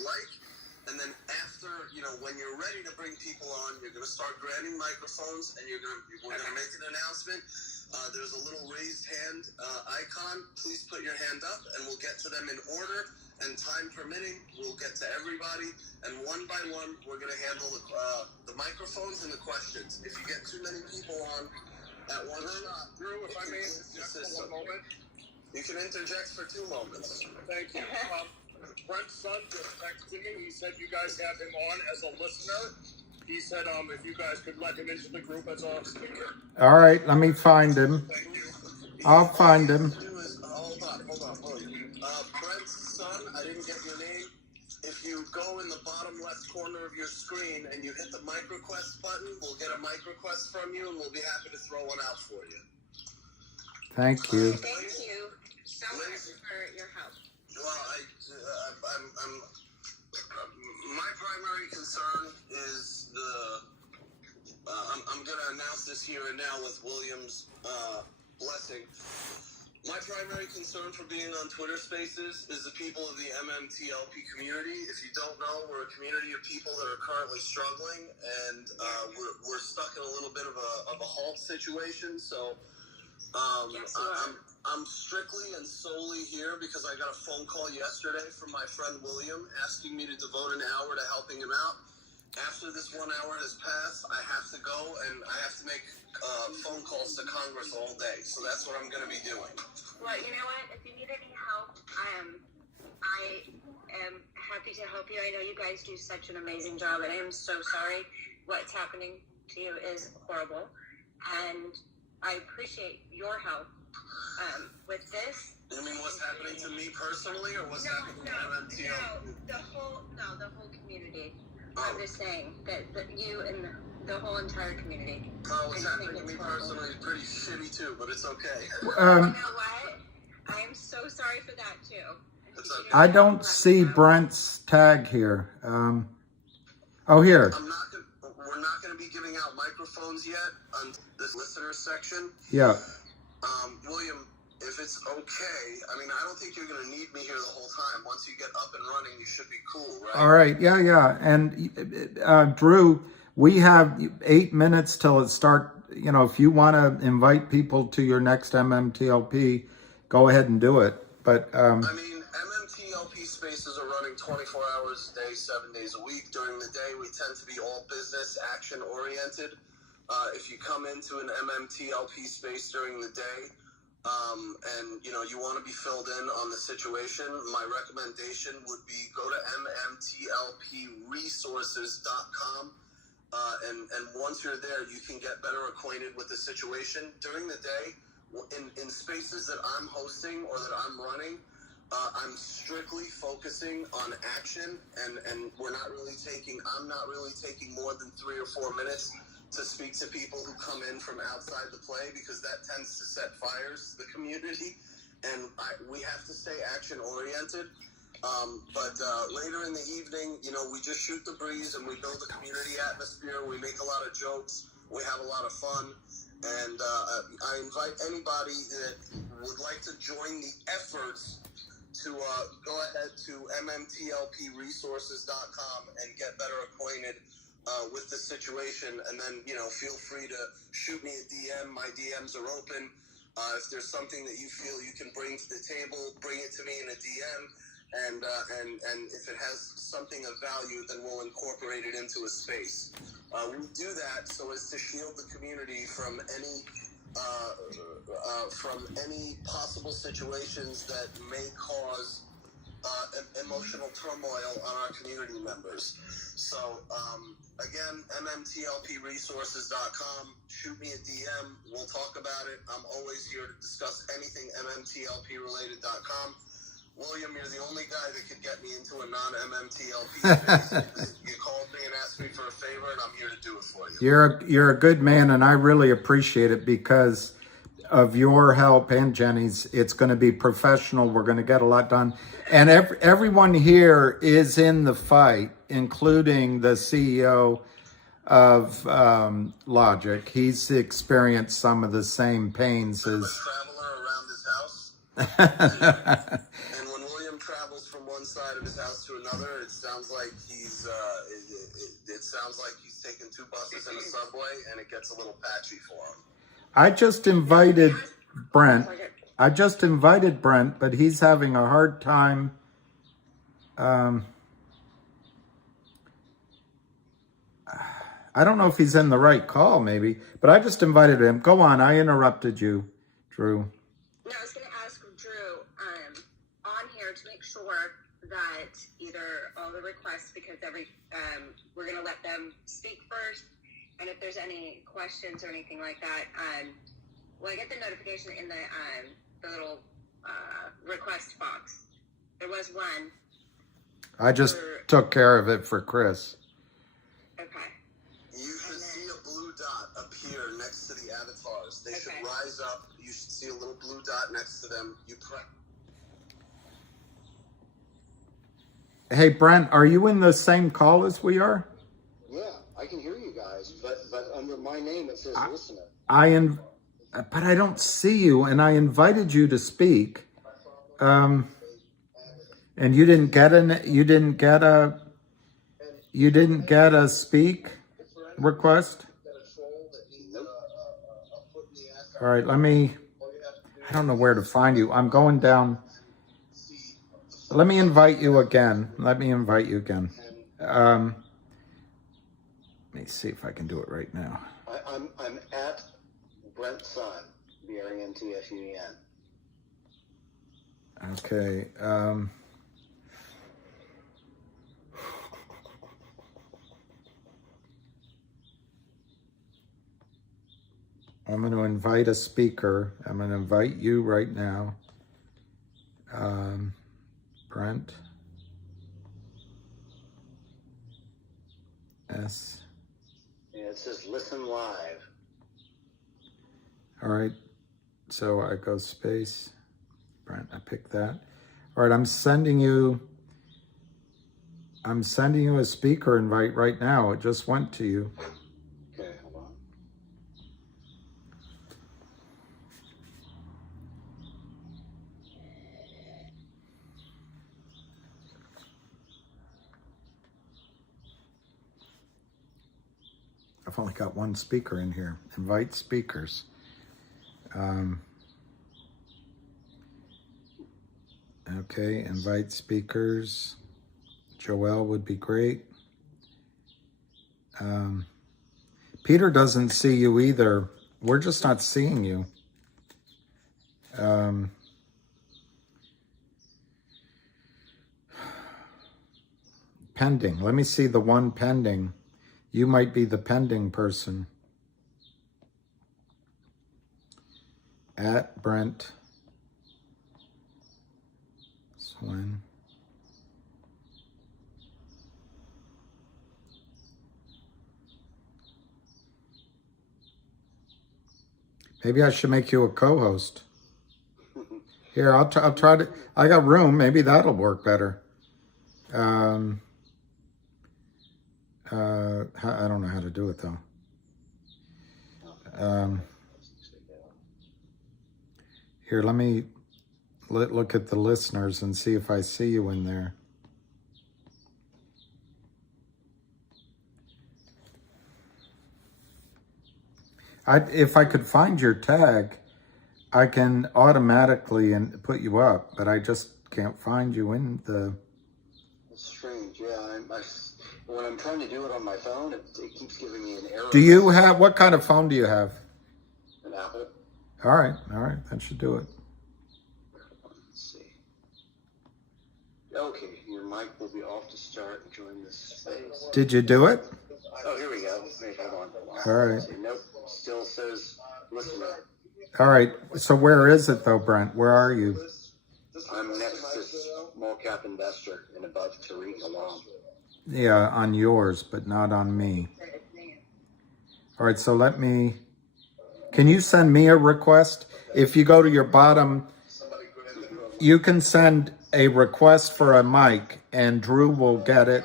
like. And then after, when you're ready to bring people on, you're going to start granting microphones, and we're going to make an announcement. There's a little raised hand icon. Please put your hand up, and we'll get to them in order. And time permitting, we'll get to everybody. And one by one, we're going to handle the microphones and the questions. If you get too many people on at one shot, Drew, if I may interject for 1 moment. You can interject for 2 moments. Thank you. Brent Suen just texted me. He said you guys have him on as a listener. He said if you guys could let him into the group as a speaker. All right, let me find him. Thank you. I'll find him. Hold on. Brent Suen, I didn't get your name. If you go in the bottom left corner of your screen and you hit the mic request button, we'll get a mic request from you, and we'll be happy to throw one out for you. Thank you. Thank you so much for your help. Well, my primary concern is I'm going to announce this here and now with William's blessing. My primary concern for being on Twitter Spaces is the people of the MMTLP community. If you don't know, we're a community of people that are currently struggling, and we're stuck in a little bit of a halt situation. So I'm strictly and solely here because I got a phone call yesterday from my friend William asking me to devote an hour to helping him out. After this 1 hour has passed, I have to go and I have to make phone calls to Congress all day. So that's what I'm going to be doing. Well, you know what? If you need any help, I am happy to help you. I know you guys do such an amazing job, and I am so sorry. What's happening to you is horrible, and I appreciate your help with this. You mean what's happening to me personally, or what's happening to MMTLP? The whole community. I'm just saying that you and the whole entire community. Oh, what's happening to me personally is pretty shitty too, but it's okay. You know what? I am so sorry for that too. It's okay. I don't see Brent's tag here. Oh, here. We're not going to be giving out microphones yet on this listener section. Yeah. William, if it's okay, I mean, I don't think you're going to need me here the whole time. Once you get up and running, you should be cool, right? All right. Yeah. And Drew, we have 8 minutes till it start. If you want to invite people to your next MMTLP, go ahead and do it. But I mean, MMTLP spaces are running 24 hours a day, 7 days a week. During the day, we tend to be all business action oriented. If you come into an MMTLP space during the day, and you want to be filled in on the situation, my recommendation would be go to mmtlpresources.com, and once you're there, you can get better acquainted with the situation. During the day, in spaces that I'm hosting or that I'm running, I'm strictly focusing on action, and I'm not really taking more than 3 or 4 minutes to speak to people who come in from outside the play, because that tends to set fires to the community, and we have to stay action oriented. But later in the evening, we just shoot the breeze and we build a community atmosphere. We make a lot of jokes. We have a lot of fun. And I invite anybody that would like to join the efforts to go ahead to mmtlpresources.com and get better acquainted with the situation, and then feel free to shoot me a DM. My DMs are open. If there's something that you feel you can bring to the table, bring it to me in a DM, and if it has something of value, then we'll incorporate it into a space. We do that so as to shield the community from any possible situations that may cause emotional turmoil on our community members. So, again, mmtlpresources.com. Shoot me a DM. We'll talk about it. I'm always here to discuss anything mmtlprelated.com. William, you're the only guy that could get me into a non-MMTLP space. You called me and asked me for a favor, and I'm here to do it for you. You're a good man, and I really appreciate it because of your help and Jenny's. It's going to be professional. We're going to get a lot done. And everyone here is in the fight, including the CEO of Logiq. He's experienced some of the same pains as... I'm a traveler around his house. And when William travels from one side side of his house to another. It sounds like he's it sounds like he's taking 2 buses and a subway, and it gets a little patchy for him. I just invited Brent. But he's having a hard time. I don't know if he's in the right call, maybe, but I just invited him. Go on. I interrupted you, Drew. No, I was going to ask Drew on here to make sure that either all the requests, because we're going to let them speak first, and if there's any questions or anything like that, will I get the notification in the little request box? There was one. I just took care of it for Chris. Okay. You should see a blue dot appear next to the avatars. They should rise up. You should see a little blue dot next to them. You press. Hey, Brent, are you in the same call as we are? Yeah, I can hear you guys, but under my name it says listener. But I don't see you, and I invited you to speak. And you didn't get a speak request? All right, I don't know where to find you. I'm going down. Let me invite you again. Let me see if I can do it right now. I'm at Brent Suen, BRENTSUEN. Okay. I'm going to invite a speaker. I'm going to invite you right now. Brent S. Yeah, it says listen live. All right. So I go space. Brent, I pick that. All right, I'm sending you a speaker invite right now. It just went to you. Okay, hold on. I've only got one speaker in here. Invite speakers. Okay, invite speakers. Joelle would be great. Peter doesn't see you either. We're just not seeing you. Pending. Let me see the one pending. You might be the pending person. At Brent Suen. Maybe I should make you a co-host. Here, I'll try to. I got room. Maybe that'll work better. I don't know how to do it though. Here, let me look at the listeners and see if I see you in there. If I could find your tag, I can automatically put you up, but I just can't find you in the... It's strange, yeah. When I'm trying to do it on my phone, it keeps giving me an error. Do you have, what kind of phone do you have? An Apple. All right, that should do it. Let's see. Okay, your mic will be off to start and join this space. Did you do it? Oh, here we go. Wait, hold on. All right. Nope, still says listener. All right, so where is it though, Brent? Where are you? I'm next to small cap investor and above Tariq Alam. Yeah, on yours, but not on me. All right, so can you send me a request? If you go to your bottom, you can send a request for a mic and Drew will get it.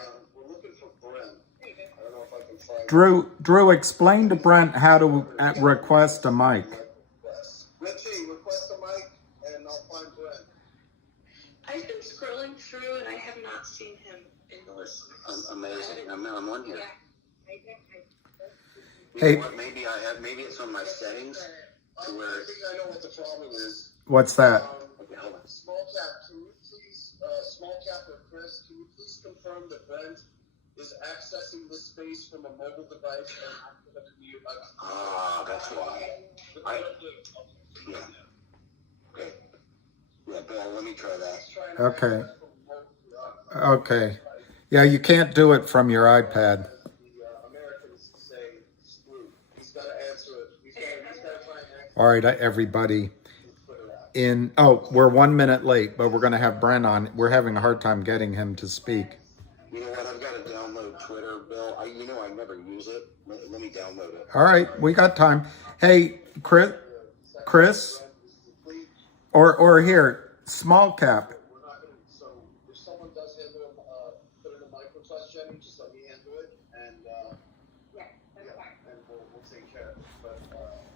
Drew, explain to Brent how to request a mic. Request a mic and I'll find Brent. I've been scrolling through and I have not Amazing. I'm on here. Hey. You know what? Maybe it's on my settings to where. I think I know what the problem is. What's that? Okay, hold on. Small cap, can you please, small cap or Chris, can you please confirm that Brent is accessing this space from a mobile device and not from a computer? That's why. Yeah. Okay. Yeah, Bill, let me try that. Okay. Okay. Yeah, you can't do it from your iPad. Americans say, screw. He's got to answer it. He's got to try and answer it. All right, everybody. We're 1 minute late, but we're going to have Brent on. We're having a hard time getting him to speak. You know what? I've got to download Twitter, Bill. I never use it. Let me download it. All right, we got time. Hey, Chris, or here, small cap. So if someone does handle put in a micro request, Jenny, just let me handle it, and and we'll take care of it. But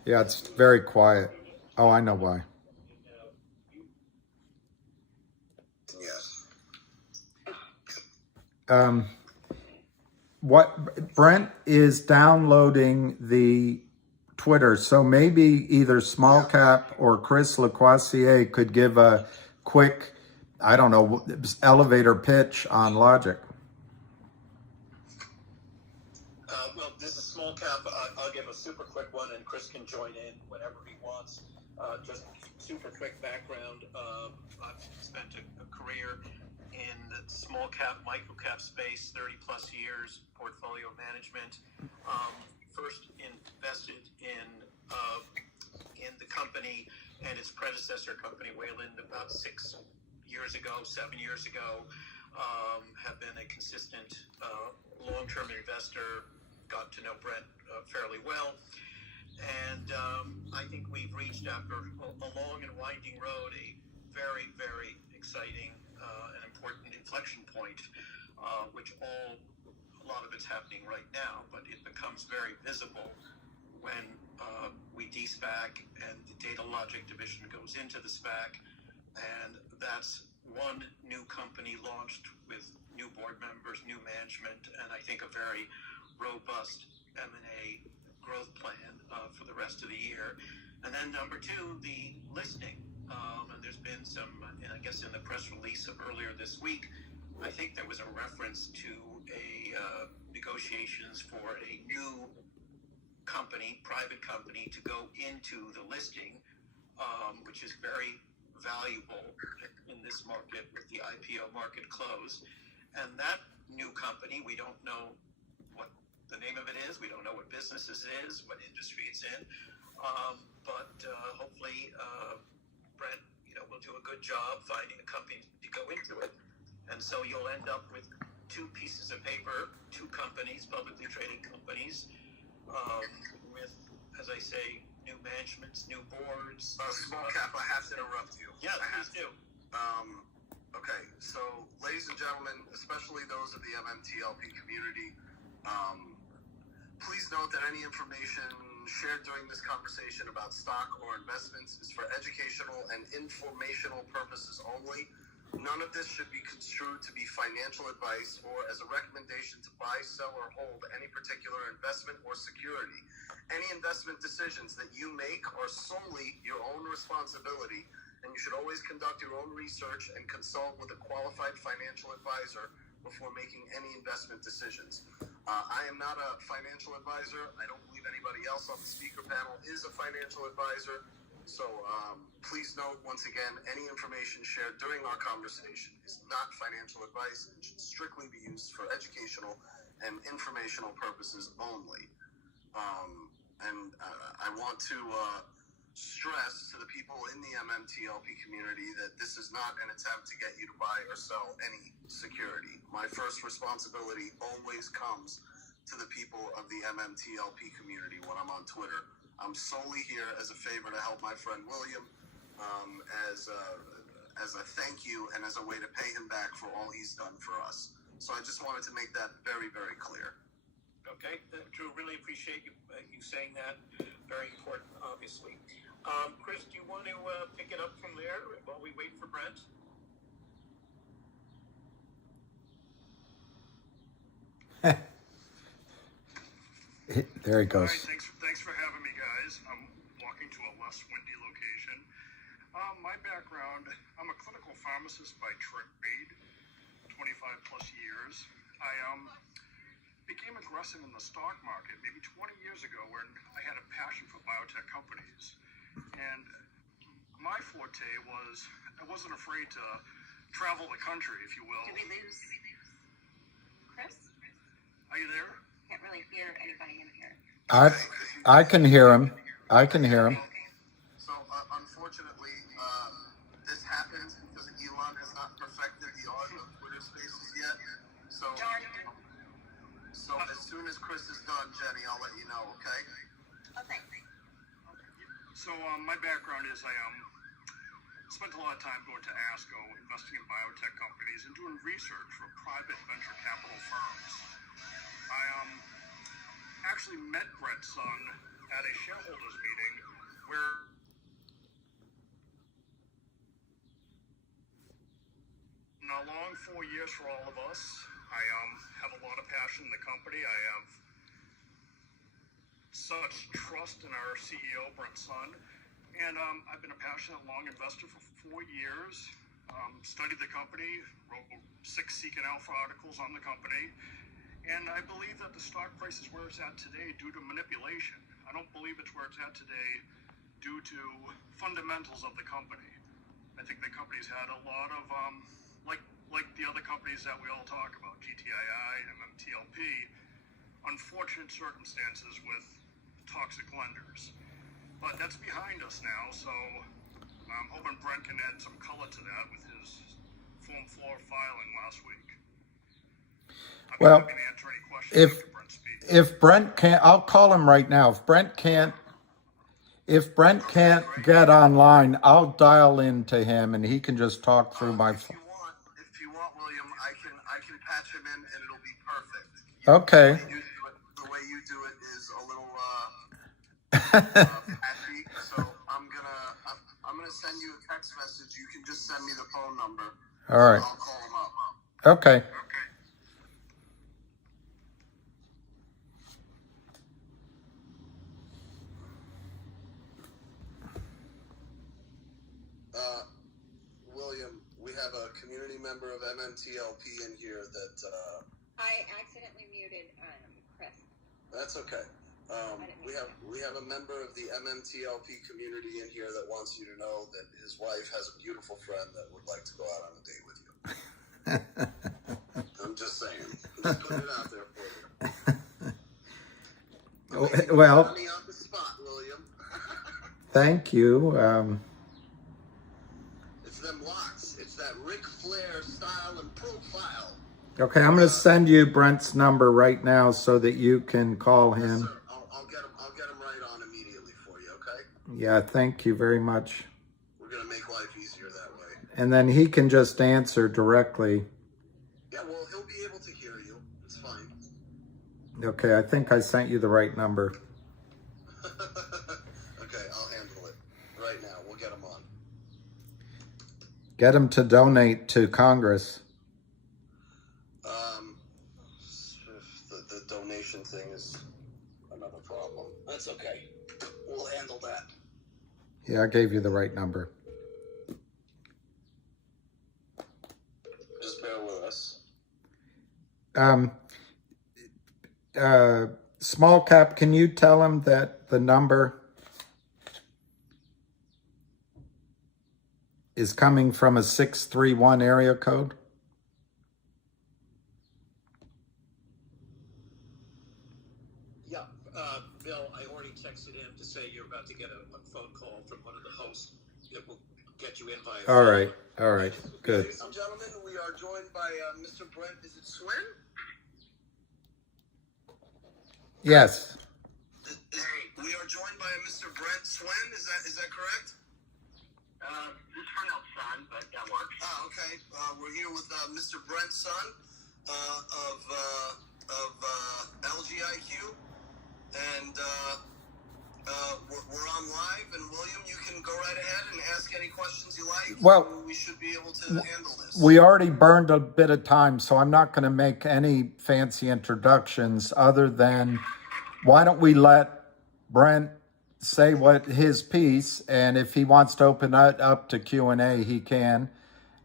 Yeah, it's very quiet. Oh, I know why. yes. What Brent is downloading the Twitter, so maybe either small cap or Chris LaCoissiere could give a quick, I don't know, elevator pitch on logiq. Well, this is small cap. I'll give a super quick one, and Chris can join in whenever he wants. Just super quick background. I've spent a career in the small cap, micro cap space, 30 plus years, portfolio management. First invested in the company and its predecessor company, Wayland, about 7 years ago. Have been a consistent long-term investor. Got to know Brent fairly well. And I think we've reached, after a long and winding road, a very, very exciting and important inflection point, which a lot of it's happening right now, but it becomes very visible when we de-SPAC and the data logic division goes into the SPAC. And that's one new company launched with new board members, new management, and I think a very robust M&A growth plan for the rest of the year. And then number two, the listing. And there's been some, and I guess in the press release of earlier this week, I think there was a reference to negotiations for a new company, private company, to go into the listing, which is very valuable in this market with the IPO market close. And that new company, we don't know what the name of it is, we don't know what business it is, what industry it's in, but hopefully Brent, will do a good job finding a company to go into it. And so you'll end up with two pieces of paper, two companies, publicly traded companies, with, as I say, new managements, new boards. Small cap, I have to interrupt you. Yeah, please do. Okay, so ladies and gentlemen, especially those of the MMTLP community, please note that any information shared during this conversation about stock or investments is for educational and informational purposes only. None of this should be construed to be financial advice or as a recommendation to buy, sell, or hold any particular investment or security. Any investment decisions that you make are solely your own responsibility, and you should always conduct your own research and consult with a qualified financial advisor before making any investment decisions. I am not a financial advisor. I don't believe anybody else on the speaker panel is a financial advisor. So please note, once again, any information shared during our conversation is not financial advice and should strictly be used for educational and informational purposes only. I want to stress to the people in the MMTLP community that this is not an attempt to get you to buy or sell any security. My first responsibility always comes to the people of the MMTLP community when I'm on Twitter. I'm solely here as a favor to help my friend William, as a thank you and as a way to pay him back for all he's done for us. So I just wanted to make that very, very clear. Okay, Drew, really appreciate you saying that. Very important, obviously. Chris, do you want to pick it up from there while we wait for Brent? There he goes. All right, thanks for having me, guys. I'm walking to a less windy location. My background, I'm a clinical pharmacist by trade, 25 plus years. I became aggressive in the stock market maybe 20 years ago when I had a passion for biotech companies. And my forte was I wasn't afraid to travel the country, if you will. Did we lose Chris? Are you there? Can't really hear anybody in here. I can hear him. I can hear him. So unfortunately, this happens because Elon has not perfected the art of Twitter Spaces yet. So as soon as Chris is done, Jenny, I'll let you know. Okay? Okay. So my background is I spent a lot of time going to ASCO, investing in biotech companies, and doing research for private venture capital firms. I actually met Brent Suen at a shareholders meeting where in a long 4 years for all of us. I have a lot of passion in the company. I have such trust in our CEO, Brent Suen. And I've been a passionate long investor for 4 years, studied the company, wrote 6 Seek and Alpha articles on the company. And I believe that the stock price is where it's at today due to manipulation. I don't believe it's where it's at today due to fundamentals of the company. I think the company's had a lot of, like the other companies that we all talk about, GTII, MMTLP, unfortunate circumstances with toxic lenders. But that's behind us now, so I'm hoping Brent can add some color to that with his Form 4 filing last week. Well, if Brent can't, I'll call him right now. If Brent can't get online, I'll dial into him and he can just talk through my phone. If you want, William, I can patch him in and it'll be perfect. Okay. The way you do it is a little patchy, so I'm gonna send you a text message. You can just send me the phone number. All right. I'll call him up. Okay. William, we have a community member of MMTLP in here that. I accidentally muted Chris. That's okay. We have a member of the MMTLP community in here that wants you to know that his wife has a beautiful friend that would like to go out on a date with you. I'm just saying. I'm just putting it out there for you. Well, Put me on the spot, William. thank you. It's them locks. It's that Ric Flair style and profile. Okay, I'm going to send you Brent's number right now so that you can call him. Yes, sir. I'll get him right on immediately for you, okay? Yeah, thank you very much. We're going to make life easier that way. And then he can just answer directly. Yeah, well, he'll be able to hear you. It's fine. Okay, I think I sent you the right number. Okay, I'll handle it. Right now, we'll get him on. Get him to donate to Congress. The donation thing is another problem. That's okay. We'll handle that. Yeah, I gave you the right number. Just bear with us. Small cap, can you tell him that the number is coming from a 631 area code? Yeah, Bill, I already texted him to say you're about to get a phone call from one of the hosts that will get you in via All right, good. Ladies and gentlemen, we are joined by Mr. Brent, is it Suen? Yes. We are joined by Mr. Brent Suen, is that correct? It's pronounced son, but that works. Okay. We're here with Mr. Brent Suen of LGIQ, and we're on live, and William, you can go right ahead and ask any questions you like. Well, we should be able to handle this. we already burned a bit of time, so I'm not going to make any fancy introductions other than why don't we let Brent say what his piece, and if he wants to open it up to Q&A, he can.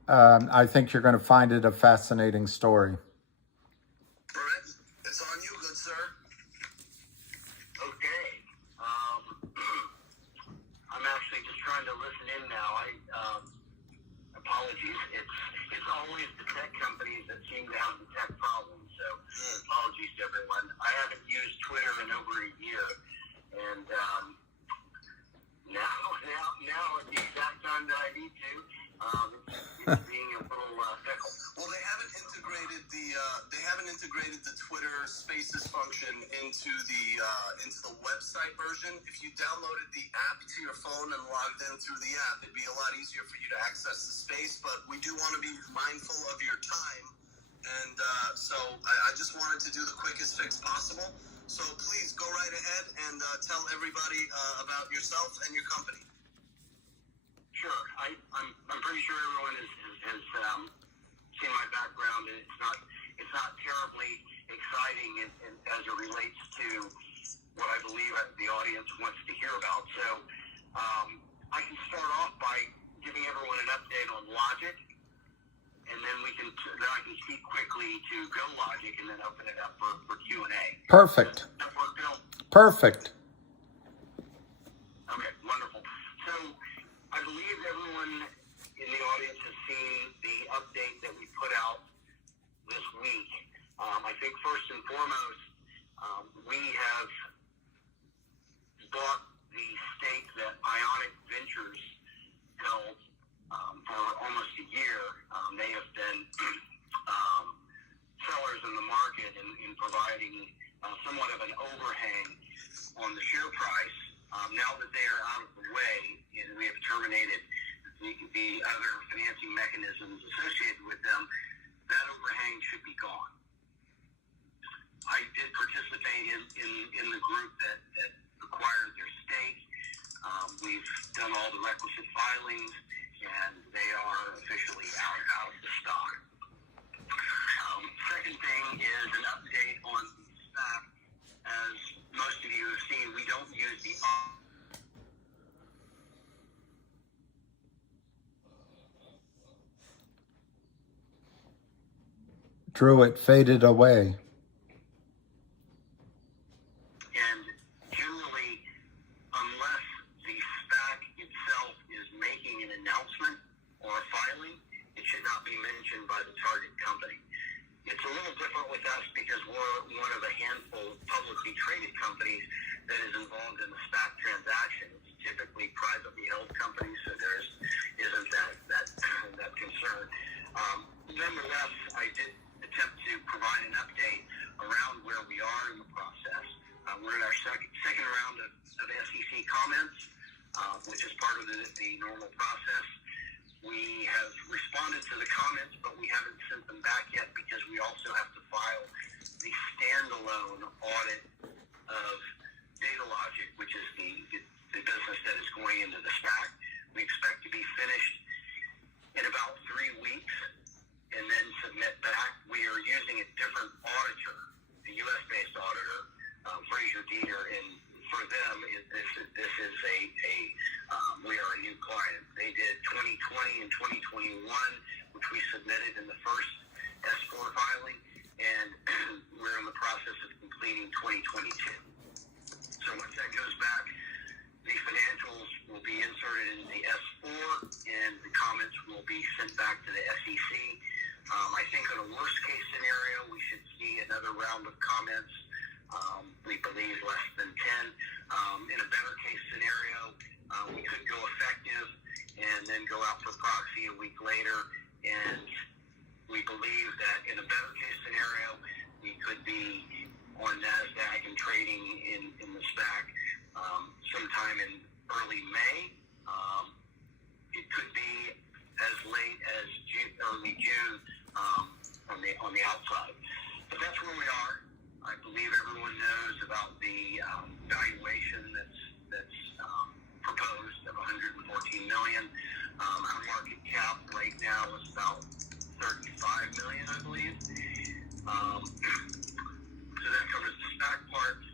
I think you're going to find it a fascinating story. Brent, it's on you, good sir. Okay. I'm actually just trying to listen in now. Apologies. It's always the tech companies that seem to have the tech problems. So apologies to everyone. I haven't used Twitter in over a year, and now at the exact time that I need to, it's being a little fickle. Well, they haven't integrated the Twitter Spaces function into the website version. If you downloaded the app to your phone and logged in through the app, it'd be a lot easier for you to access the space. But we do want to be mindful of your time, and so I just wanted to do the quickest fix possible. So please go right ahead and tell everybody about yourself and your company. Sure. I'm pretty sure everyone has seen my background, and it's not terribly exciting as it relates to what I believe the audience wants to hear about. So I can start off by giving everyone an update on logiq, and then I can speak quickly to GoLogic, and then open it up for Q&A. Perfect. Perfect. Okay, wonderful. So I believe everyone in the audience has seen the update that we put out this week. I think first and foremost, we have bought the stake that Ionic Ventures held for almost a year. They have been sellers in the market in providing somewhat of an overhang on the share price. Now that they are out of the way and we have terminated the other financing mechanisms associated with them, that overhang should be gone. I did participate in the group that acquired their stake. We've done all the requisite filings, and they are officially out of the stock. Second thing is an update on the SPAC. As most of you have seen, we don't use the Drew, it faded away. And generally, unless the SPAC itself is making an announcement or a filing, it should not be mentioned by the target company. It's a little different with us because we're one of a handful of publicly traded companies that is involved in the SPAC transaction. It's typically privately held companies, so there isn't that concern. Nonetheless, I did attempt to provide an update around where we are in the process. We're in our second round of SEC comments, which is part of the normal process. We have responded to the comments, but we haven't sent them back yet because we also have to file the standalone audit of logiq, which is the business that is going into the SPAC. We expect to be finished in about 3 weeks and then submit back. We are using a different auditor, a U.S.-based auditor, Fraser Dieter, and for them, this is we are a new client. They did 2020 and 2021, which we submitted in the first S4 filing, and we're in the process of completing 2022. So once that goes back, the financials will be inserted in the S4, and the comments will be sent back to the SEC. I think in a worst-case scenario, we should see another round of comments. We believe less than 10. In a better-case scenario, we could go effective and then go out for proxy a week later. And we believe that in a better-case scenario, we could be on NASDAQ and trading in the SPAC sometime in early May. It could be as late as early June on the outside. But that's where we are. I believe everyone knows about the valuation that now is about 35 million, I believe. So that covers the SPAC part.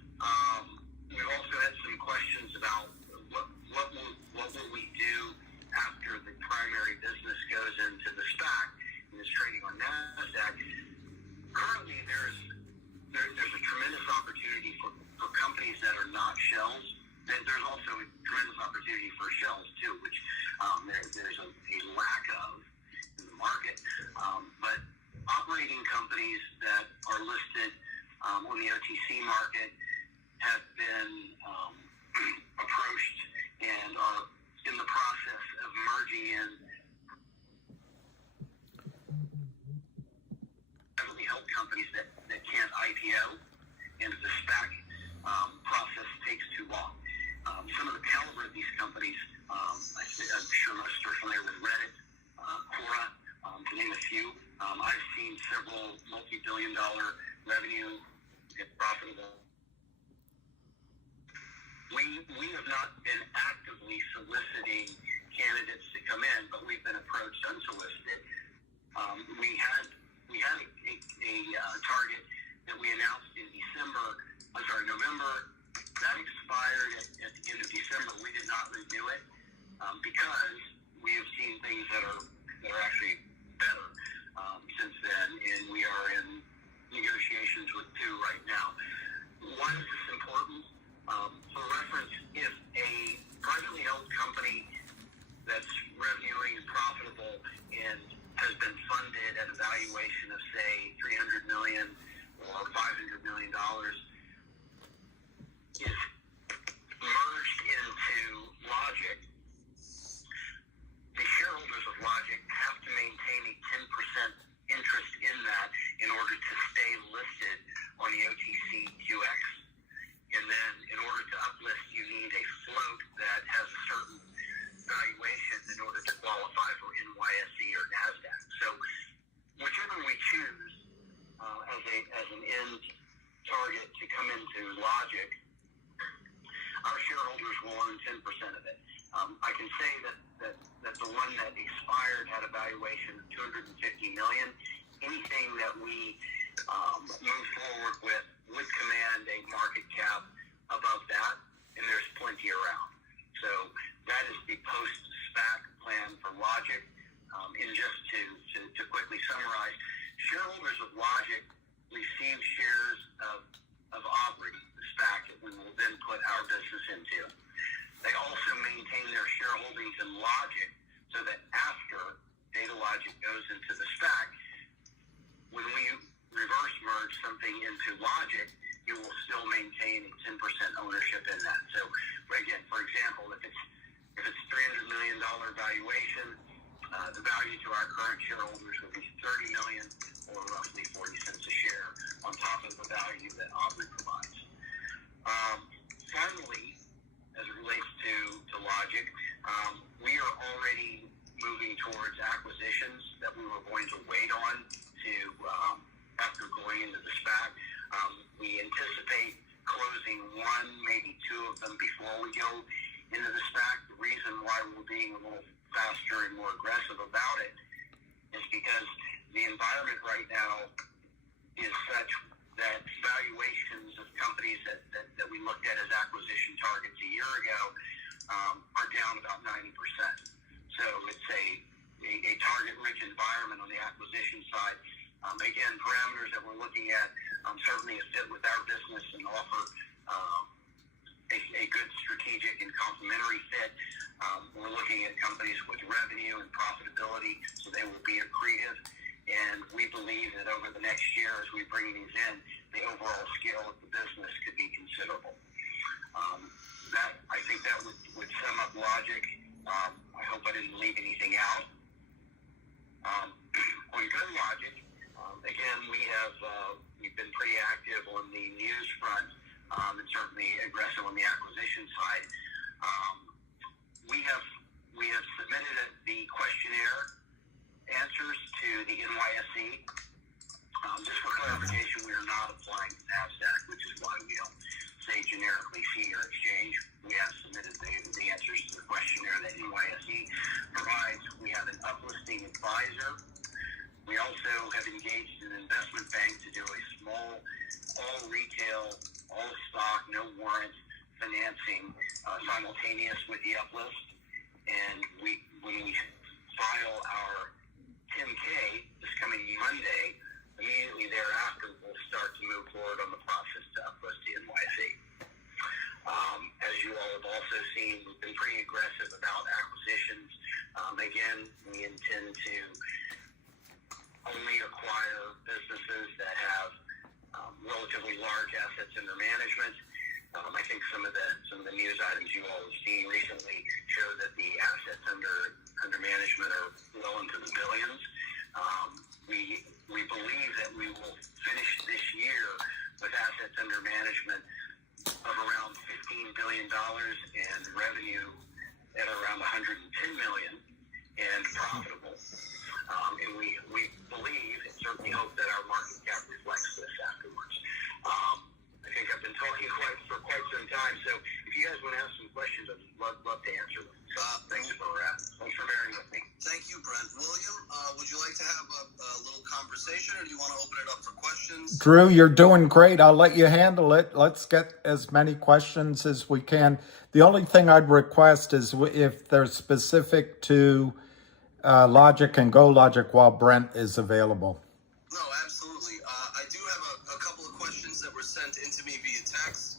We've also had some questions about what will we do after the primary business goes into the SPAC and is trading on NASDAQ. Currently, there's a tremendous opportunity for companies that are not shells. There's also a tremendous opportunity for shells too, which there's a lack of in the market. But operating companies that are listed on the OTC market have been approached and are in the process of merging in privately held companies that can't IPO, and the SPAC process takes too long. Some of the caliber of these companies, I'm sure most are familiar with Reddit, Quora, to name a few. I've seen several multi-billion-dollar revenue and profitable. We have not been actively soliciting candidates to come in, but we've been approached unsolicited. We had a target that we announced in November. That expired at the end of December. We did not renew it because we have seen things that are actually better since then, and we are in negotiations with two right now. Why is this important? For reference, if a privately held company that's revenuing and profitable and has been funded at a valuation of, say, $300 million or $500 million is merged into logiq, the shareholders of logiq have to maintain a 10% interest in that in order to stay listed on the OTCQX. And then in order to uplist, you need a float that has a certain valuation in order to qualify for NYSE or NASDAQ. So whichever we choose as an end target to come into logiq, our shareholders will own 10% of it. I can say that the one that expired had a valuation of $250 million. Anything that we move forward with would command a market cap above that, and there's plenty around. So that is the post-SPAC plan for logiq. And just to quickly summarize, shareholders of logiq receive shares of Aubrey, the SPAC that we will then put our business into. They also maintain their shareholdings in logiq so that after Datalogic goes into the SPAC, when we reverse merge something into logiq, you will still maintain a 10% ownership in that. So again, for example, if it's $300 million valuation, the value to our current shareholders would be $30 million or roughly 40 cents a share on top of the value that Aubrey provides. Finally, as it relates to logiq, we are already moving towards acquisitions that we were going to wait on after going into the SPAC. We anticipate closing one, maybe two of them before we go into the SPAC. The reason why we're being a little faster and more aggressive about it is because the environment right now is such that valuations of companies that we looked at as acquisition targets a year ago are down about 90%. So it's a target-rich environment on the acquisition side. Again, parameters that we're looking at certainly fit with our business and offer a good strategic and complementary fit. We're looking at companies with revenue and profitability, so they will be accretive. And we believe that over the next year, as we bring these in, the overall scale of the business could be considerable. I think that would sum up logiq. I hope I didn't leave anything out. On GoLogic, again, we've been pretty active on the news front and certainly aggressive on the acquisition side. We have submitted the questionnaire answers to the NYSE. Just for clarification, we are not applying to NASDAQ, which is why we don't say generically senior exchange. We have submitted the answers to the questionnaire that NYSE provides. We have an uplisting advisory simultaneous with the uplist, and when we file our 10K this coming Monday, immediately thereafter we'll start to move forward on the process to uplist the NYC. As you all have also seen, we've been pretty aggressive about acquisitions. Again, we intend to only acquire businesses that have relatively large assets under management. I think some of the news items you all have seen recently show that the assets under management are well into the billions. We believe that we will finish this year with assets under management of around $15 billion and revenue at around $110 million and profitable. And we believe and certainly hope that our market cap reflects this afterwards. I think I've been talking for quite some time, so if you guys want to ask some questions, I'd love to answer them. So thanks for bearing with me. Thank you, Brent. William, would you like to have a little conversation, or do you want to open it up for questions? Drew, you're doing great. I'll let you handle it. Let's get as many questions as we can. The only thing I'd request is if they're specific to logiq and GOLQ while Brent is available. No, absolutely. I do have a couple of questions that were sent in to me via text.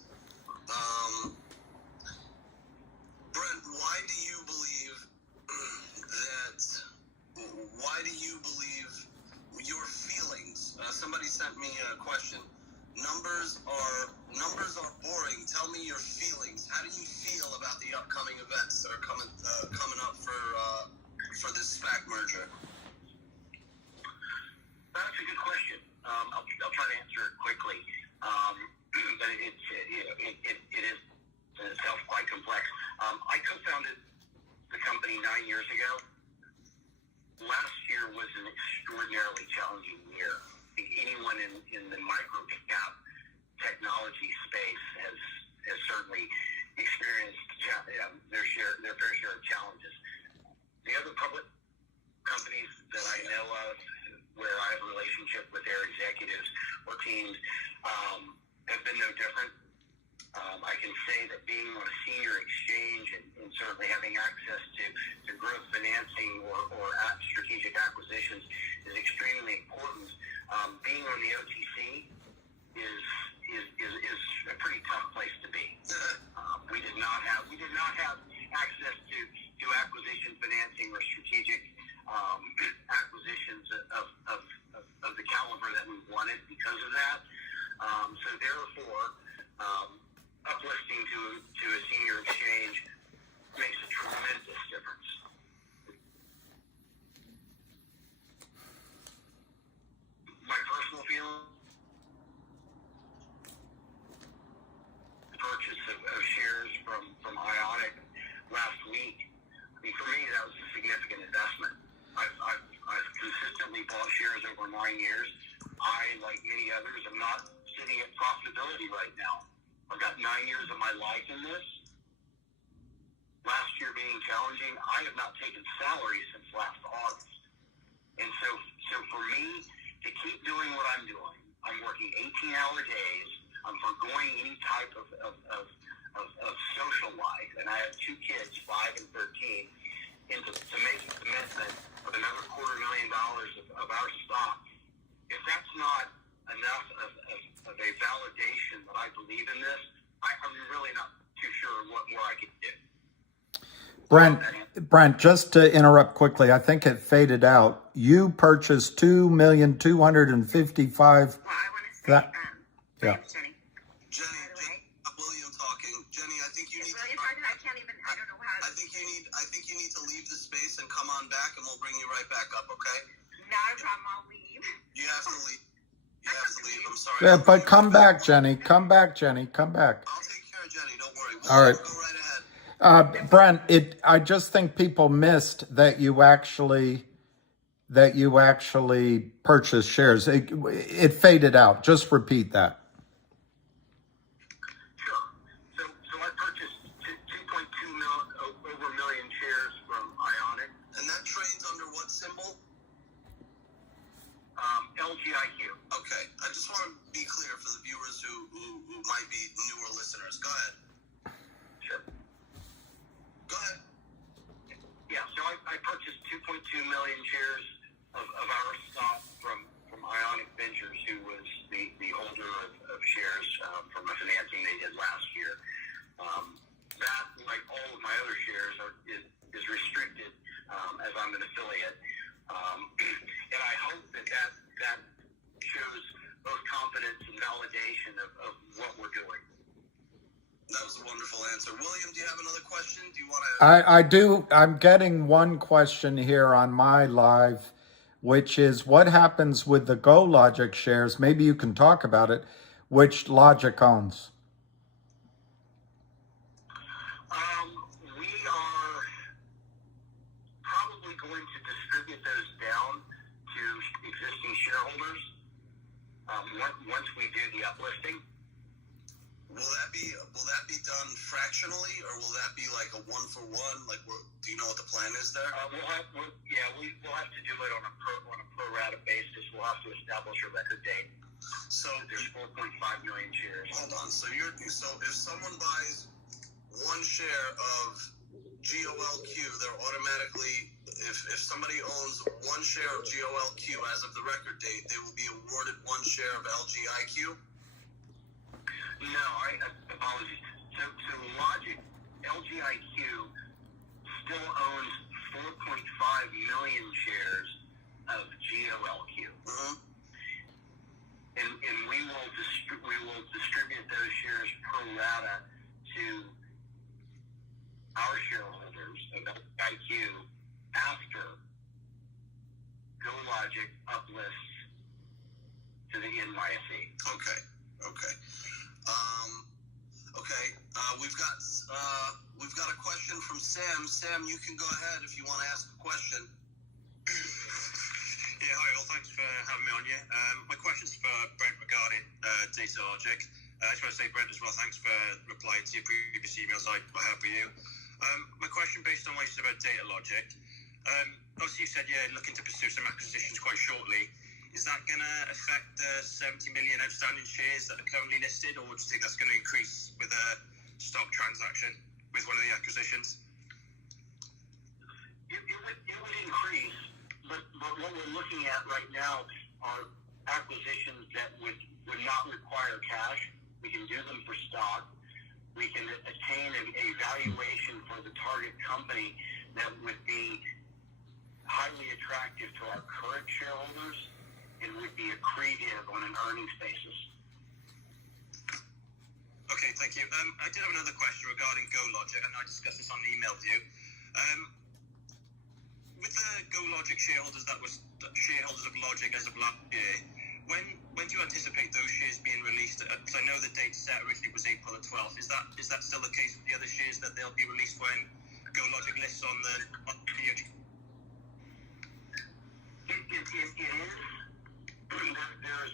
Brent, why do you believe your feelings? Somebody sent me a question. Numbers are boring. Tell me your feelings. How do you feel about the upcoming events that are coming up for this SPAC merger? That's a good question. I'll try to answer it quickly, but it is in itself quite complex. I co-founded the company 9 years ago. Last year was an extraordinarily challenging year. I think anyone in the micro cap technology space has certainly experienced their fair share of challenges. The other public companies that I know of, where I have a relationship with their executives or teams, have been no different. I can say that being on a senior exchange and certainly having access to growth financing or strategic acquisitions is extremely important. Being on the OTC is a pretty tough place to be. We did not have access to acquisition financing or strategic acquisitions of the caliber that we wanted because of that. So therefore, uplisting to a senior exchange makes a tremendous difference. My personal feeling, purchase of shares from Ionic last week, I mean, for me, that was a significant investment. I've consistently bought shares over 9 years. I, like many others, am not sitting at profitability right now. I've got 9 years of my life in this. Last year being challenging, I have not taken salary since last August. And so for me to keep doing what I'm doing, I'm working 18-hour days. I'm foregoing any type of social life. And I have 2 kids, 5 and 13. And to make a commitment of another $250,000 of our stock, if that's not enough of a validation that I believe in this, I'm really not too sure what more I could do. Brent, just to interrupt quickly, I think it faded out. You purchased 2,255,000. Well, I want to say, yeah. Jenny, William talking. Jenny, I think you need. William talking. I can't even. I don't know how. I think you need to leave the space and come on back, and we'll bring you right back up. Okay? Not a problem. I'll leave. You have to leave. I'm sorry. Yeah, but come back, Jenny. Come back, Jenny. Come back. I'll take care of Jenny. Don't worry. All right. Go right ahead. Brent, I just think people missed that you actually purchased shares. It faded out. Just repeat that. Sure. So I purchased 2.2 million shares from Ionic. And that trades under what symbol? LGIQ. Okay. I just want to be clear for the viewers who might be newer listeners. Go ahead. Sure. validation of what we're doing. That was a wonderful answer. William, do you have another question? Do you want to? I do. I'm getting one question here on my live, which is what happens with the GoLogic shares? Maybe you can talk about it, which Logic owns. We are probably going to distribute those down to existing shareholders once we do the uplisting. Will that be done fractionally, or will that be like a 1-for-1? Like, do you know what the plan is there? We'll have to do it on a pro rata basis. We'll have to establish a record date. So there's 4.5 million shares. Hold on. So if someone buys one share of GOLQ, they're automatically, if somebody owns one share of GOLQ as of the record date, they will be awarded one share of LGIQ. No, apologies. So logiq, LGIQ still owns 4.5 million shares of GOLQ. Mm-hmm. And we will distribute those shares pro rata to our shareholders of LGIQ after GoLogic uplists to the NYSE. Okay. We've got a question from Sam. Sam, you can go ahead if you want to ask a question. Yeah, hi all. Thanks for having me on here. My question's for Brent regarding data logic. I just want to say, Brent, as well, thanks for replying to your previous emails I had for you. My question based on what you said about data logic. Obviously, you said you're looking to pursue some acquisitions quite shortly. Is that going to affect the 70 million outstanding shares that are currently listed, or do you think that's going to increase with a stock transaction with one of the acquisitions? It would increase, but what we're looking at right now are acquisitions that would not require cash. We can do them for stock. We can attain a valuation for the target company that would be highly attractive to our current shareholders and would be accretive on an earnings basis. Okay, thank you. I did have another question regarding GoLogic, and I discussed this on the email with you. With the GoLogic shareholders that was shareholders of Logic as of last year, when do you anticipate those shares being released? Because I know the date set originally was April the 12th. Is that still the case with the other shares, that they'll be released when GoLogic lists on the It is. There's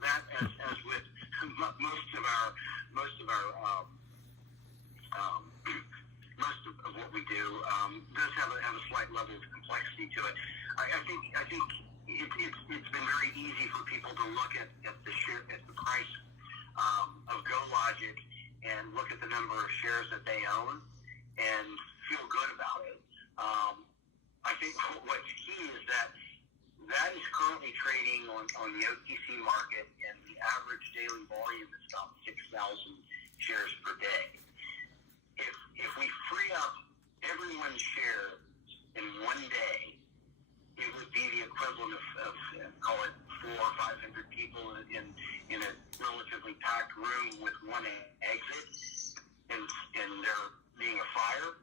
that as with most of what we do does have a slight level of complexity to it. I think it's been very easy for people to look at the price of GoLogic and look at the number of shares that they own and feel good about it. I think what's key is that is currently trading on the OTC market, and the average daily volume is about 6,000 shares per day. If we free up everyone's share in one day, it would be the equivalent of call it 400 or 500 people in a relatively packed room with one exit, and there being a fire,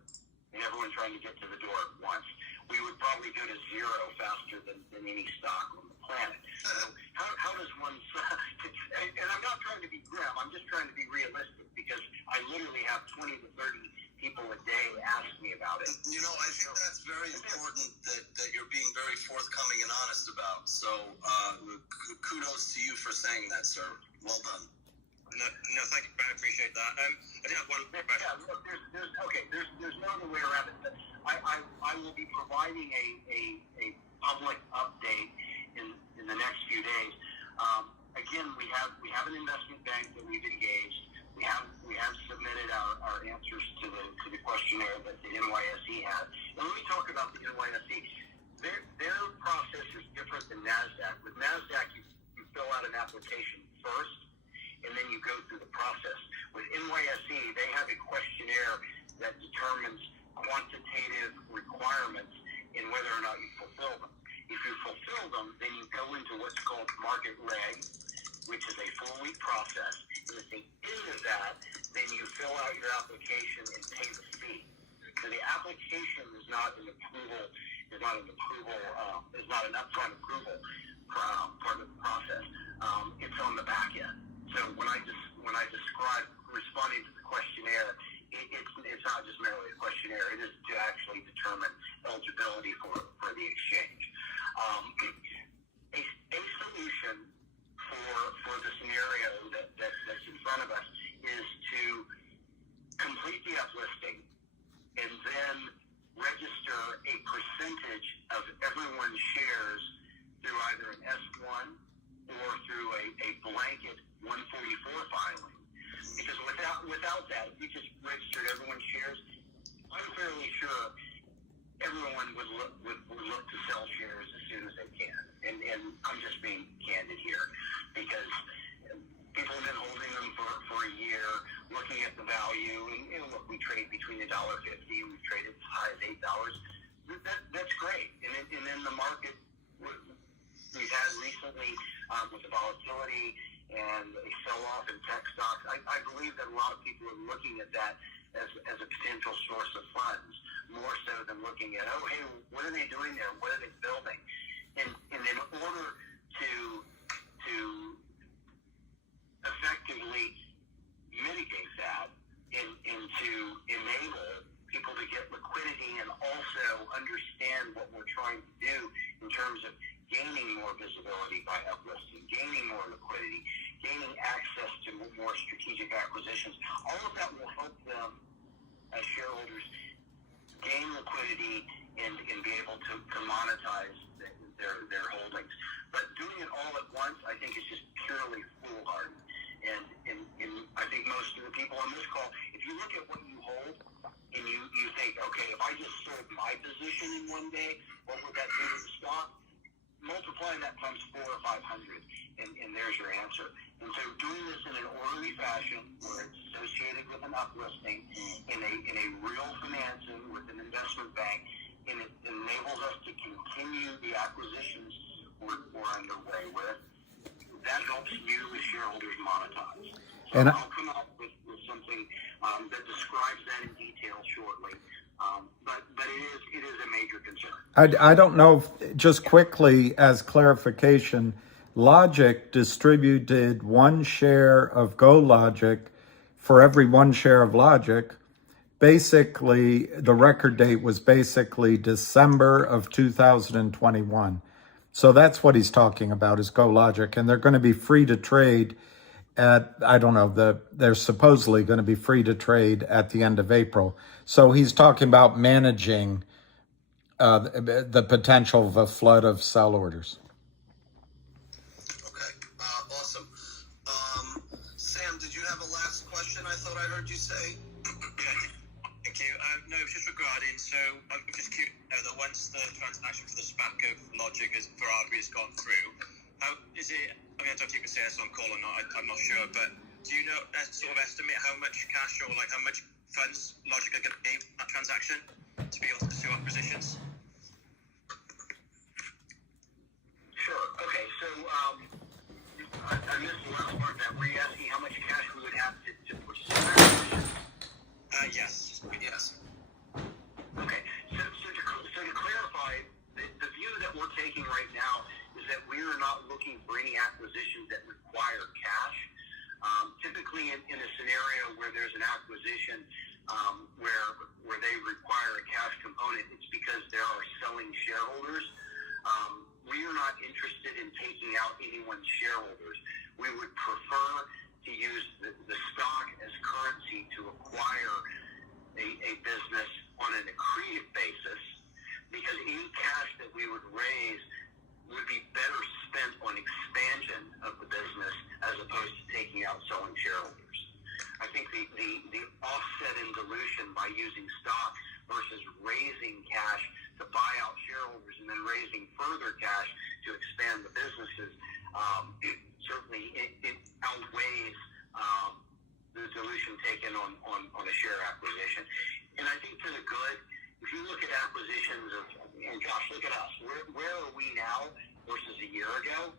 and everyone trying to get to the door at once. We would probably go to zero faster than any stock on the planet. So how does one... And I'm not trying to be grim. I'm just trying to be realistic, because I literally have 20 to 30 people a day ask me about it. You know, I think that's very important that you're being very forthcoming and honest about. So kudos to you for saying that, sir. Well done. No, thank you. I appreciate that. I did have one question. Yeah, look, there's no other way around it. I will be providing a public update in the next few days. Again, we have an investment bank that we've engaged. We have submitted our answers to the questionnaire that the NYSE has. And when we talk about the NYSE, their process is different than NASDAQ. With NASDAQ, you fill out an application first, and then you go through the process. With NYSE, they have a questionnaire that determines quantitative requirements in whether or not you fulfill them. If you fulfill them, then you go into what's called market reg, which is a 4-week process. And at the end of that, then you fill out your application and pay the fee. So the application is not an upfront approval part of the process. It's on the back end. So when I describe responding to the questionnaire, it's not just merely a questionnaire. It is to actually determine eligibility for the exchange. A solution for the scenario that's in front of us is to complete the uplisting and then register a percentage of everyone's shares through either an S1 or through a blanket 144 filing. Because without that, if you just registered everyone's shares, I'm fairly sure everyone would look to sell shares as soon as they can. And I'm just being candid here, because people have been holding them for a year, looking at the value, and look, we trade between $1.50, we've traded as high as $8. That's great. And then the market we've had recently with the volatility and a sell-off in tech stocks, I believe that a lot of people are looking at that as a potential source of funds, more so than looking at, oh, hey, what are they doing there? What are they building? And in order to effectively mitigate that and to enable people to get liquidity and also understand what we're trying to do in terms of gaining more visibility by uplisting, gaining more liquidity, gaining access to more strategic acquisitions. All of that will help them as shareholders gain liquidity and be able to monetize their holdings. But doing it all at once, I think, is just purely foolhardy. And I think most of the people on this call, if you look at what you hold and you think, okay, if I just sold my position in one day, what would that do to the stock? Multiply that times 400 or 500, and there's your answer. And so doing this in an orderly fashion, where it's associated with an uplisting, in a real financing with an investment bank, and it enables us to continue the acquisitions we're underway with, that helps you as shareholders monetize. So I'll come up with something that describes that in detail shortly. But it is a major concern. I don't know if, just quickly as clarification, Logic distributed 1 share of GoLogic for every 1 share of Logic. Basically, the record date was basically December of 2021. So that's what he's talking about, is GoLogic. And they're going to be free to trade at, I don't know, they're supposedly going to be free to trade at the end of April. So he's talking about managing the potential of a flood of sell orders. Okay, awesome. Sam, did you have a last question? I thought I heard you say. Thank you. No, it's just regarding, so I'm just curious that once the transaction for the SPAC of Logic for Artery has gone through, how is it, I mean, I don't know if you can say this on call or not, I'm not sure, but do you know, sort of estimate how much cash or like how much funds Logic are going to gain that transaction to be able to pursue acquisitions? Sure. Okay, so I missed the last part of that. Were you asking how much cash we would have to pursue acquisitions? Yes. Okay, so to clarify, the view that we're taking right now is that we are not looking for any acquisitions that require cash. Typically, in a scenario where there's an acquisition where they require a cash component, it's because there are selling shareholders. We are not interested in taking out anyone's shareholders. We would prefer to use the stock as currency to acquire a business on an accretive basis, because any cash that we would raise would be better spent on expansion of the business as opposed to taking out selling shareholders. I think the offset in dilution by using stock versus raising cash to buy out shareholders and then raising further cash to expand the businesses, it outweighs the dilution taken on a share acquisition. And I think to the good, if you look at acquisitions of and Josh, look at us. Where are we now versus a year ago?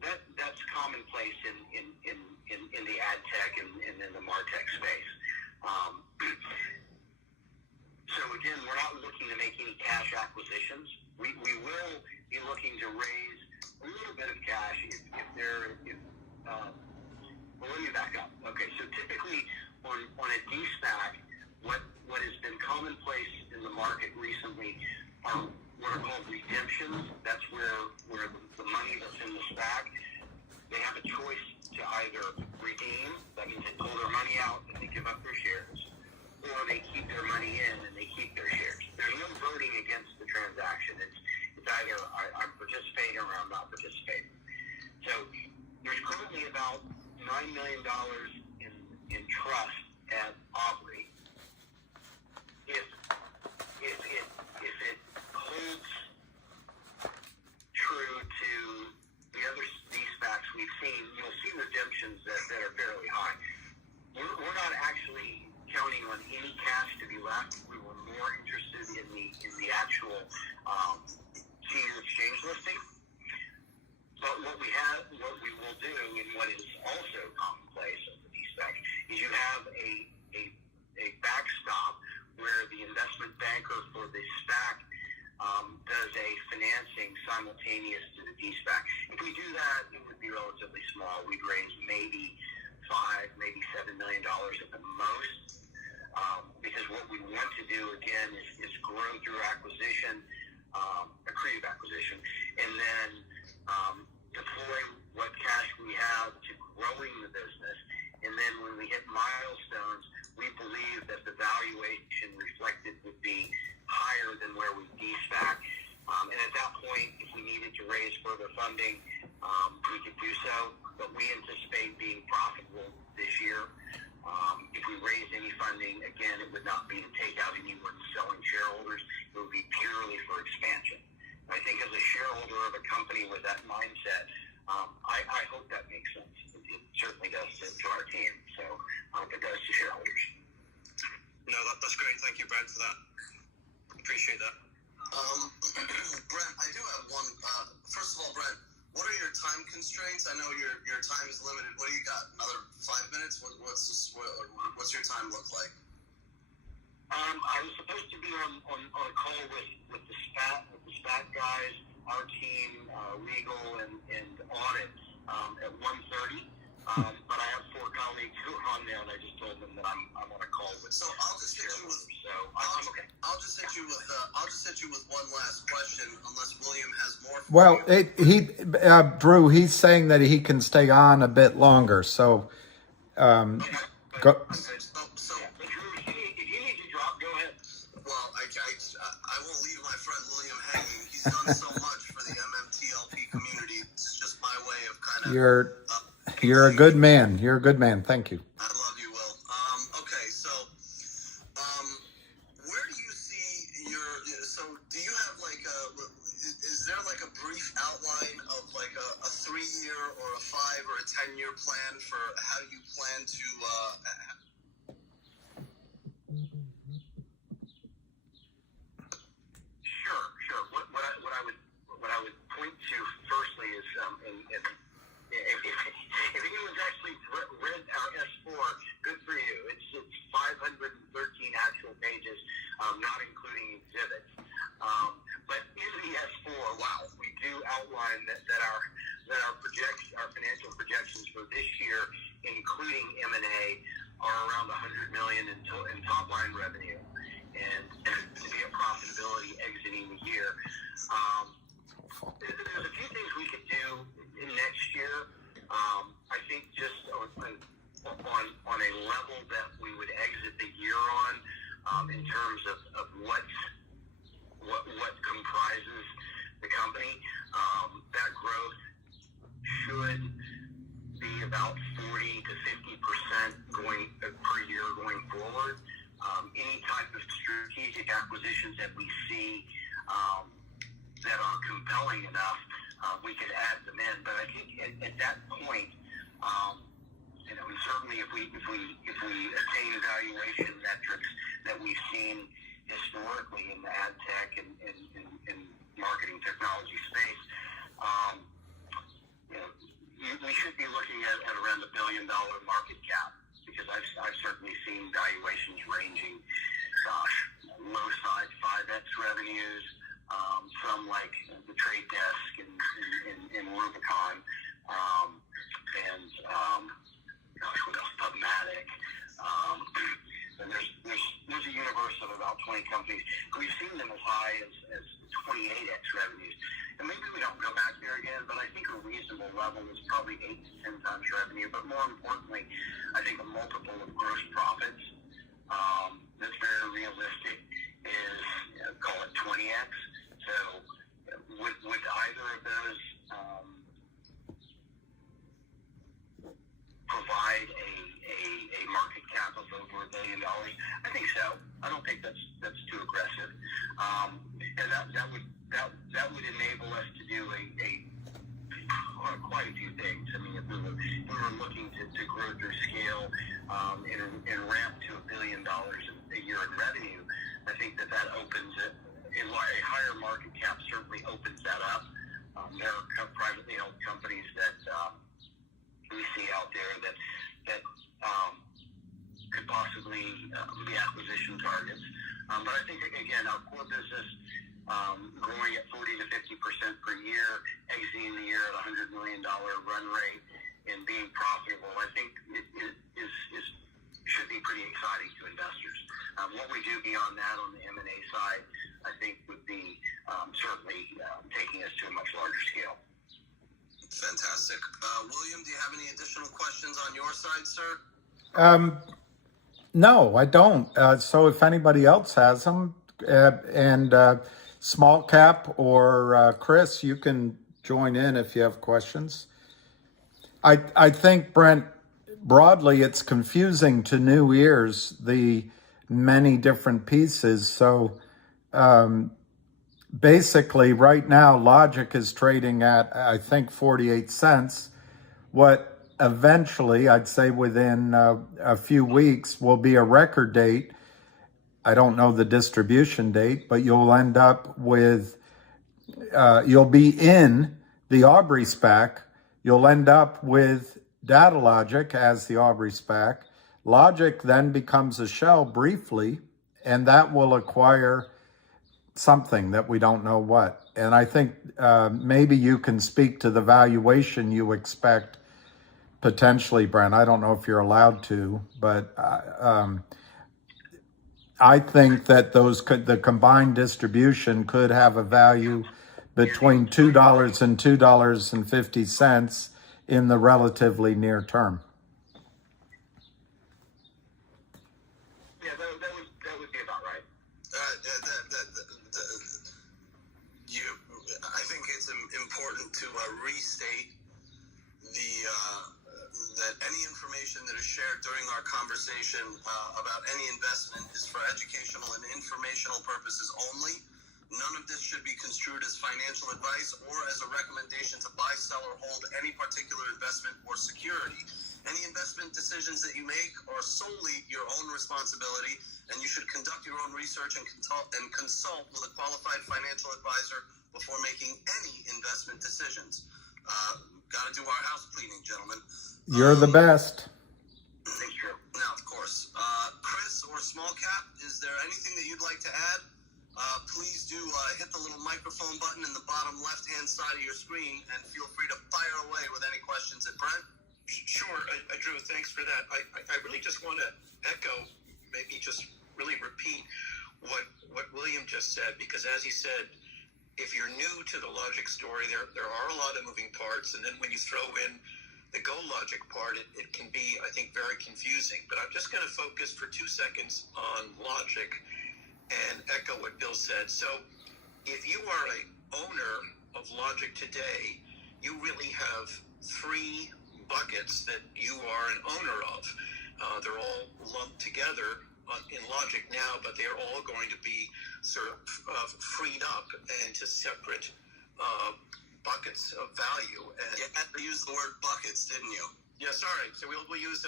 That's commonplace in the ad tech and in the MarTech space. So again, we're not looking to make any cash acquisitions. We will be looking to raise a little bit of cash well, let me back up. Okay, so typically on a de-SPAC, what has been commonplace in the market recently are what are called redemptions. That's where the money that's in the SPAC, they have a choice to either redeem, that means they pull their money out and they give up their shares, or they keep their money in and they keep their shares. There's no voting against the transaction. It's either I'm participating or I'm not participating. So there's currently about $9 million in trust at Aubrey. If it holds true to the other de-SPACs we've seen, you'll see redemptions that are fairly high. We're not actually counting on any cash to be left. We were more interested in the actual senior exchange listing. But what we will do, and what is also commonplace of the de-SPAC, is you have a backstop where the investment banker for the SPAC does a financing simultaneous to the de-SPAC. If we do that, it would be relatively small. We'd raise maybe $5, maybe $7 million at the most. Because what we want to do, again, is grow through acquisition, accretive acquisition, and then deploy what cash we have to growing the business. And then when we hit milestones, we believe that the valuation reflected would be higher than where we de-SPAC. And at that point, if we needed to raise further funding, we could do so. But we anticipate being profitable this year. If we raise any funding, again, it would not be to take out anyone's selling shareholders. It would be purely for expansion. I think as a shareholder of a company with that mindset, I hope that makes sense. It certainly does to our team. So I hope it does to shareholders. No, that's great. Thank you, Brent, for that. Appreciate that. Brent, I do have one. First of all, Brent, what are your time constraints? I know your time is limited. What do you got? Another 5 minutes? What's your time look like? I was supposed to be on a call with the SPAC guys, our team, legal and audit at 1:30. But I have 4 colleagues who are on there, and I just told them that I'm on a call with. So I'll just hit you with. So I'm okay. I'll just hit you with one last question, unless William has more. Well, Drew, he's saying that he can stay on a bit longer. So, go. So if you need to drop, go ahead. Well, I won't leave my friend William hanging. He's done so much for the MMTLP community. It's just my way of kind of. You're a good man. You're a good man. Thank you. I love you, Will. Okay, so where do you see so do you have is there like a brief outline of like a 3-year or a 5 or a 10-year plan for how you plan to Sure. What I would point to firstly is if anyone's actually read our S4, good for you. It's 513 actual pages, not including exhibits. But in the S4, wow, we do outline that our financial projections for this year, including M&A, are around $100 million in top line revenue, and to be at profitability exiting the year. There's a few things we could do in next year. I think just on a level that we would exit the year on, in terms of what comprises the company, that growth should be about 40 to 50% per year going forward. Any type of strategic acquisitions that we see that are compelling enough, we could add them in. But I think at that point, and certainly if we attain valuation metrics that we've seen historically in the ad tech and marketing technology space. We should be looking at around $1 billion market cap, because I've certainly seen valuations ranging, low side 5x revenues, some like the Trade Desk and Rubicon, and what else? Pubmatic. And there's a universe of about 20 companies. We've seen them as high as 28x revenues. And maybe we don't go back there again, but I think a reasonable level is probably 8 to 10 times revenue. But more importantly, I think a multiple of gross profits that's very realistic is, call it 20x. So would either of those provide a market cap of over $1 billion? I think so. I don't think that's too aggressive. And that would enable us to do quite a few things. I mean, if we were looking to grow through scale and ramp to $1 billion a year in revenue, I think that opens it. A higher market cap certainly opens that up. There are privately held companies that we see out there that could possibly be acquisition targets. But I think, again, our core business growing at 40 to 50% per year, exiting the year at $100 million run rate, and being profitable, I think it should be pretty exciting to investors. What we do beyond that on the M&A side, I think would be certainly taking us to a much larger scale. Fantastic. William, do you have any additional questions on your side, sir? No, I don't. So if anybody else has them, and Small Cap or Chris, you can join in if you have questions. I think, Brent, broadly, it's confusing to new ears, the many different pieces. So basically, right now, logiq is trading at, I think, 48 cents. What eventually, I'd say within a few weeks, will be a record date. I don't know the distribution date, but you'll end up with, you'll be in the Aubrey SPAC. You'll end up with Datalogic as the Aubrey SPAC. Logiq then becomes a shell briefly, and that will acquire something that we don't know what. And I think maybe you can speak to the valuation you expect potentially, Brent. I don't know if you're allowed to, but I think that the combined distribution could have a value between $2 and $2.50 in the relatively near term. Yeah, that would be about right. I think it's important to restate that any information that is shared during our conversation about any investment is for educational and informational purposes only. None of this should be construed as financial advice or as a recommendation to buy, sell, or hold any particular investment or security. Any investment decisions that you make are solely your own responsibility, and you should conduct your own research and consult with a qualified financial advisor before making any investment decisions. Got to do our house cleaning, gentlemen. You're the best. Thanks, Drew. Now, of course. Chris or Small Cap, is there anything that you'd like to add? Please do hit the little microphone button in the bottom left-hand side of your screen, and feel free to fire away with any questions at Brent. Sure, Drew, thanks for that. I really just want to echo, maybe just really repeat what William just said, because as he said, if you're new to the logiq story, there are a lot of moving parts, and then when you throw in the GoLogic part, it can be, I think, very confusing. But I'm just going to focus for 2 seconds on logiq and echo what Bill said. So if you are an owner of logiq today, you really have 3 buckets that you are an owner of. They're all lumped together in logiq now, but they're all going to be sort of freed up into separate buckets of value. And you had to use the word buckets, didn't you? Yeah, sorry. So we'll use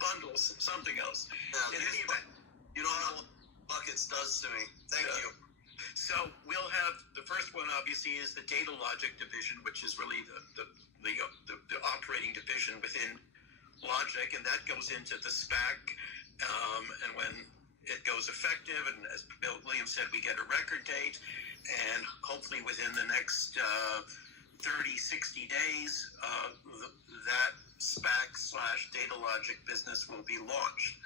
bundles, something else. Yeah, In any event, you don't know buckets does to me. Thank you. So we'll have the first one. Obviously, is the data logic division, which is really the operating division within Logic, and that goes into the SPAC. And when it goes effective, and as Bill Williams said, we get a record date, and hopefully within the next 30-60 days, that SPAC/data logic business will be launched.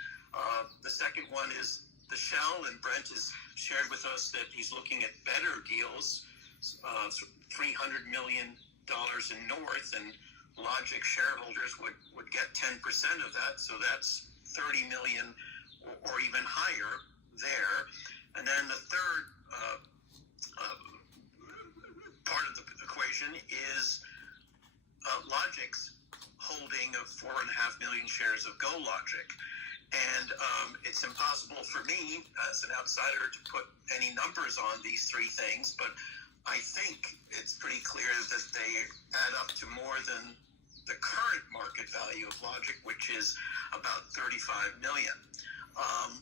The second one is the shell, and Brent has shared with us that he's looking at better deals, $300 million in North, and Logic shareholders would get 10% of that, so that's $30 million or even higher there. And then the third part of the equation is Logic's holding of 4.5 million shares of GoLogic. And it's impossible for me as an outsider to put any numbers on these three things, but I think it's pretty clear that they add up to more than the current market value of Logic, which is about 35 million.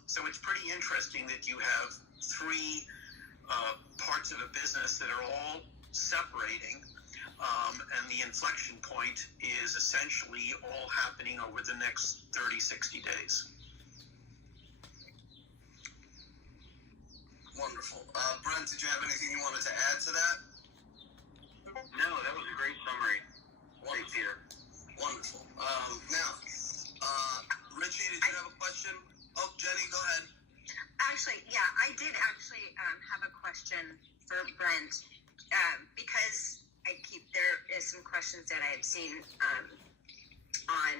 So it's pretty interesting that you have three parts of a business that are all separating, and the inflection point is essentially all happening over the next 30-60 days. Wonderful. Brent, did you have anything you wanted to add to that? No, that was a great summary. Thanks, Peter. Wonderful. Now, Richie, did you have a question? Oh, Jenny, go ahead. Actually, yeah, I did actually have a question for Brent, because there is some questions that I've seen on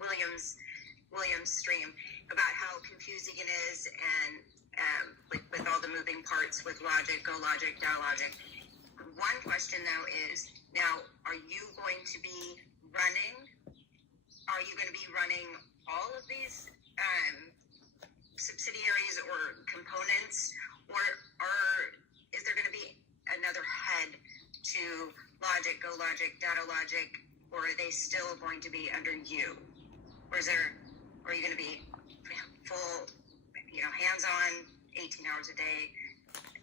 William's stream about how confusing it is, and with all the moving parts with Logic, GoLogic, DataLogic. One question though is, now, are you going to be running all of these subsidiaries or components, or is there going to be another head to Logic, GoLogic, DataLogic, or are they still going to be under you? Or are you going to be full, hands-on, 18 hours a day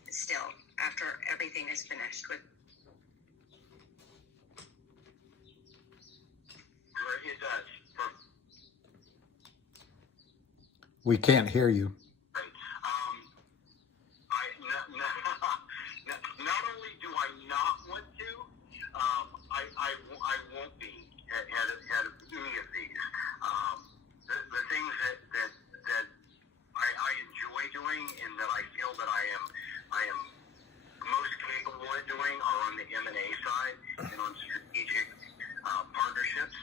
still after everything is finished with? It does. We can't hear you. Not only do I not want to, I won't be head of any of these. The things that I enjoy doing and that I feel that I am most capable at doing are on the M&A side and on strategic partnerships.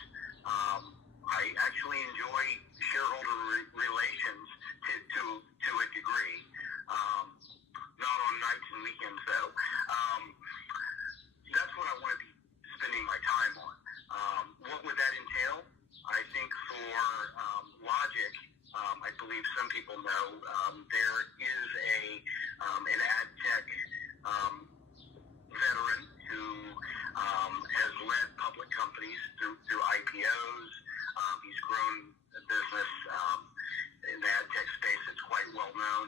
I actually enjoy shareholder relations to a degree. Not on nights and weekends, though. That's what I want to be spending my time on. What would that entail? I think for Logic, I believe some people know, there is an ad tech veteran who has led public companies through IPOs. He's grown a business in the ad tech space. It's quite well known,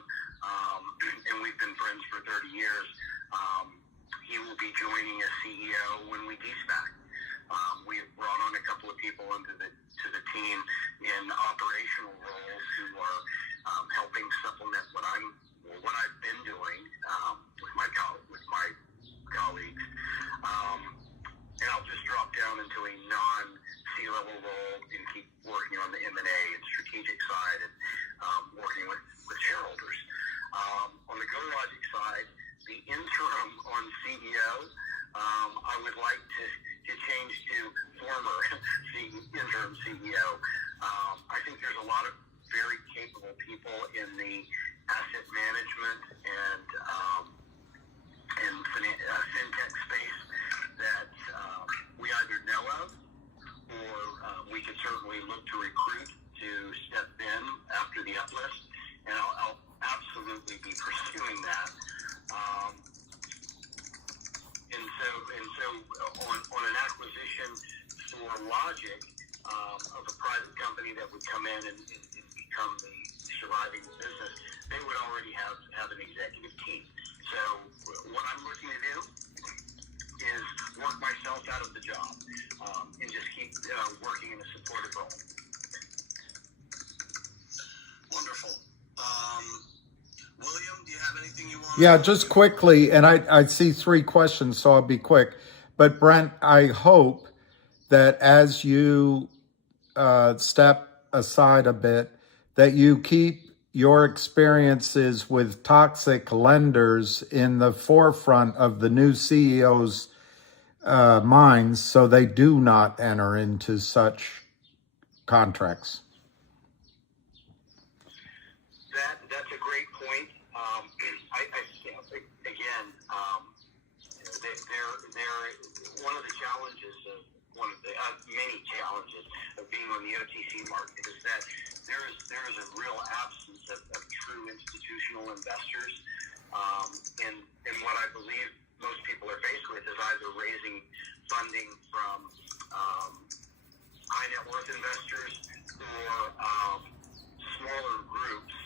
and we've been friends for 30 years. He will be joining as CEO when we de-SPAC. We have brought on a couple of people to the team in operational roles who are helping supplement what I've been doing with my colleagues. And I'll just drop down into a non-C-level role and keep working on the M&A and strategic side and working with shareholders. On the GoLogic side, the interim on CEO, I would like to change to former interim CEO. I think there's a lot of very capable people in the asset management and fintech space that we either know of, or we could certainly look to recruit to step in after the uplist, and I'll absolutely be pursuing that. And so on an acquisition for Logic of a private company that would come in and become the surviving the business, they would already have an executive team. So what I'm looking to do is work myself out of the job and just keep working in a supportive role. Wonderful. William, do you have anything you want? Yeah, just quickly, and I see 3 questions, so I'll be quick. But Brent, I hope that as you step aside a bit, that you keep your experiences with toxic lenders in the forefront of the new CEO's minds, so they do not enter into such contracts. That's a great point. One of the challenges one of the many challenges of being on the OTC market is that there is a real absence of true institutional investors, and what I believe most people are faced with is either raising funding from high net worth investors or smaller groups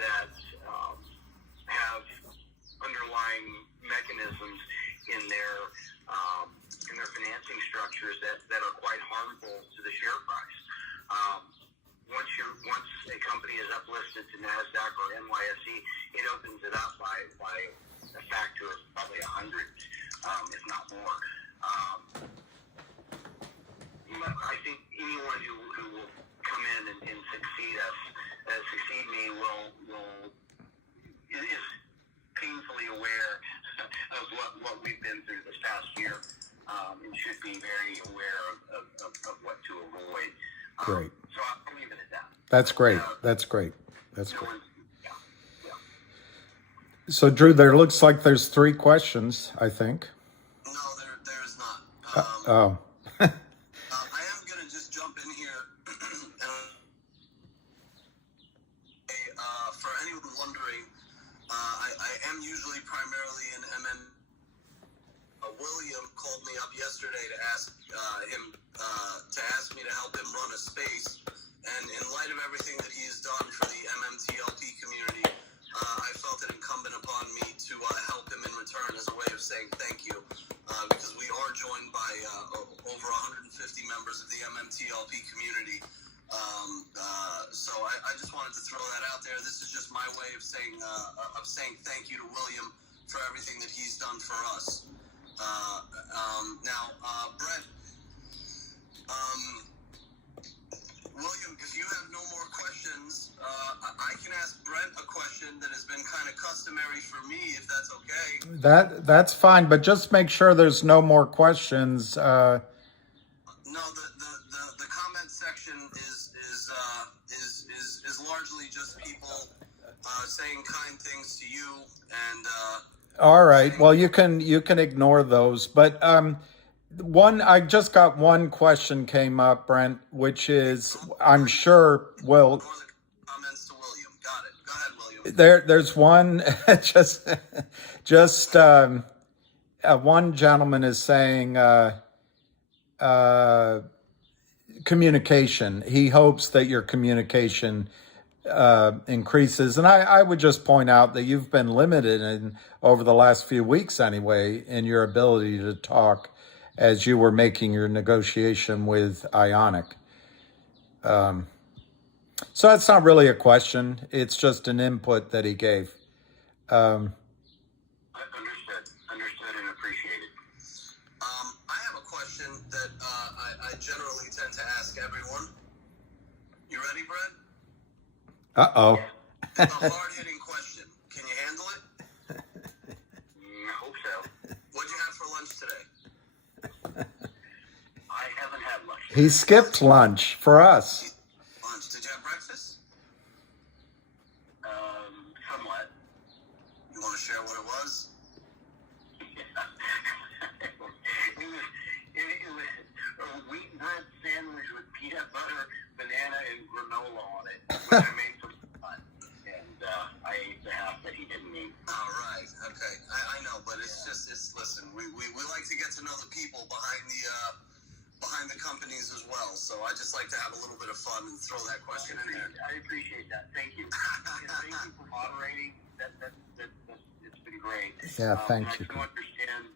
that have underlying mechanisms in their financing structures that are quite harmful to the share price. Once a company is uplisted to NASDAQ or NYSE, it opens it up by a factor of probably 100, if not more. I think anyone who will come in and succeed me is painfully aware of what we've been through this past year, and should be very aware of what to avoid. Great. So I'll leave it at that. That's great. That's great. That's No great. one's- yeah. So, Drew, there looks like there's 3 questions, I think. No, there is not. Oh. I am going to just jump in here. For anyone wondering, I am usually primarily in MM. William called me up yesterday to ask me to help him run a space, and in light of everything that he has done for the MMTLP community, I felt it incumbent upon me to help him in return as a way of saying thank you, because we are joined by over 150 members of the MMTLP community. So I just wanted to throw that out there. This is just my way of saying thank you to William for everything that he's done for us. Now, Brent, William, if you have no more questions, I can ask Brent a question that has been kind of customary for me, if that's okay. That's fine, but just make sure there's no more questions. No, the comment section is largely just people saying kind things to you and. All right. Well, you can ignore those, but I just got one question came up, Brent, which is I'm sure will. Comments to William. Got it. Go ahead, William. There's one just one gentleman is saying communication. He hopes that your communication increases, and I would just point out that you've been limited over the last few weeks anyway in your ability to talk as you were making your negotiation with Ionic. So that's not really a question, it's just an input that he gave. Understood and appreciated. I have a question that I generally tend to ask everyone. You ready, Brent? Uh-oh. A hard-hitting question. Can you handle it? I hope so. What'd you have for lunch today? I haven't had lunch. He skipped lunch for us. Lunch. Did you have breakfast? Somewhat. You want to share what it was? It was a wheat bread sandwich with peanut butter, banana, and granola on it, which I made for fun. And I ate the half that he didn't eat. All right. Okay. I know, but listen, we like to get to know the people behind the companies as well. So I just like to have a little bit of fun and throw that question in there. I appreciate that. Thank you. And thank you for moderating. It's been great. Yeah, thank you. I do understand,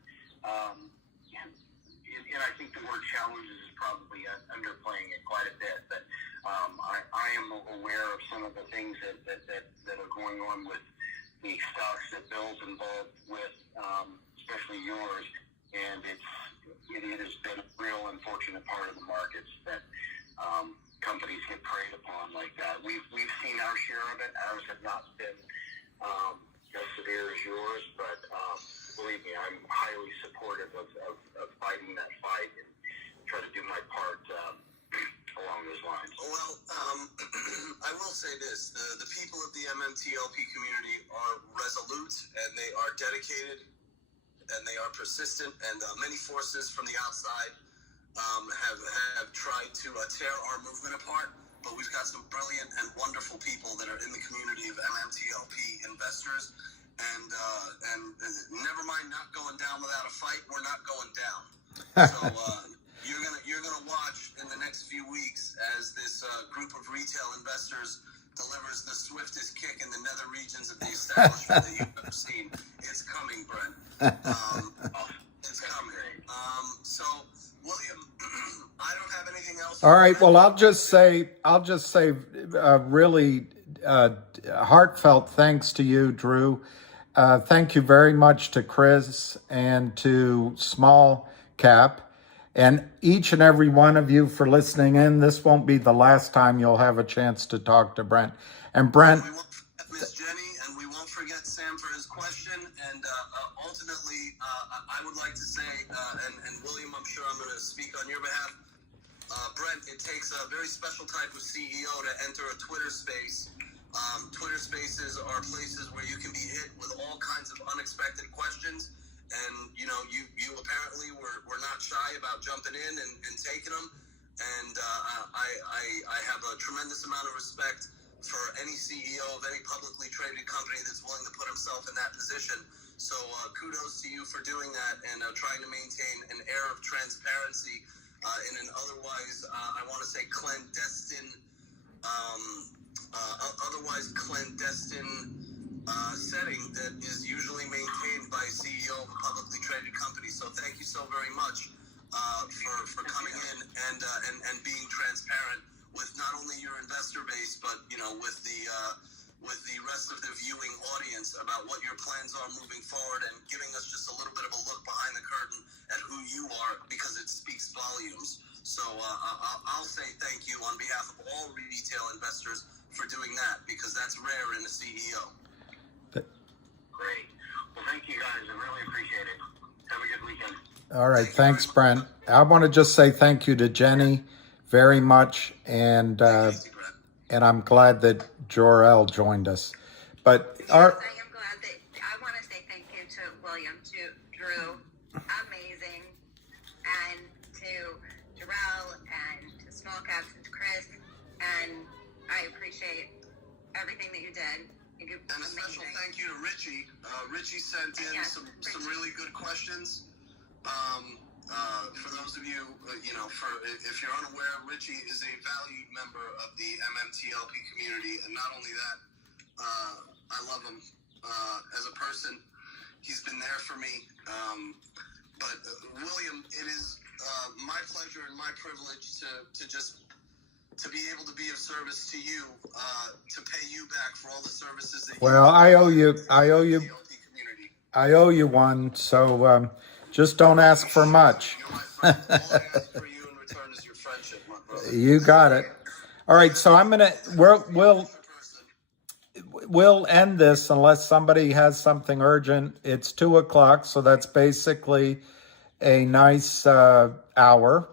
and I think the word challenges is probably underplaying it quite a bit. But I am aware of some of the things that are going on with the stocks that Bill's involved with, especially yours, and it has been a real unfortunate part of the markets that companies get preyed upon like that. We've seen our share of it. Ours have not been as severe as yours, but believe me, I'm highly supportive of fighting that fight and try to do my part along those lines. Well, I will say this. The people of the MMTLP community are resolute, and they are dedicated, and they are persistent, and many forces from the outside have tried to tear our movement apart, but we've got some brilliant and wonderful people that are in the community of MMTLP investors, and never mind not going down without a fight, we're not going down. So you're gonna watch in the next few weeks as this group of retail investors delivers the swiftest kick in the nether regions of the establishment that you've ever seen. It's coming, Brent. It's coming. So, William, I don't have anything else. All right. Well, I'll just say really heartfelt thanks to you, Drew. Thank you very much to Chris and to Small Cap, and each and every one of you for listening in. This won't be the last time you'll have a chance to talk to Brent. And Brent, we won't forget Miss Jenny, and we won't forget Sam for his question. And ultimately, I would like to say, and William, I'm sure I'm going to speak on your behalf. Brent, it takes a very special type of CEO to enter a Twitter space. Twitter spaces are places where you can be hit with all kinds of unexpected questions. And, you apparently were not shy about jumping in and taking them. And I have a tremendous amount of respect for any CEO of any publicly traded company that's willing to put himself in that position. So kudos to you for doing that and trying to maintain an air of transparency in an otherwise, I want to say, clandestine setting that is usually maintained by a CEO of a publicly traded company. So thank you so very much for coming in and being transparent with not only your investor base, but with the rest of the viewing audience about what your plans are moving forward, and giving us just a little bit of a look behind the curtain at who you are, because it speaks volumes. So I'll say thank you on behalf of all retail investors for doing that, because that's rare in a CEO. Great. Well, thank you guys. I really appreciate it. Have a good weekend. all right. Thanks, Brent. I want to just say thank you to Jenny very much. And I'm glad that Jor-El joined us. But Yes, I am glad that. I want to say thank you to William, to Drew, amazing, and to Jarrell, and to Small Caps, and to Chris, and I appreciate everything that you did. You did And a special thank you to Richie. Richie sent in some really good questions. For those of you, if you're unaware, Richie is a valued member of the MMTLP community, and not only that, I love him as a person. He's been there for me. But William, it is my pleasure and my privilege to be able to be of service to you, to pay you back for all the services that I owe you one. So just don't ask for much. All I ask for you in return is your friendship, my brother. You got it. All right. So we'll end this unless somebody has something urgent. It's 2:00, so that's basically a nice hour.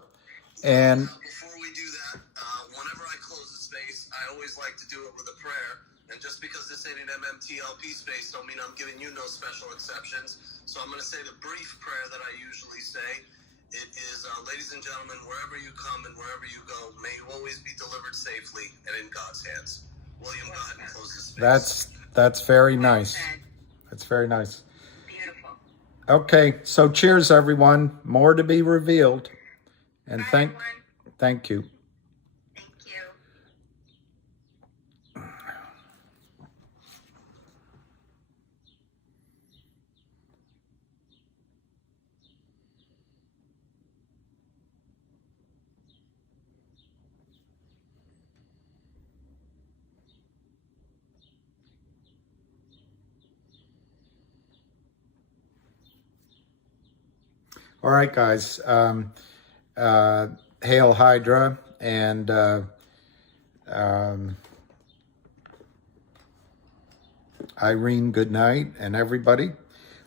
And Before we do that, whenever I close the space, I always like to do it with a prayer. And just because this ain't an MMTLP space, don't mean I'm giving you no special exceptions. So I'm going to say the brief prayer that I usually say. It is, ladies and gentlemen, wherever you come and wherever you go, may you always be delivered safely and in God's hands. William, go ahead and close the space. that's very nice. That's very nice. Beautiful. Okay, so cheers, everyone. More to be revealed. And Bye, everyone. thank you. All right, guys. Hail Hydra and Irene, good night, and everybody.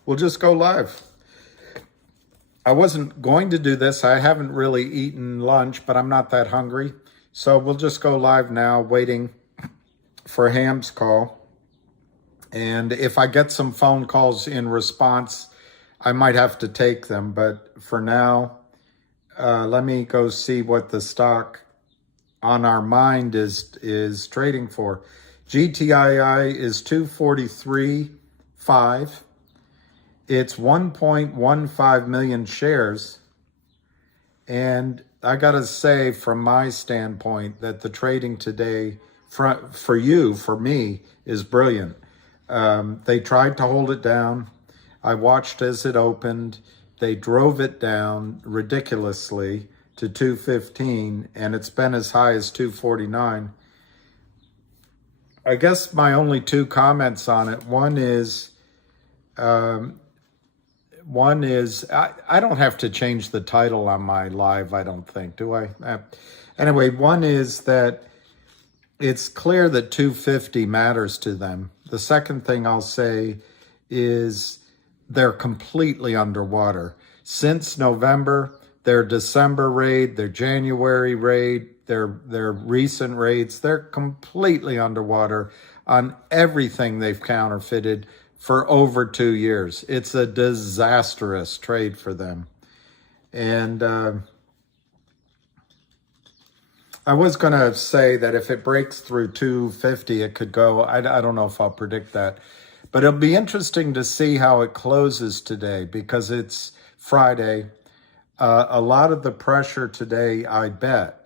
We'll just go live. I wasn't going to do this. I haven't really eaten lunch, but I'm not that hungry. So we'll just go live now, waiting for Ham's call. And if I get some phone calls in response, I might have to take them. But for now, let me go see what the stock on our mind is trading for. GTII is 243.5. It's 1.15 million shares. And I got to say, from my standpoint, that the trading today, for me, is brilliant. They tried to hold it down. I watched as it opened. They drove it down ridiculously to 215, and it's been as high as 249. I guess my only two comments on it. One is I don't have to change the title on my live, I don't think, do I? Anyway, one is that it's clear that 250 matters to them. The second thing I'll say is they're completely underwater. Since November, their December raid, their January raid, their recent raids, they're completely underwater on everything they've counterfeited for over 2 years. It's a disastrous trade for them. And I was going to say that if it breaks through 250, it could go, I don't know if I'll predict that. But it'll be interesting to see how it closes today because it's Friday. A lot of the pressure today, I bet,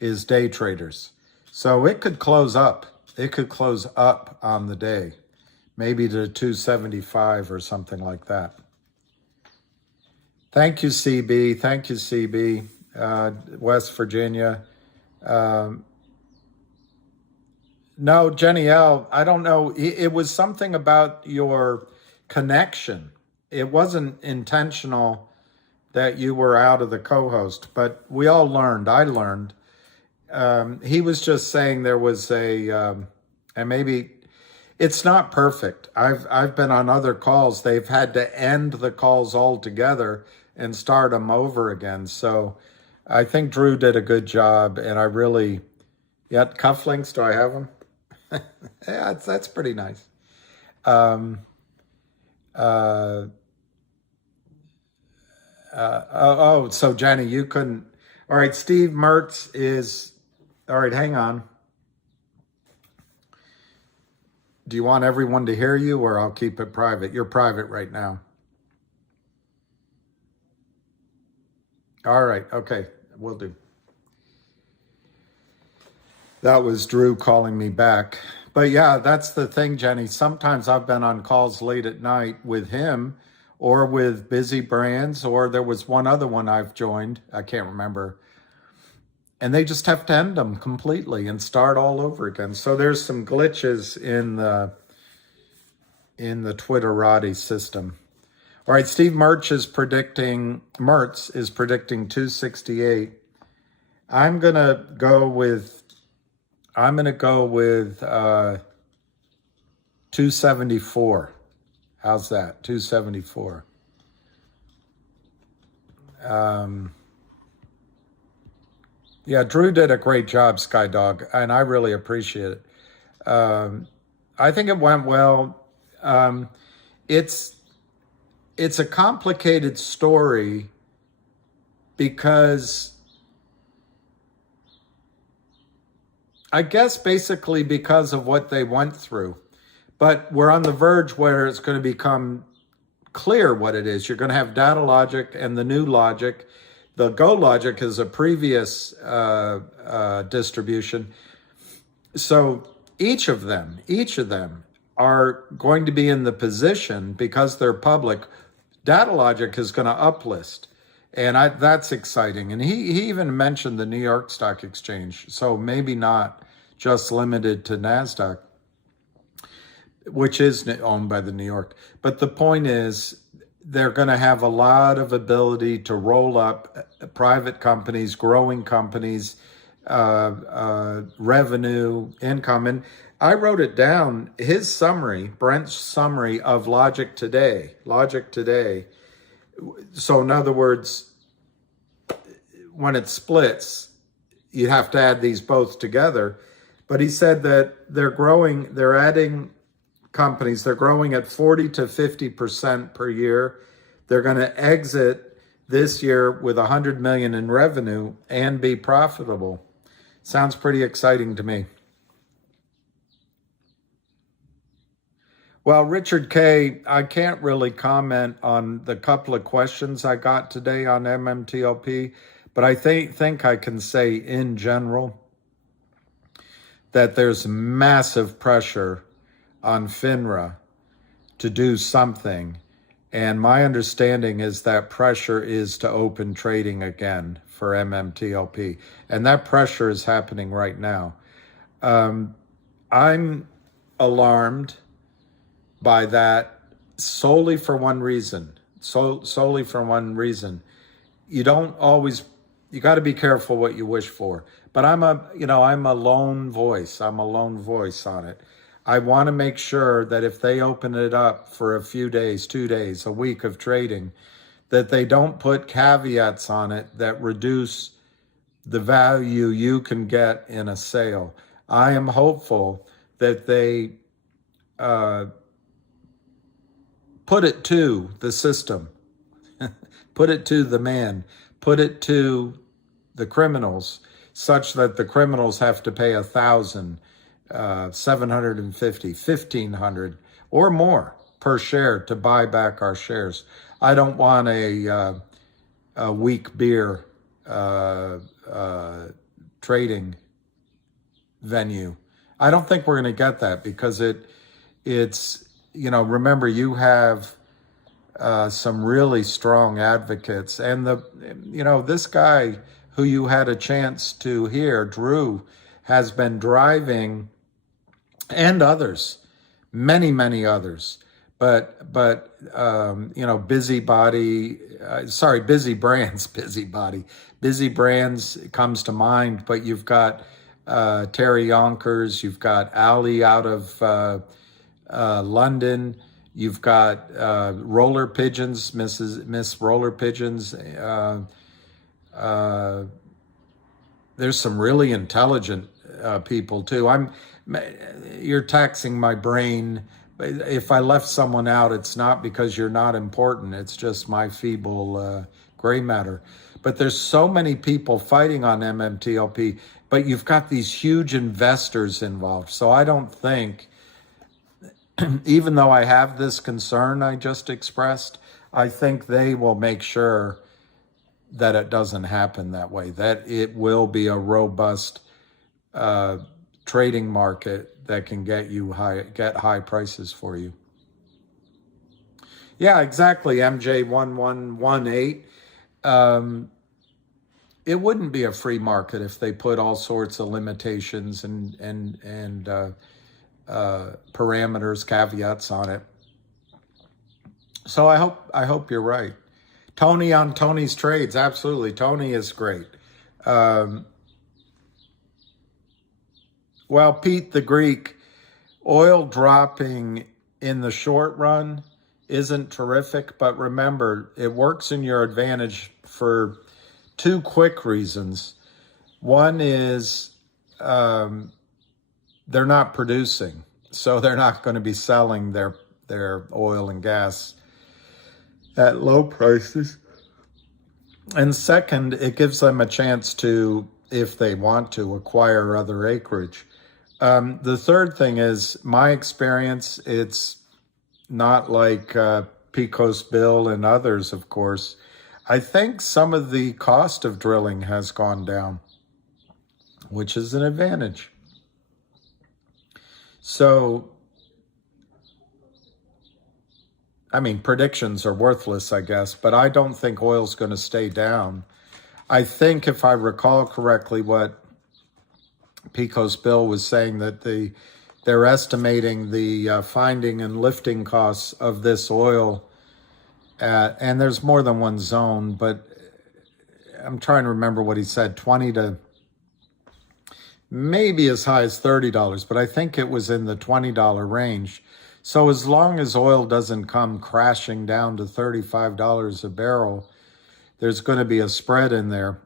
is day traders. So it could close up. It could close up on the day, maybe to 275 or something like that. Thank you, CB. Thank you, CB. West Virginia. No, Jenny L, I don't know. It was something about your connection. It wasn't intentional that you were out of the co-host, but we all learned. I learned. He was just saying there was and maybe it's not perfect. I've been on other calls. They've had to end the calls altogether and start them over again. So I think Drew did a good job, and I really, cufflinks, do I have them? Yeah, that's pretty nice. So Jenny, you couldn't. All right, Steve Mertz is, all right, hang on. Do you want everyone to hear you, or I'll keep it private? You're private right now. All right, okay, will do. That was Drew calling me back. But yeah, that's the thing, Jenny. Sometimes I've been on calls late at night with him or with Busy Brands, or there was one other one I've joined. I can't remember. And they just have to end them completely and start all over again. So there's some glitches in the Twitterati system. All right, Steve Mertz is predicting 268. I'm gonna go with 274. How's that? 274. Yeah, Drew did a great job, Skydog, and I really appreciate it. I think it went well. It's a complicated story because I guess basically because of what they went through. But we're on the verge where it's going to become clear what it is. You're going to have data logic and the new logic. The Go logic is a previous distribution. So each of them are going to be in the position, because they're public, data logic is going to uplist. And that's exciting. And he even mentioned the New York Stock Exchange. So maybe not just limited to NASDAQ, which is owned by the New York. But the point is, they're going to have a lot of ability to roll up private companies, growing companies, revenue, income. And I wrote it down, his summary, Brent's summary of logiq today. So in other words, when it splits, you have to add these both together. But he said that they're adding companies, they're growing at 40 to 50% per year. They're going to exit this year with 100 million in revenue and be profitable. Sounds pretty exciting to me. Well, Richard K., I can't really comment on the couple of questions I got today on MMTLP, but I think I can say in general that there's massive pressure on FINRA to do something. And my understanding is that pressure is to open trading again for MMTLP. And that pressure is happening right now. I'm alarmed by that solely for one reason. You don't always, you got to be careful what you wish for. But I'm a lone voice. I'm a lone voice on it. I want to make sure that if they open it up for a few days, 2 days, a week of trading, that they don't put caveats on it that reduce the value you can get in a sale. I am hopeful that they put it to the system, put it to the man, put it to the criminals, such that the criminals have to pay 1,000, 750, 1,500 or more per share to buy back our shares. I don't want a weak beer trading venue. I don't think we're going to get that because it's remember, you have some really strong advocates, and this guy who you had a chance to hear, Drew, has been driving, and others, many others, but Busy Brands comes to mind, but you've got Terry Yonkers, you've got Ali out of London, you've got Roller Pigeons, Miss Roller Pigeons. There's some really intelligent people too. You're taxing my brain. If I left someone out, it's not because you're not important. It's just my feeble gray matter. But there's so many people fighting on MMTLP, but you've got these huge investors involved. So I don't think, even though I have this concern I just expressed, I think they will make sure that it doesn't happen that way, that it will be a robust trading market that can get high prices for you. Yeah, exactly, MJ1118. It wouldn't be a free market if they put all sorts of limitations and parameters, caveats on it. So I hope you're right. Tony on Tony's Trades, absolutely. Tony is great. Well, Pete the Greek, oil dropping in the short run isn't terrific, but remember, it works in your advantage for two quick reasons. One is they're not producing, so they're not going to be selling their oil and gas at low prices. And second, it gives them a chance to, if they want to, acquire other acreage. The third thing is, my experience, it's not like Pecos Bill and others, of course. I think some of the cost of drilling has gone down, which is an advantage. So, I mean, predictions are worthless, I guess, but I don't think oil's going to stay down. I think, if I recall correctly, what Pecos Bill was saying, that they're estimating the finding and lifting costs of this oil and there's more than one zone, but I'm trying to remember what he said, 20 to maybe as high as $30, but I think it was in the $20 range. So as long as oil doesn't come crashing down to $35 a barrel, there's going to be a spread in there.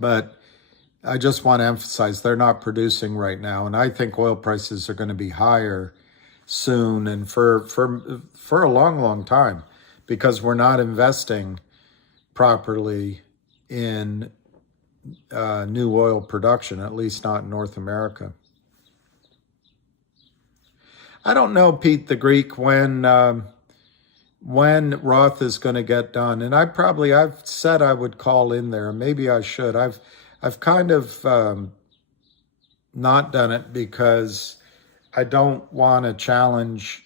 But I just want to emphasize they're not producing right now, and I think oil prices are going to be higher soon and for a long, long time, because we're not investing properly in new oil production, at least not in North America. I don't know, Pete the Greek, when Roth is going to get done, and I've said I would call in there. Maybe I should. I've kind of not done it because I don't want to challenge.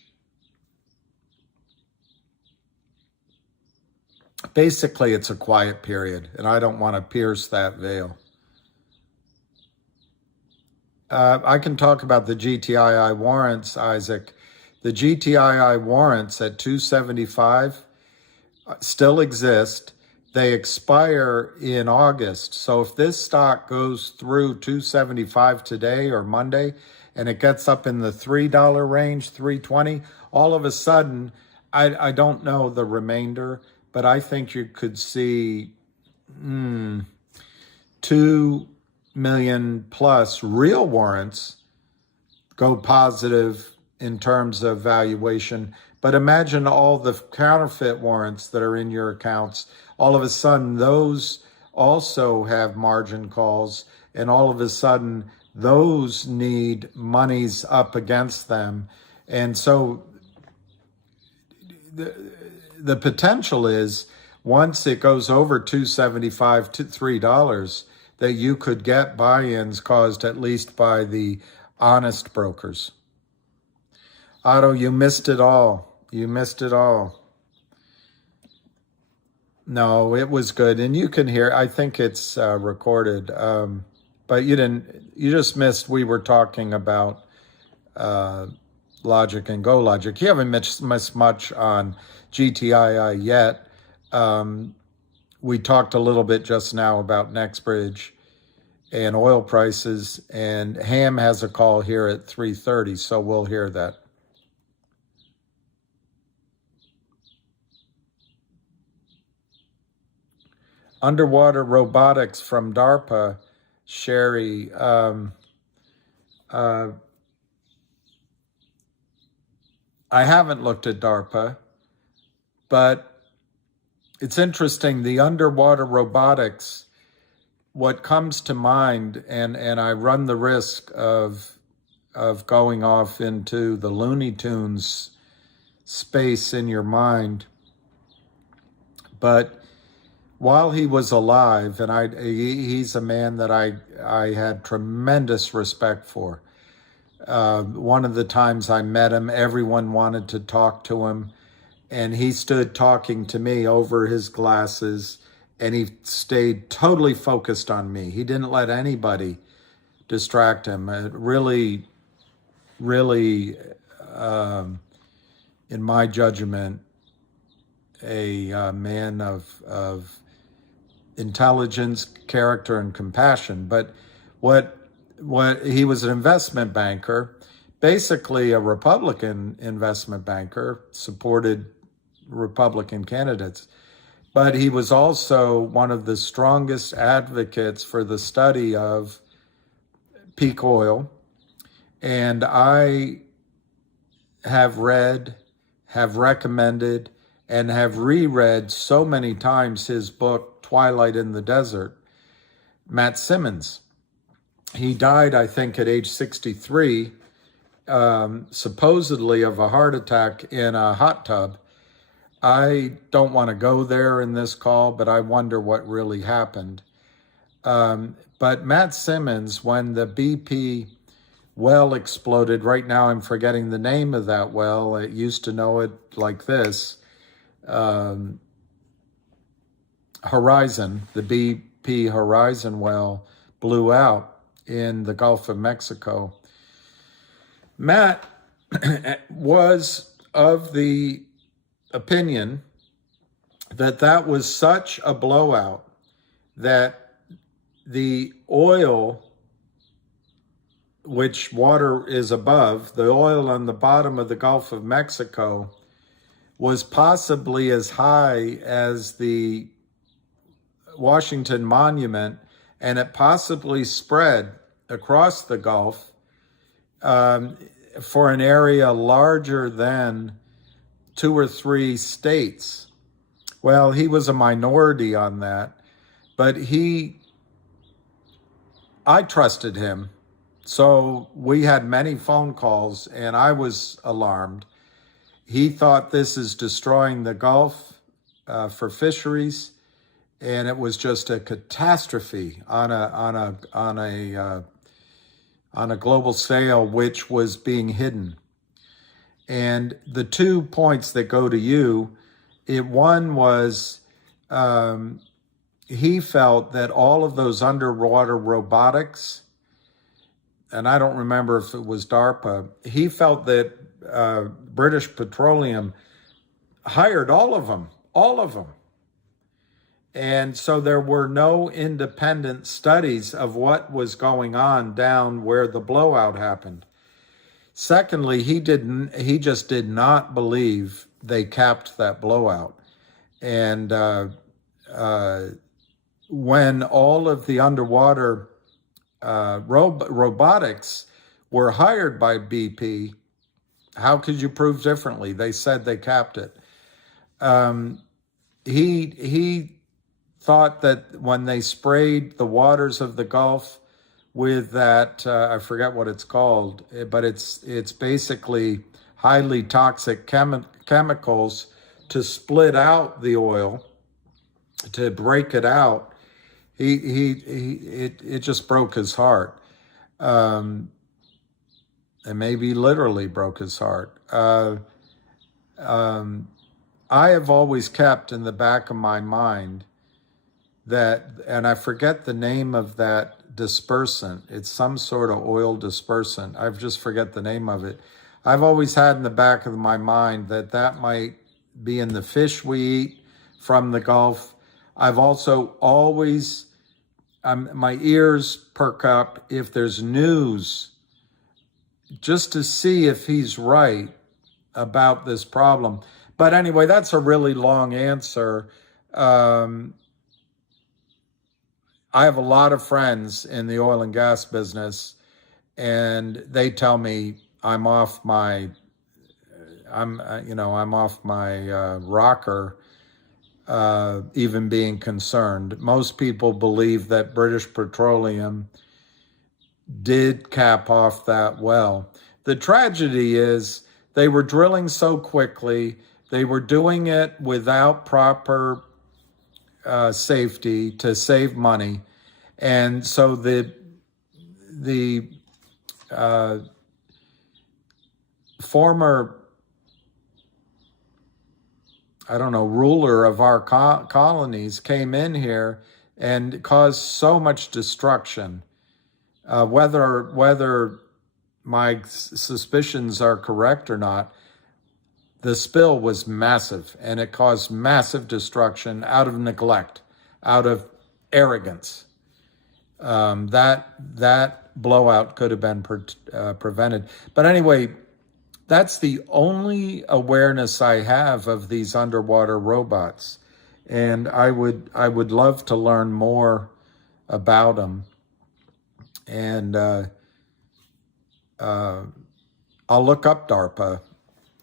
Basically, it's a quiet period, and I don't want to pierce that veil. I can talk about the GTII warrants, Isaac. The GTII warrants at 275 still exist. They expire in August. So if this stock goes through 275 today or Monday, and it gets up in the $3 range, $3.20, all of a sudden, I don't know the remainder, but I think you could see 2 million plus real warrants go positive in terms of valuation. But imagine all the counterfeit warrants that are in your accounts. All of a sudden, those also have margin calls, and all of a sudden, those need monies up against them. And so the potential is, once it goes over $2.75 to $3, that you could get buy-ins caused at least by the honest brokers. Otto, you missed it all. You missed it all. No, it was good. And you can hear, I think it's recorded. But you didn't, you just missed, we were talking about logiq and GOLQ. You haven't missed much on GTII yet. We talked a little bit just now about NextBridge and oil prices, and Ham has a call here at 3:30, so we'll hear that. Underwater robotics from DARPA, Sherry. I haven't looked at DARPA, but it's interesting, the underwater robotics, what comes to mind, and I run the risk of going off into the Looney Tunes space in your mind, but while he was alive, and he's a man that I had tremendous respect for. One of the times I met him, everyone wanted to talk to him, and he stood talking to me over his glasses, and he stayed totally focused on me. He didn't let anybody distract him. Really, in my judgment, a man of intelligence, character, and compassion. But what he was an investment banker, basically a Republican investment banker, supported Republican candidates. But he was also one of the strongest advocates for the study of peak oil. And I have read, have recommended, and have reread so many times his book, Twilight in the Desert. Matt Simmons. He died, I think, at age 63, supposedly of a heart attack in a hot tub. I don't want to go there in this call, but I wonder what really happened. But Matt Simmons, when the BP well exploded, right now I'm forgetting the name of that well. I used to know it like this. Horizon, the BP Horizon well blew out in the Gulf of Mexico. Matt was of the opinion that that was such a blowout that the oil, which water is above, the oil on the bottom of the Gulf of Mexico was possibly as high as the Washington Monument, and it possibly spread across the Gulf for an area larger than 2 or 3 states. Well, he was a minority on that, but I trusted him. So we had many phone calls, and I was alarmed. He thought this is destroying the Gulf for fisheries, and it was just a catastrophe on a global scale, which was being hidden. And the 2 points that go to you, one was he felt that all of those underwater robotics, and I don't remember if it was DARPA, he felt that British Petroleum hired all of them. And so there were no independent studies of what was going on down where the blowout happened. Secondly, he just did not believe they capped that blowout. And when all of the underwater robotics were hired by BP, how could you prove differently? They said they capped it. He thought that when they sprayed the waters of the Gulf with that, I forget what it's called, but it's basically highly toxic chemicals to split out the oil, to break it out. It just broke his heart. And maybe literally broke his heart. I have always kept in the back of my mind that, and I forget the name of that dispersant. It's some sort of oil dispersant. I just forget the name of it. I've always had in the back of my mind that might be in the fish we eat from the Gulf. I've also always, my ears perk up if there's news, just to see if he's right about this problem. But anyway, that's a really long answer. I have a lot of friends in the oil and gas business, and they tell me I'm off my rocker, even being concerned. Most people believe that British Petroleum did cap off that well. The tragedy is they were drilling so quickly, they were doing it without proper safety to save money, and so the former, ruler of our colonies came in here and caused so much destruction. Whether my suspicions are correct or not, the spill was massive, and it caused massive destruction out of neglect, out of arrogance. That blowout could have been prevented. But anyway, that's the only awareness I have of these underwater robots, and I would love to learn more about them. And I'll look up DARPA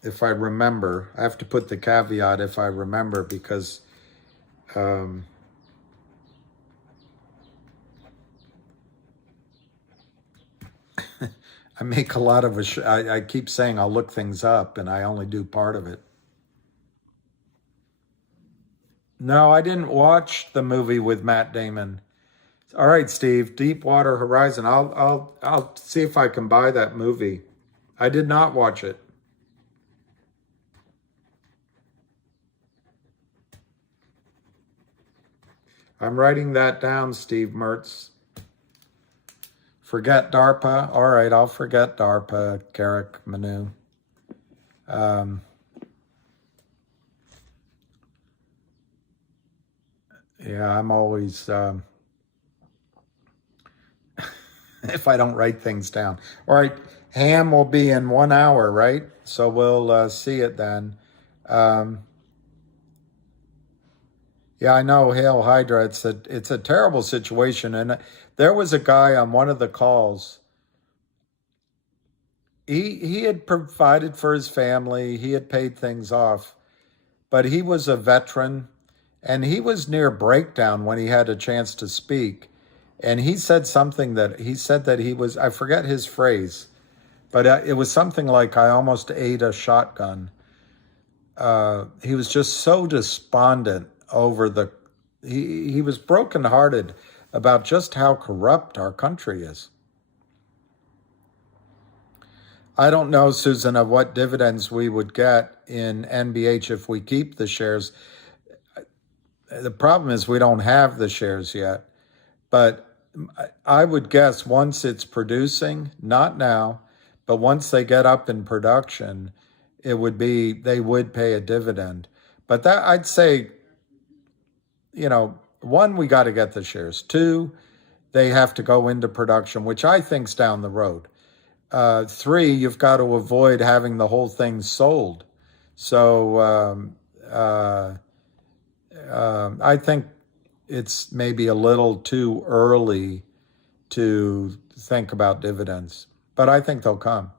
if I remember. I have to put the caveat if I remember, because I make a lot of I keep saying I'll look things up, and I only do part of it. No, I didn't watch the movie with Matt Damon. All right, Steve, Deepwater Horizon. I'll see if I can buy that movie. I did not watch it. I'm writing that down, Steve Mertz. Forget DARPA. All right, I'll forget DARPA, Garrick Manu. Yeah, I'm always, if I don't write things down. All right, Ham will be in 1 hour, right? So we'll see it then. Yeah, I know, Hail Hydra. It's a terrible situation. And there was a guy on one of the calls. He had provided for his family. He had paid things off, but he was a veteran, and he was near breakdown when he had a chance to speak. And he said something that he was, I forget his phrase, but it was something like, I almost ate a shotgun. He was just so despondent over he was brokenhearted about just how corrupt our country is. I don't know, Susan, of what dividends we would get in NBH if we keep the shares. The problem is we don't have the shares yet. But I would guess once it's producing, not now, but once they get up in production, they would pay a dividend. But that, I'd say, one, we got to get the shares. Two, they have to go into production, which I think's down the road. Three, you've got to avoid having the whole thing sold. So I think it's maybe a little too early to think about dividends, but I think they'll come.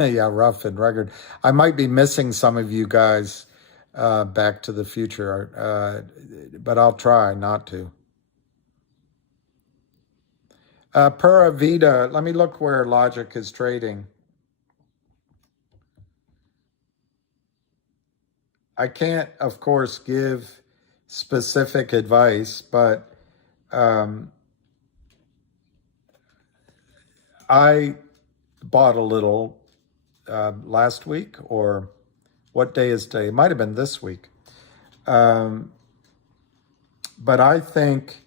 Yeah, rough and rugged. I might be missing some of you guys Back to the Future, but I'll try not to. Pura Vida, let me look where Logic is trading. I can't, of course, give specific advice, but I bought a little last week, or what day is today? It might have been this week. But I think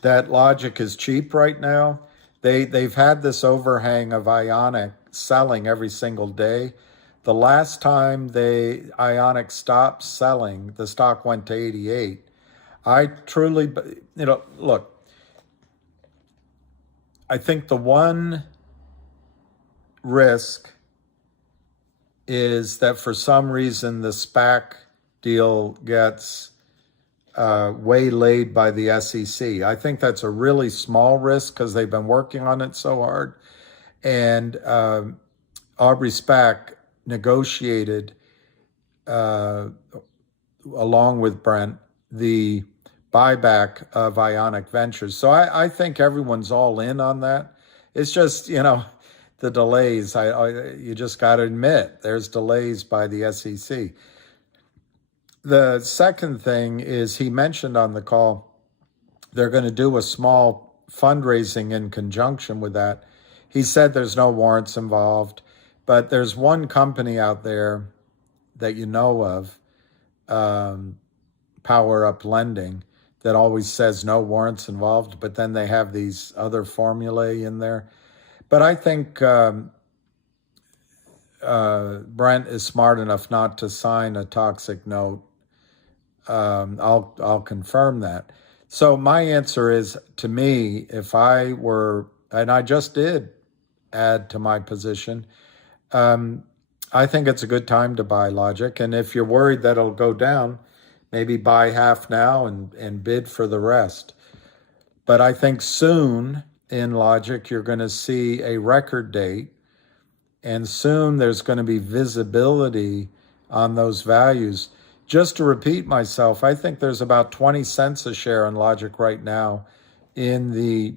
that Logic is cheap right now. They've had this overhang of Ionic selling every single day. The last time Ionic stopped selling, the stock went to 88. I truly, look, I think the one risk is that for some reason the SPAC deal gets waylaid by the SEC. I think that's a really small risk because they've been working on it so hard. And Aubrey SPAC negotiated, along with Brent, the buyback of Ionic Ventures. So I think everyone's all in on that. It's just, the delays. You just got to admit there's delays by the SEC. The second thing is he mentioned on the call they're going to do a small fundraising in conjunction with that. He said there's no warrants involved, but there's one company out there that you know of, Power Up Lending, that always says no warrants involved, but then they have these other formulae in there. But I think Brent is smart enough not to sign a toxic note. I'll confirm that. So my answer is, to me, if I were, and I just did add to my position, I think it's a good time to buy Logic. And if you're worried that it'll go down, maybe buy half now and bid for the rest. But I think soon in Logic, you're going to see a record date, and soon there's going to be visibility on those values. Just to repeat myself, I think there's about 20 cents a share in Logic right now in the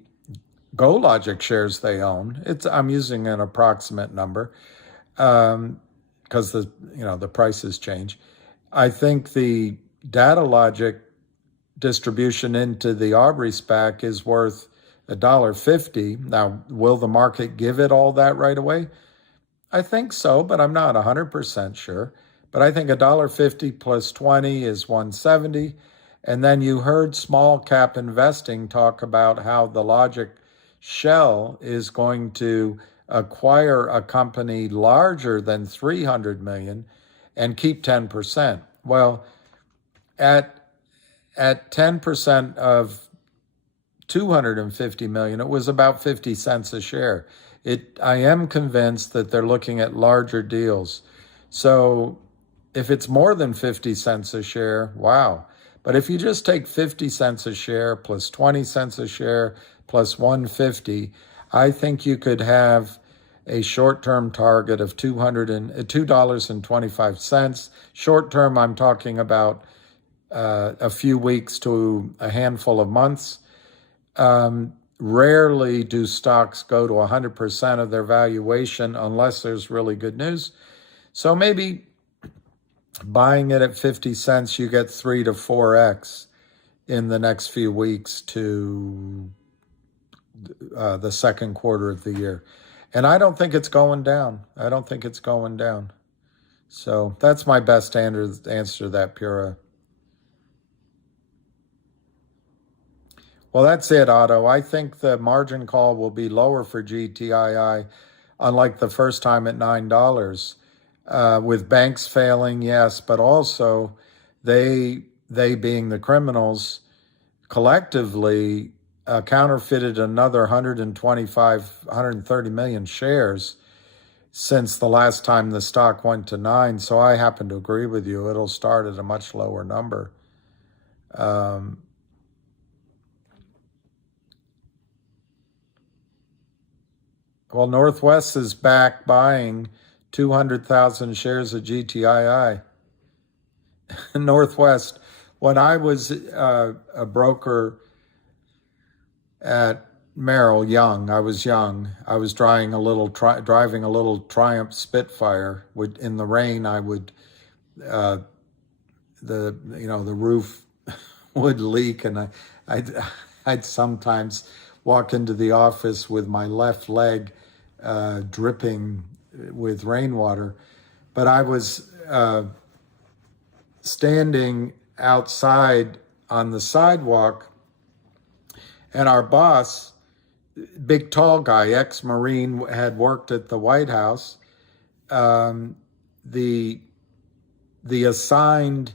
GoLogic shares they own. I'm using an approximate number because the prices change. I think the Data Logic distribution into the Aubrey SPAC is worth $1.50. Now, will the market give it all that right away? I think so, but I'm not 100% sure. But I think $1.50 plus 20 is 170. And then you heard small cap investing talk about how the Logic shell is going to acquire a company larger than 300 million and keep 10%. Well, at at 10% of 250 million, it was about 50 cents a share. I am convinced that they're looking at larger deals. So if it's more than 50 cents a share, wow. But if you just take 50 cents a share plus 20 cents a share plus 150, I think you could have a short-term target of $2.25. Short-term, I'm talking about a few weeks to a handful of months. Rarely do stocks go to 100% of their valuation unless there's really good news. So maybe buying it at 50 cents, you get 3 to 4x in the next few weeks to the second quarter of the year. And I don't think it's going down. I don't think it's going down. So that's my best answer to that, Pura. Well, that's it, Otto. I think the margin call will be lower for GTII, unlike the first time at $9. With banks failing, yes, but also they being the criminals, collectively counterfeited another 130 million shares since the last time the stock went to 9. So I happen to agree with you. It'll start at a much lower number. Well, Northwest is back buying 200,000 shares of GTII. Northwest, when I was a broker at Merrill, I was driving a little Triumph Spitfire. In the rain, I would, the roof would leak, and I'd sometimes walk into the office with my left leg dripping with rainwater. But I was standing outside on the sidewalk, and our boss, big tall guy, ex-Marine, had worked at the White House. The assigned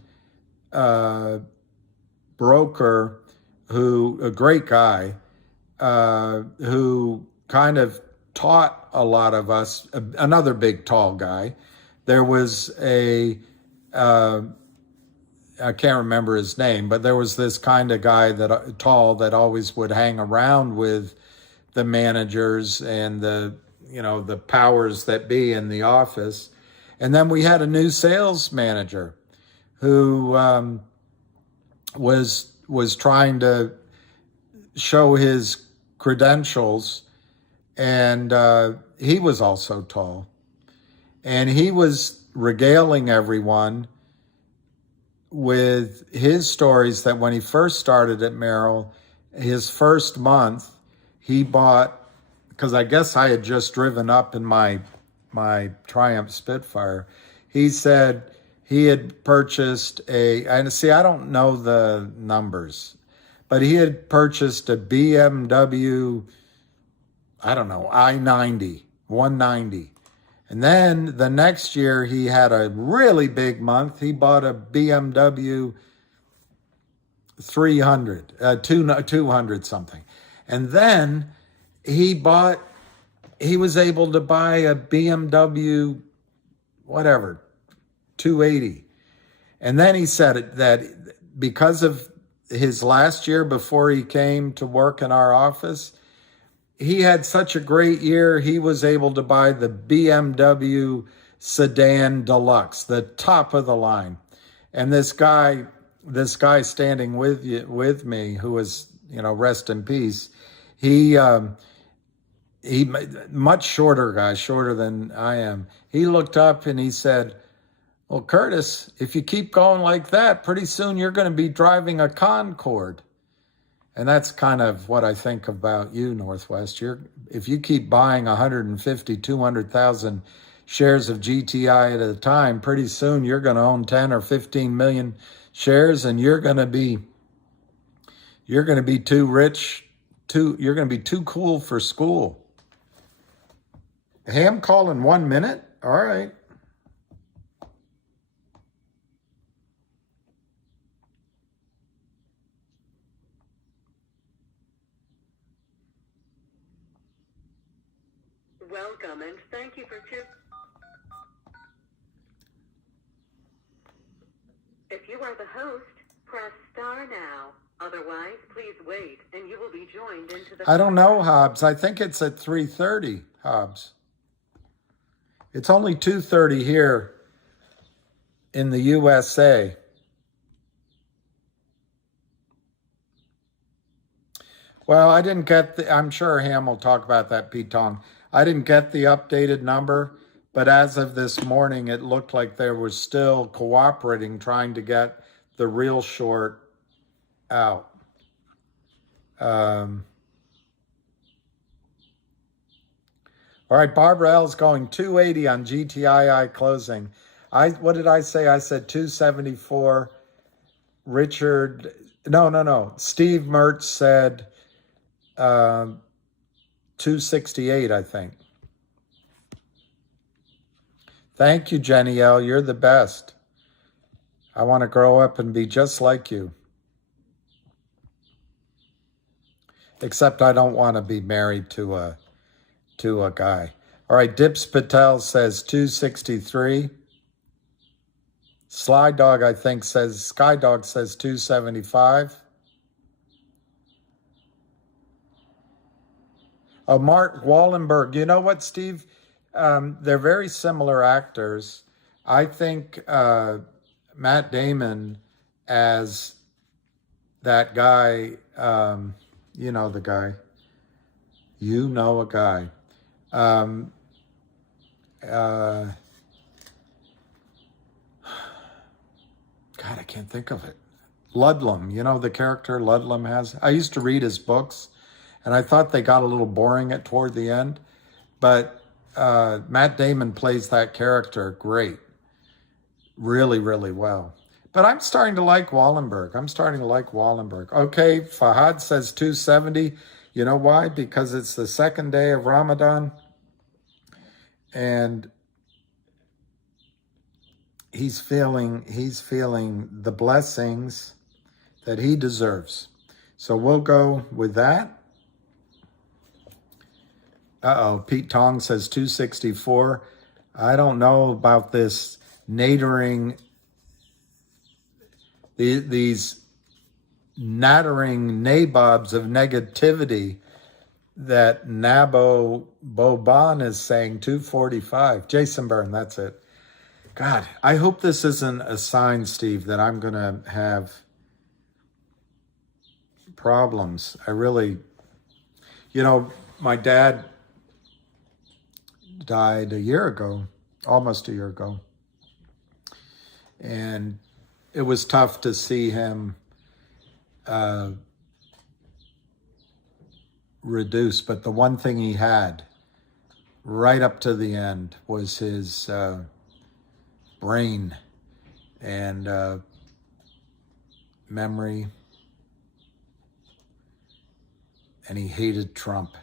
broker, a great guy, who kind of taught a lot of us, another big tall guy. There was I can't remember his name, but there was this kind of guy that always would hang around with the managers and the powers that be in the office. And then we had a new sales manager who was trying to show his credentials, and he was also tall. And he was regaling everyone with his stories that when he first started at Merrill, his first month, he bought, because I guess I had just driven up in my Triumph Spitfire, he said he had purchased and see, I don't know the numbers, but he had purchased a BMW, I don't know, i90, 190. And then the next year he had a really big month. He bought a BMW 200 something. And then he was able to buy a BMW, whatever, 280. And then he said that because of his last year before he came to work in our office, he had such a great year, he was able to buy the BMW Sedan Deluxe, the top of the line. And this guy standing with me, who was, rest in peace, he much shorter guy, shorter than I am. He looked up and he said, "Well, Curtis, if you keep going like that, pretty soon you're going to be driving a Concorde." And that's kind of what I think about you, Northwest. If you keep buying 150, 200,000 shares of GTI at a time, pretty soon you're going to own 10 or 15 million shares, and you're going to be too rich, you're going to be too cool for school. Ham call in 1 minute? All right. Welcome and thank you for If you are the host, press star now. Otherwise, please wait and you will be joined into the... I don't know, Hobbs. I think it's at 3:30, Hobbs. It's only 2:30 here in the USA. Well, I didn't get I'm sure Ham will talk about that, Pete Tong. I didn't get the updated number, but as of this morning, it looked like they were still cooperating, trying to get the real short out. All right, Barbara L's going 280 on GTII closing. What did I say? I said 274. Richard, no. Steve Mertz said 268, I think. Thank you, Jenny L. You're the best. I want to grow up and be just like you. Except I don't want to be married to a guy. All right, Dips Patel says 263. Skydog, I think, says 275. Oh, Mark Wallenberg. You know what, Steve? They're very similar actors. I think Matt Damon as that guy, you know the guy. You know a guy. God, I can't think of it. Ludlum, you know the character Ludlum has? I used to read his books, and I thought they got a little boring toward the end. But Matt Damon plays that character great. Really, really well. But I'm starting to like Wallenberg. Okay, Fahad says 270. You know why? Because it's the second day of Ramadan. And he's feeling the blessings that he deserves. So we'll go with that. Pete Tong says 264. I don't know about this nattering, these nattering nabobs of negativity that Nabo Boban is saying 245. Jason Byrne, that's it. God, I hope this isn't a sign, Steve, that I'm going to have problems. I really, my dad died almost a year ago. And it was tough to see him reduce. But the one thing he had right up to the end was his brain and memory. And he hated Trump.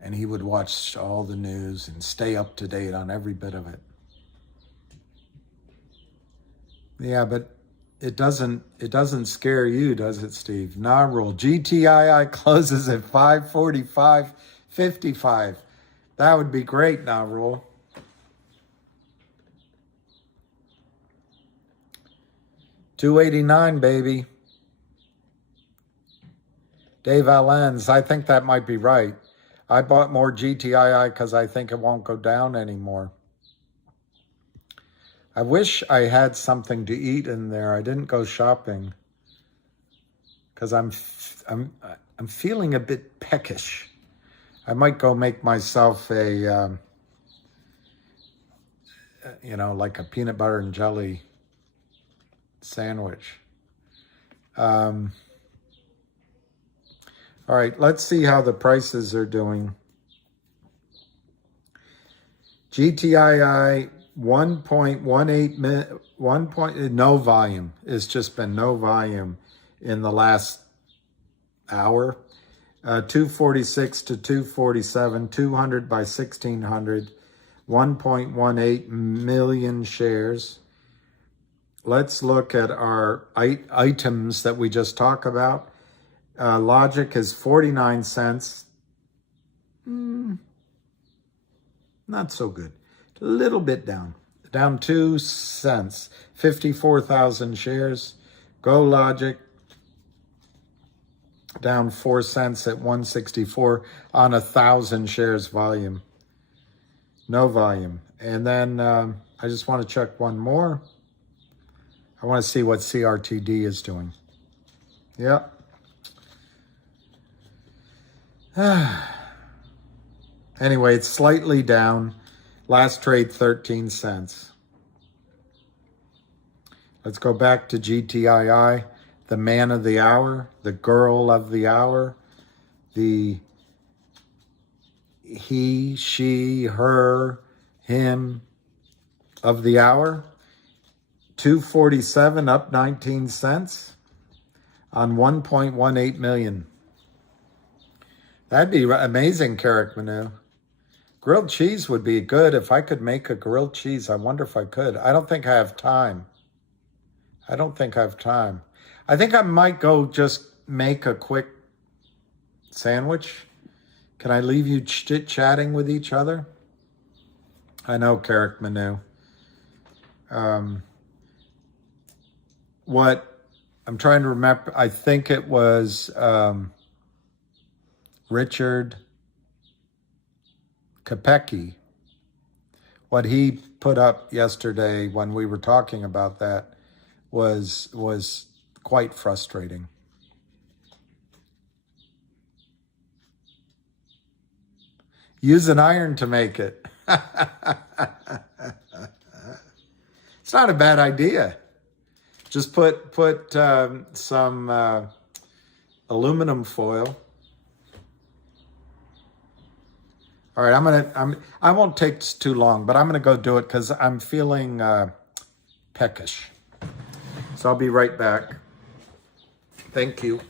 And he would watch all the news and stay up to date on every bit of it. Yeah, but it doesn't scare you, does it, Steve? Nah, rule. GTII closes at 545.55. That would be great, nah, rule. $289, baby. Dave Allens, I think that might be right. I bought more GTII because I think it won't go down anymore. I wish I had something to eat in there. I didn't go shopping because I'm feeling a bit peckish. I might go make myself a, like a peanut butter and jelly sandwich. All right, let's see how the prices are doing. GTII 1.18 no volume. It's just been no volume in the last hour. 246 to 247, 200 by 1600, 1.18 million shares. Let's look at our items that we just talked about. Logic is 49 cents. Not so good. A little bit down. Down 2 cents. 54,000 shares. GoLogic down 4 cents at 164 on 1,000 shares volume. No volume. And then I just want to check one more. I want to see what CRTD is doing. Yep. Anyway, it's slightly down. Last trade, 13 cents. Let's go back to GTII, the man of the hour, the girl of the hour, the he, she, her, him of the hour. 247 up 19 cents on 1.18 million. That'd be amazing, Carrick Manu. Grilled cheese would be good if I could make a grilled cheese. I wonder if I could. I don't think I have time. I think I might go just make a quick sandwich. Can I leave you chit-chatting with each other? I know, Carrick Manu. What I'm trying to remember, I think it was Richard Kopecki. What he put up yesterday when we were talking about that was quite frustrating. Use an iron to make it. It's not a bad idea. Just put some aluminum foil. All right, I won't take too long, but I'm gonna go do it because I'm feeling peckish. So I'll be right back. Thank you.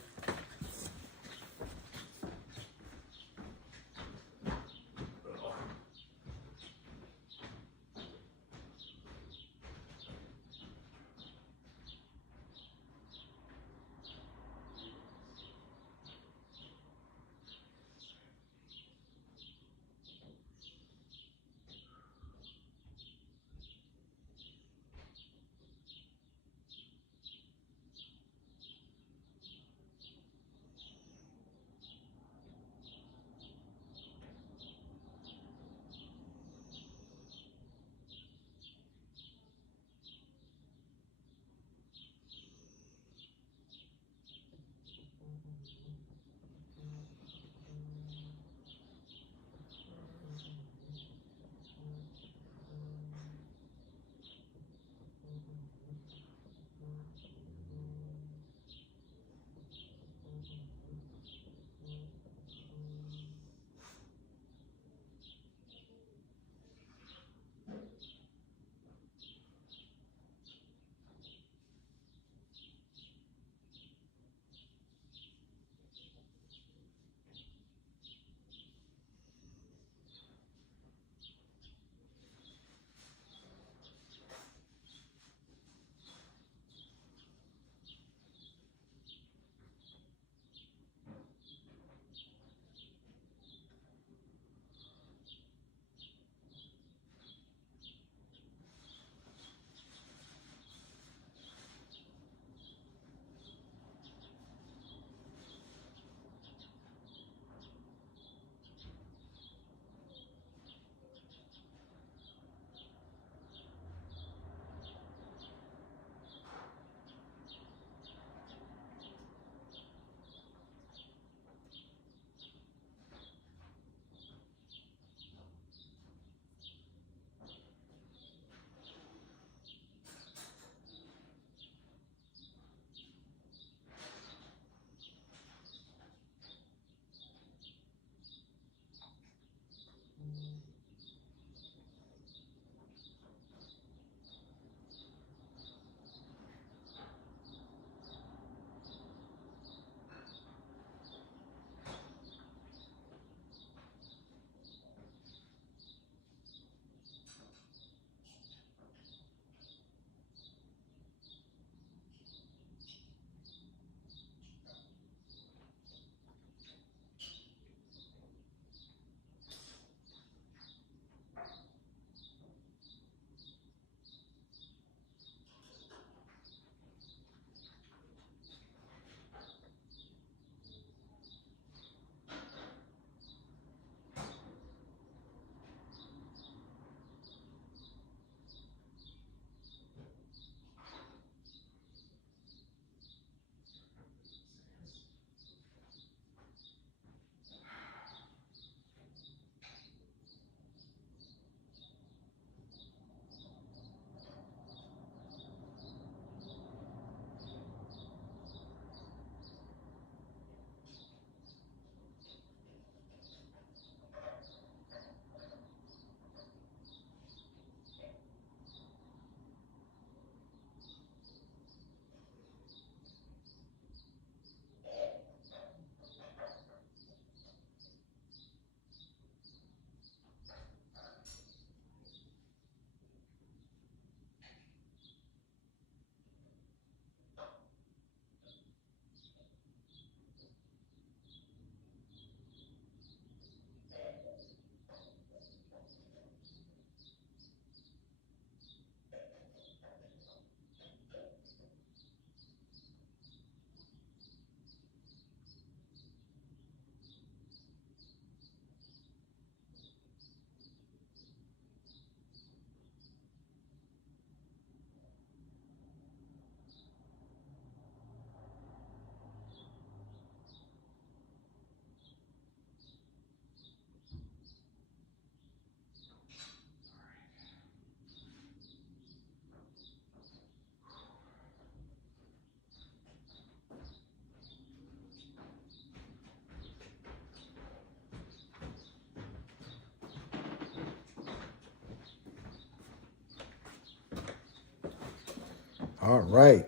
All right.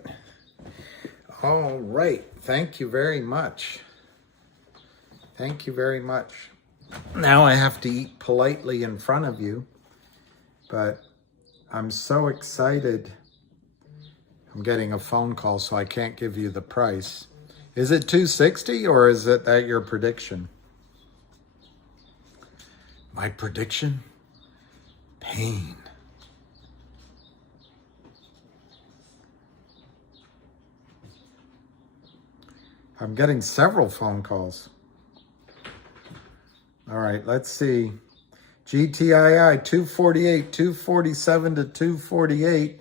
All right. Thank you very much. Thank you very much. Now I have to eat politely in front of you, but I'm so excited. I'm getting a phone call, so I can't give you the price. Is it $260 or is it that your prediction? My prediction? Pain. I'm getting several phone calls. All right, let's see. GTII 248, 247 to 248,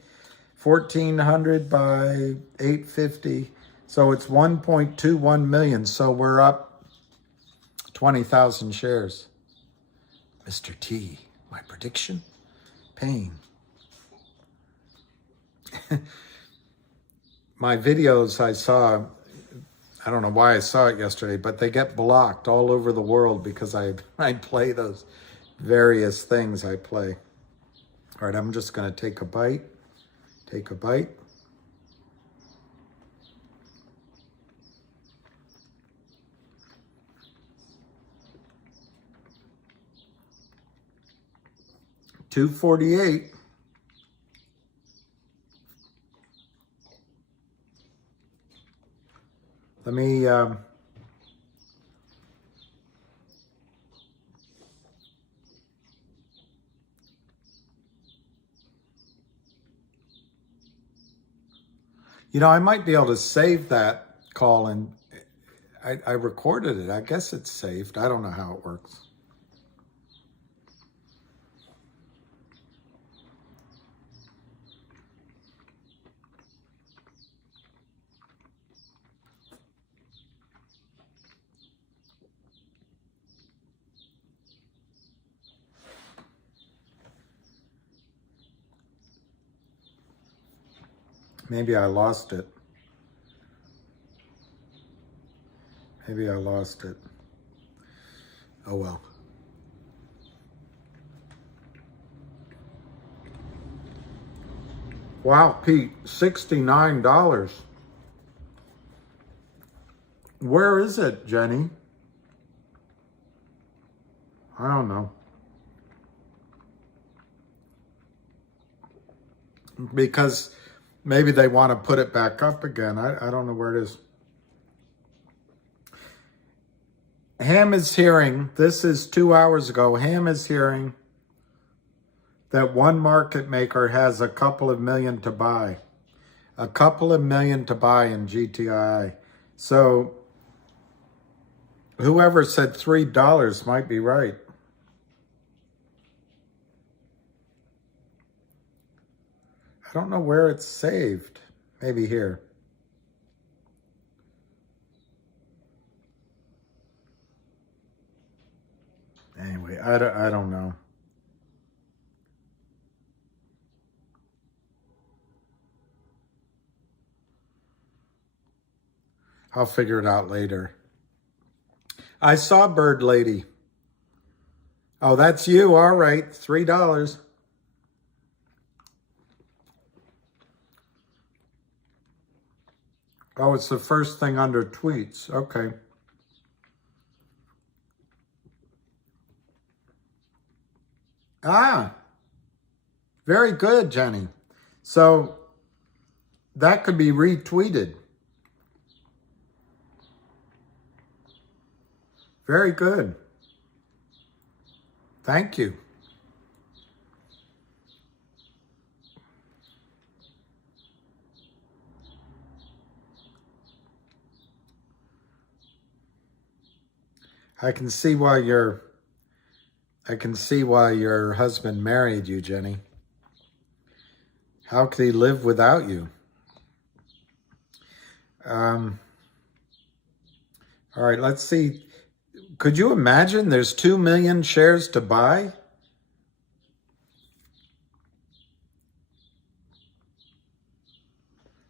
1400 by 850. So it's 1.21 million. So we're up 20,000 shares. Mr. T, my prediction? Pain. My videos I saw, I don't know why I saw it yesterday, but they get blocked all over the world because I play those various things I play. All right, I'm just going to take a bite. Take a bite. $248. Let me, I might be able to save that call, and I recorded it. I guess it's saved. I don't know how it works. Maybe I lost it. Maybe I lost it. Oh well. Wow, Pete, $69. Where is it, Jenny? I don't know. Because maybe they want to put it back up again. I don't know where it is. Ham is hearing, this is 2 hours ago, Ham is hearing that one market maker has a couple of million to buy. A couple of million to buy in GTI. So whoever said $3 might be right. I don't know where it's saved. Maybe here. Anyway, I don't know. I'll figure it out later. I saw Bird Lady. Oh, that's you. All right. $3. Oh, it's the first thing under tweets. Okay. Ah, very good, Jenny. So that could be retweeted. Very good. Thank you. I can see why your husband married you, Jenny. How could he live without you? All right, let's see. Could you imagine there's 2 million shares to buy?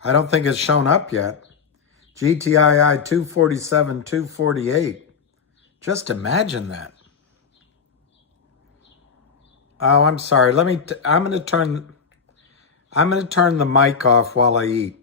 I don't think it's shown up yet. GTII 247, 248. Just imagine that. Oh, I'm sorry. I'm going to turn I'm going to turn the mic off while I eat.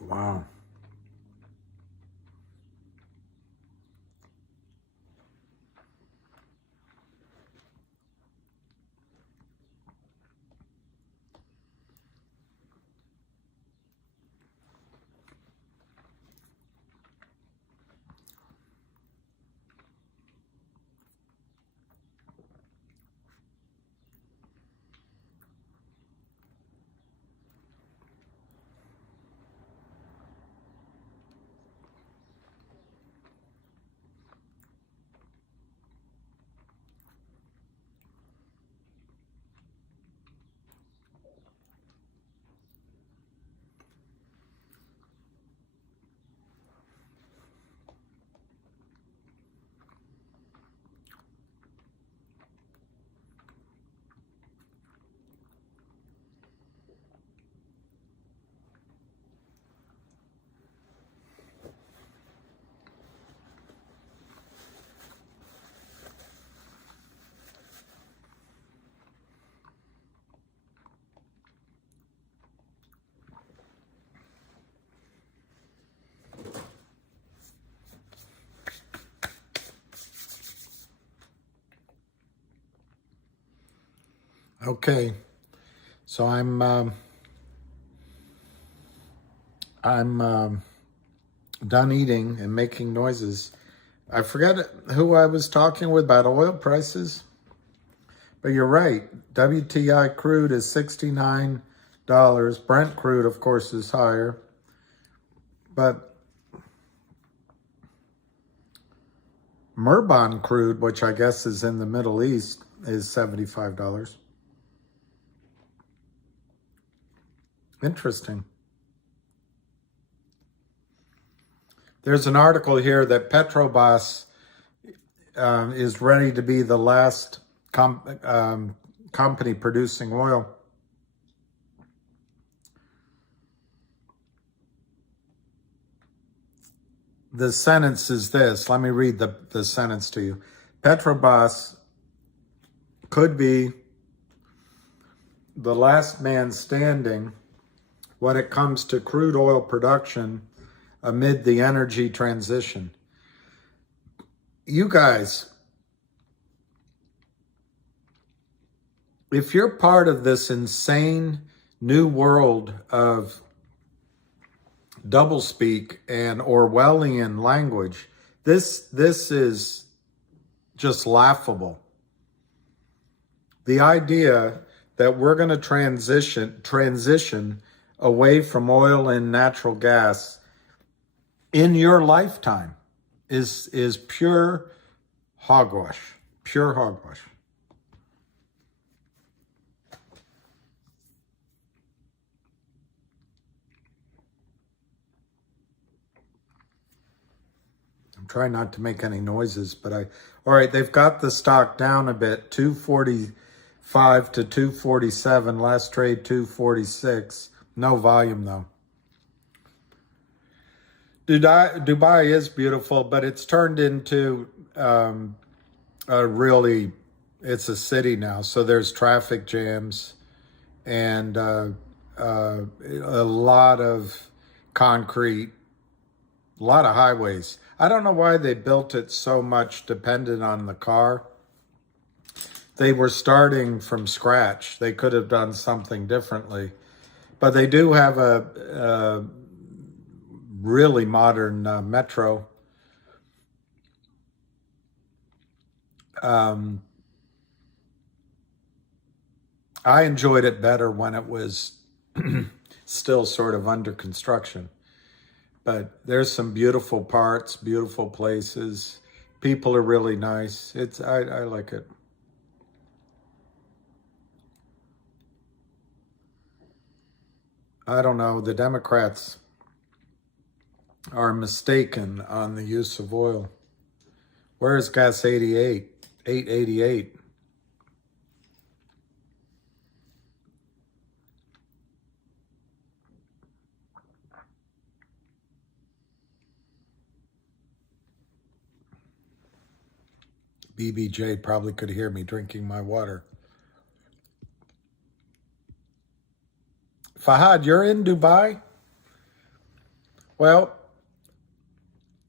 Wow. Okay, so I'm done eating and making noises. I forget who I was talking with about oil prices, but you're right. WTI crude is $69. Brent crude, of course, is higher, but Murban crude, which I guess is in the Middle East, is $75. Interesting. There's an article here that Petrobras is ready to be the last company producing oil. The sentence is this. Let me read the sentence to you. Petrobras could be the last man standing when it comes to crude oil production amid the energy transition. You guys, if you're part of this insane new world of doublespeak and Orwellian language, this is just laughable. The idea that we're going to transition away from oil and natural gas in your lifetime is pure hogwash. Pure hogwash. I'm trying not to make any noises, but all right, they've got the stock down a bit, 245 to 247, last trade 246. No volume though. Dubai is beautiful, but it's turned into it's a city now. So there's traffic jams and a lot of concrete, a lot of highways. I don't know why they built it so much dependent on the car. They were starting from scratch. They could have done something differently. But they do have a really modern metro. I enjoyed it better when it was still sort of under construction. But there's some beautiful parts, beautiful places. People are really nice. I like it. I don't know. The Democrats are mistaken on the use of oil. Where is gas 88? 888. BBJ probably could hear me drinking my water. Fahad, you're in Dubai? Well,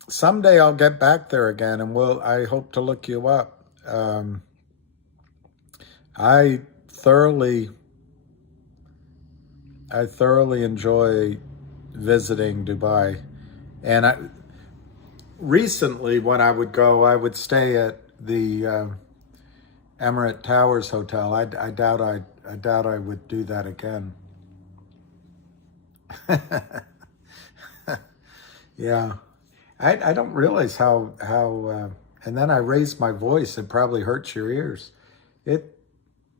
someday I'll get back there again, and I hope to look you up. I thoroughly enjoy visiting Dubai, and recently when I would go, I would stay at the Emirate Towers Hotel. I doubt I would do that again. Yeah, I don't realize how and then I raised my voice. It probably hurts your ears.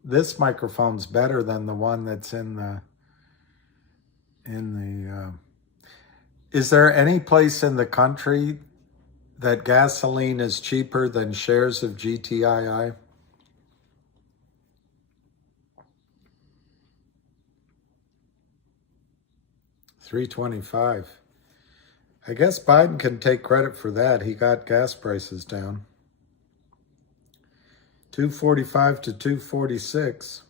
This microphone's better than the one that's in the. Is there any place in the country that gasoline is cheaper than shares of GTII? $3.25. I guess Biden can take credit for that. He got gas prices down. 245 to 246.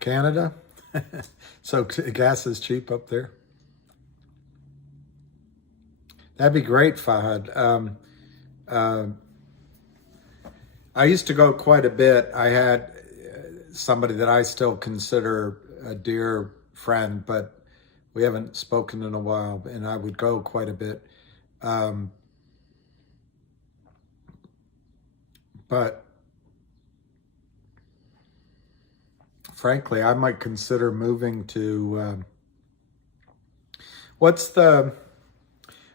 Canada? So gas is cheap up there? That'd be great, Fahad. I used to go quite a bit. I had somebody that I still consider a dear friend, but we haven't spoken in a while, and I would go quite a bit. But frankly, I might consider moving to,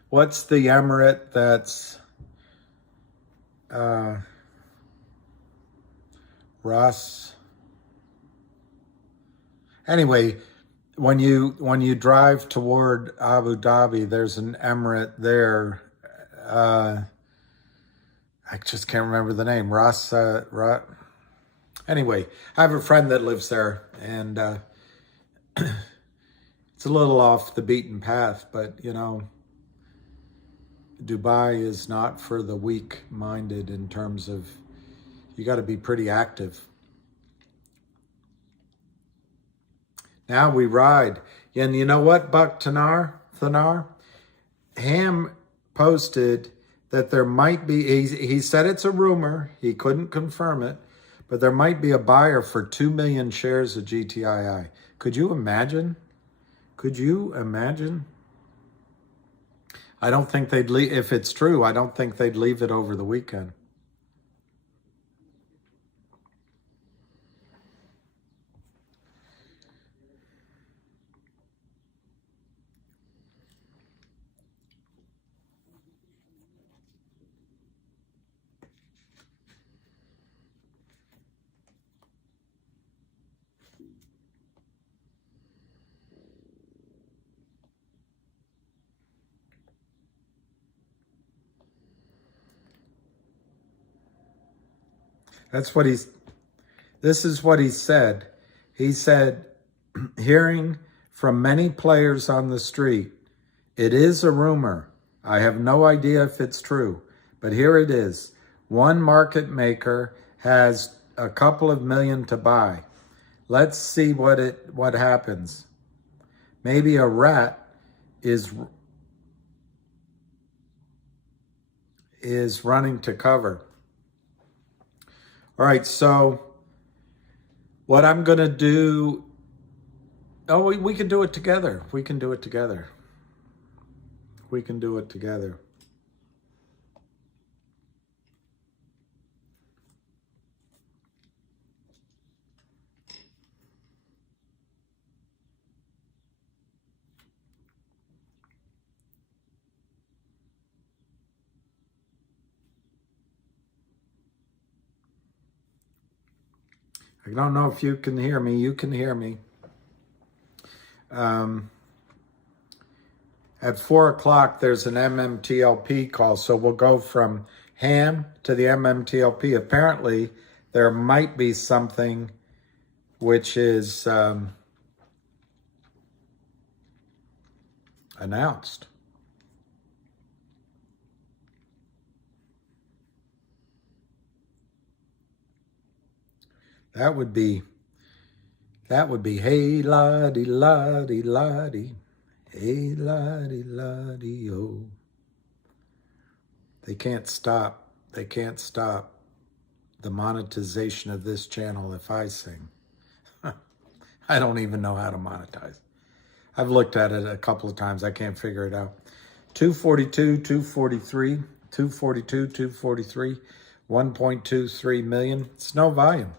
what's the emirate that's Russ? Anyway, when you drive toward Abu Dhabi, there's an emirate there. I just can't remember the name. Anyway, I have a friend that lives there, and it's a little off the beaten path, but you know, Dubai is not for the weak-minded in terms of you got to be pretty active. Now we ride. And you know what, Buck Thanar? Ham posted that there might be, he said it's a rumor, he couldn't confirm it, but there might be a buyer for 2 million shares of GTII. Could you imagine? Could you imagine? I don't think they'd leave, if it's true, I don't think they'd leave it over the weekend. This is what he said. He said, hearing from many players on the street, it is a rumor. I have no idea if it's true, but here it is. One market maker has a couple of million to buy. Let's see what happens. Maybe a rat is running to cover. All right, so what I'm going to do, we can do it together. We can do it together. We can do it together. I don't know if you can hear me. You can hear me. At 4 o'clock, there's an MMTLP call. So we'll go from Ham to the MMTLP. Apparently, there might be something which is announced. That would be, hey, la-dee, la-dee, la-dee, hey, la-dee, la-dee, oh. They can't stop the monetization of this channel if I sing. I don't even know how to monetize. I've looked at it a couple of times. I can't figure it out. 242, 243, 242, 243, 1.23 million. It's no volume.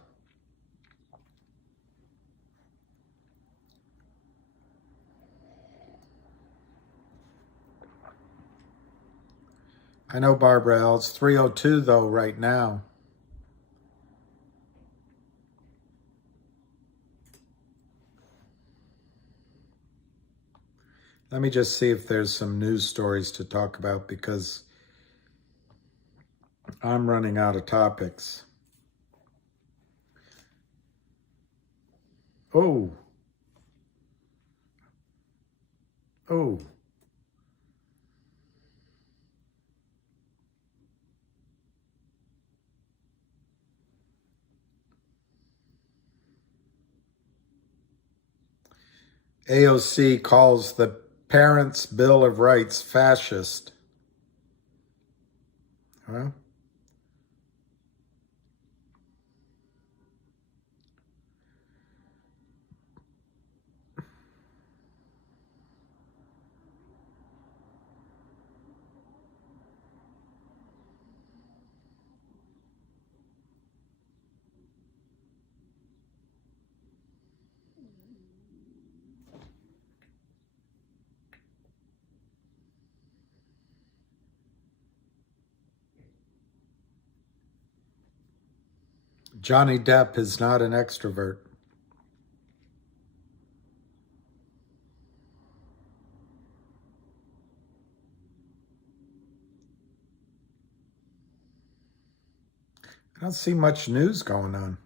I know, Barbara L. It's 302 though right now. Let me just see if there's some news stories to talk about because I'm running out of topics. Oh. AOC calls the Parents' Bill of Rights fascist. Well, Johnny Depp is not an extrovert. I don't see much news going on.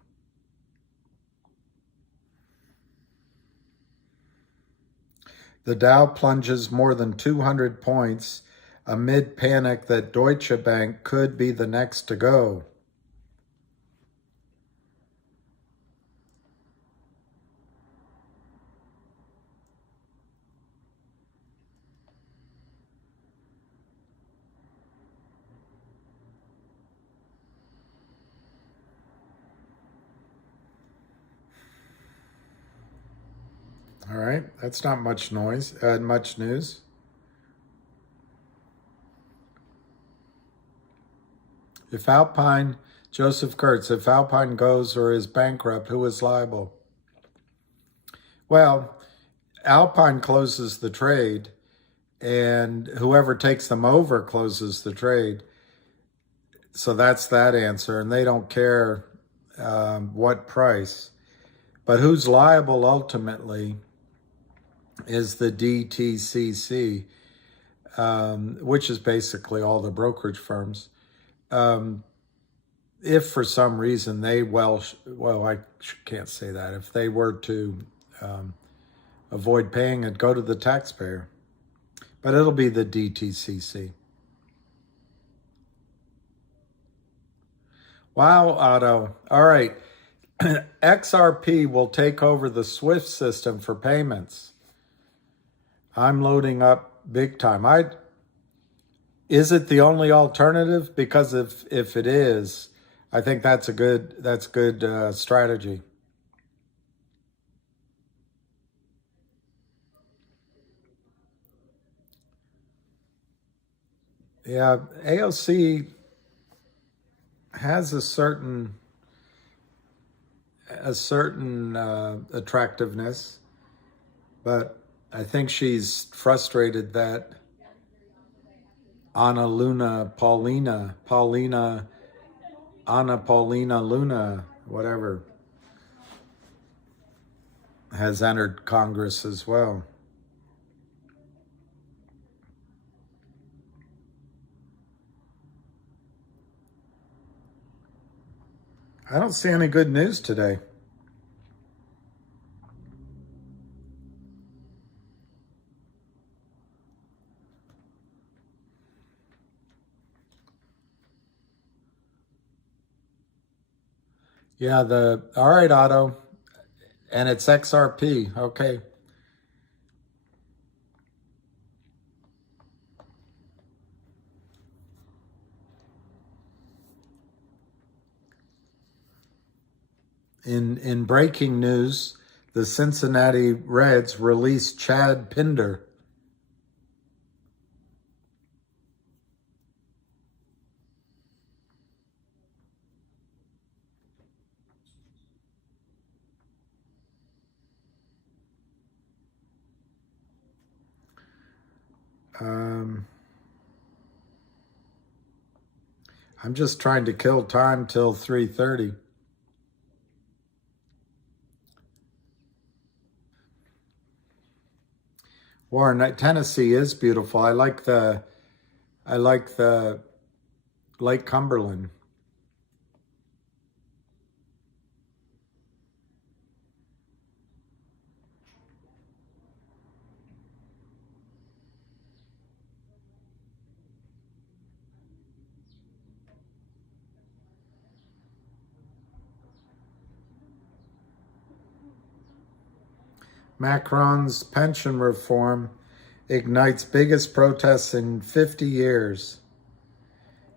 The Dow plunges more than 200 points amid panic that Deutsche Bank could be the next to go. All right, that's not much much news. If Alpine, Joseph Kurtz, if Alpine goes or is bankrupt, who is liable? Well, Alpine closes the trade, and whoever takes them over closes the trade. So that's that answer, and they don't care what price. But who's liable ultimately is the DTCC, which is basically all the brokerage firms. If for some reason they, I can't say that. If they were to avoid paying it, go to the taxpayer. But it'll be the DTCC. Wow, Otto. All right. XRP will take over the SWIFT system for payments. I'm loading up big time. Is it the only alternative? Because if it is, I think that's good strategy. Yeah, AOC has a certain attractiveness, but I think she's frustrated that Anna Paulina Luna, whatever, has entered Congress as well. I don't see any good news today. Yeah, all right, Otto. And it's XRP. Okay. In breaking news, the Cincinnati Reds released Chad Pinder. I'm just trying to kill time till 3:30. Warren, Tennessee is beautiful. I like the Lake Cumberland. Macron's pension reform ignites biggest protests in 50 years.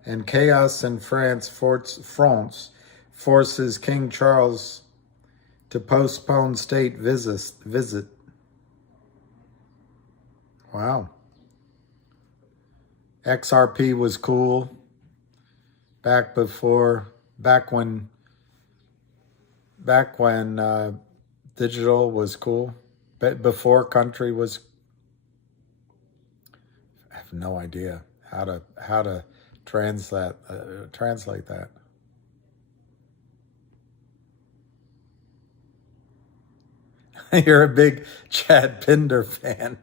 And chaos in France forces King Charles to postpone state visit. Wow. XRP was cool back when digital was cool. Before country was. I have no idea how to translate that. You're a big Chad Pinder fan.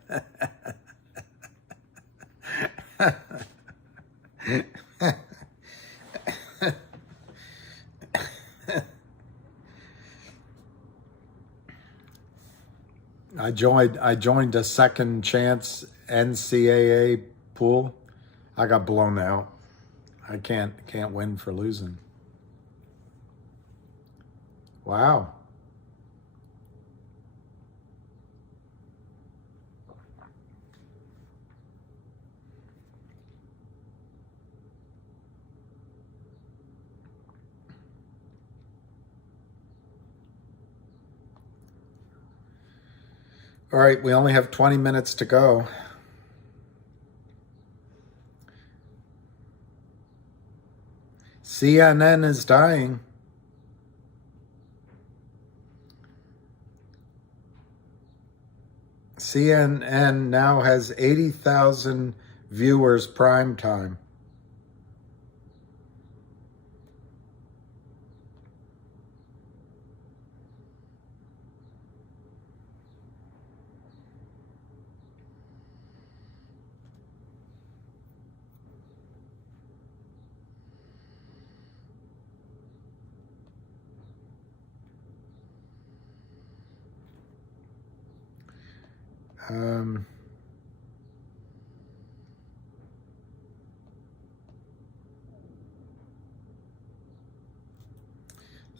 I joined a second chance NCAA pool. I got blown out. I can't win for losing. Wow. All right, we only have 20 minutes to go. CNN is dying. CNN now has 80,000 viewers prime time.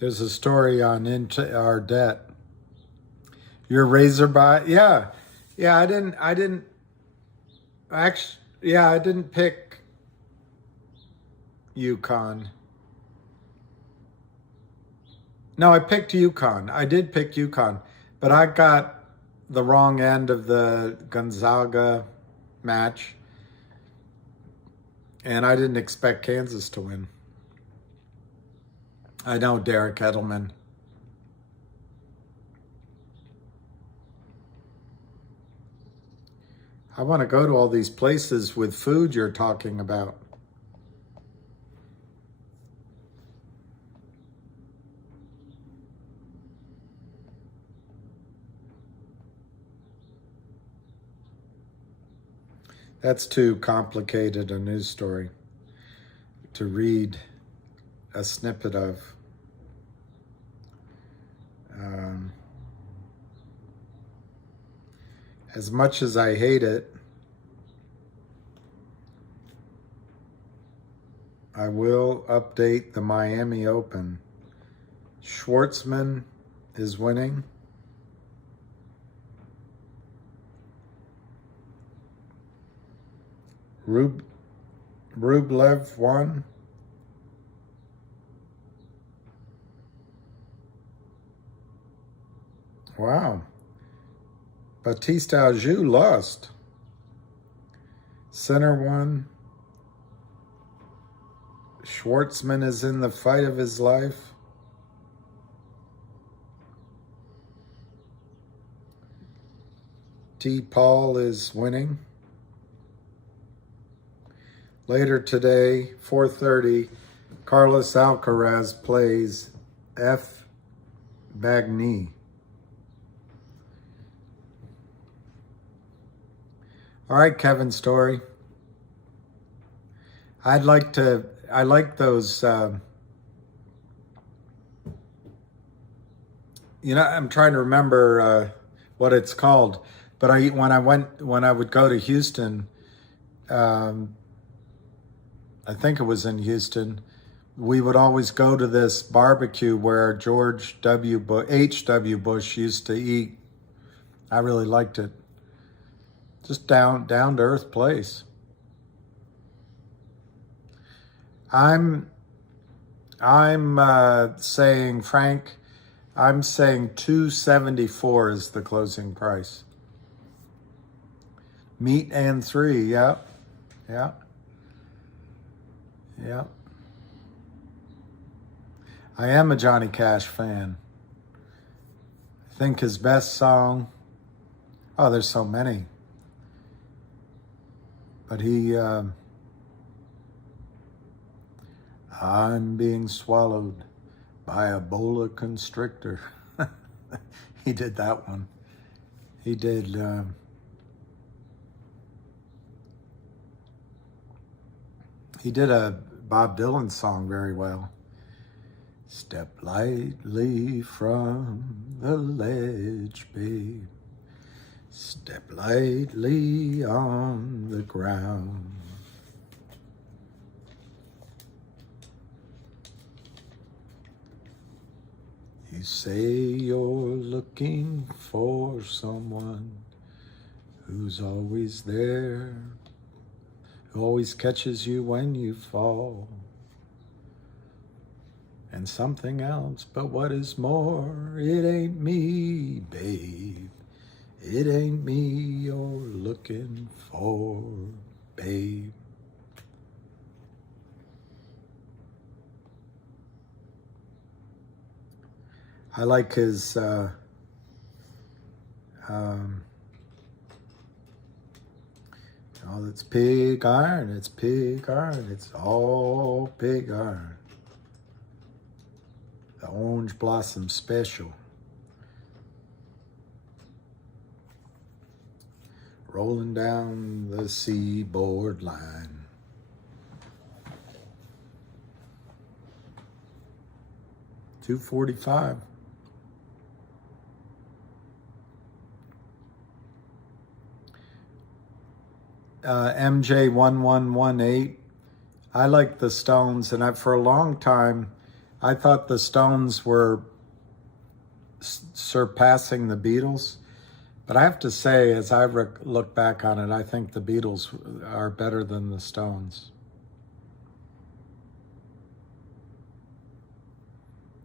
There's a story on into our debt. Your razor buy, yeah. I didn't actually, I didn't pick UConn. No, I picked UConn. I did pick UConn, but I got the wrong end of the Gonzaga match, and I didn't expect Kansas to win. I know, Derek Edelman. I want to go to all these places with food you're talking about. That's too complicated a news story to read a snippet of. As much as I hate it, I will update the Miami Open. Schwartzman is winning. Rublev won. Wow. Batista Agut lost. Center won. Schwartzman is in the fight of his life. T. Paul is winning. Later today, 4:30, Carlos Alcaraz plays F. Bagni. All right, Kevin Story. I like those, I'm trying to remember what it's called, but when I would go to Houston, I think it was in Houston, we would always go to this barbecue where George H.W. Bush used to eat. I really liked it. Just down to earth place. I'm saying, Frank, I'm saying $274 is the closing price. Meat and 3, yeah. I am a Johnny Cash fan. I think his best song, there's so many. But I'm being swallowed by a boa constrictor. He did that one. He did. He did a Bob Dylan song very well. Step lightly from the ledge, babe. Step lightly on the ground. You say you're looking for someone who's always there, who always catches you when you fall. And something else, but what is more, it ain't me, babe. It ain't me you're looking for, babe. I like his, oh, it's pig iron, it's pig iron, it's all pig iron. The Orange Blossom Special. Rolling down the seaboard line. $2.45. MJ1118. I like the Stones, and for a long time, I thought the Stones were surpassing the Beatles. But I have to say, as I look back on it, I think the Beatles are better than the Stones.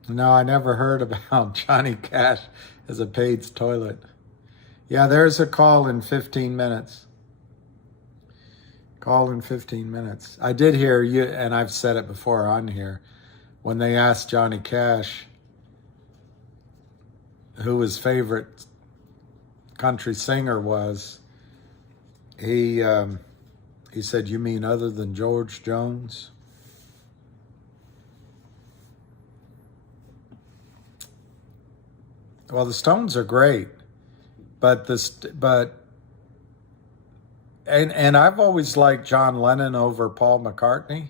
No, I never heard about Johnny Cash as a paid toilet. Yeah, there's a call in 15 minutes. Call in 15 minutes. I did hear you, and I've said it before on here, when they asked Johnny Cash who his favorite country singer was, he said, "You mean other than George Jones?" Well, the Stones are great, but I've always liked John Lennon over Paul McCartney.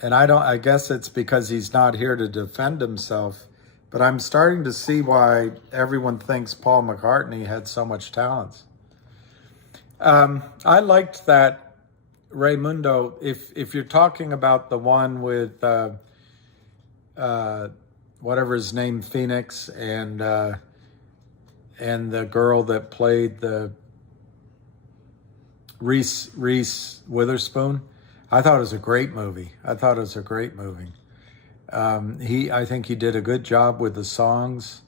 And I guess it's because he's not here to defend himself, but I'm starting to see why everyone thinks Paul McCartney had so much talent. I liked that Raymundo, if you're talking about the one with whatever his name, Phoenix, and the girl that played the Reese Witherspoon, I thought it was a great movie. I think he did a good job with the songs.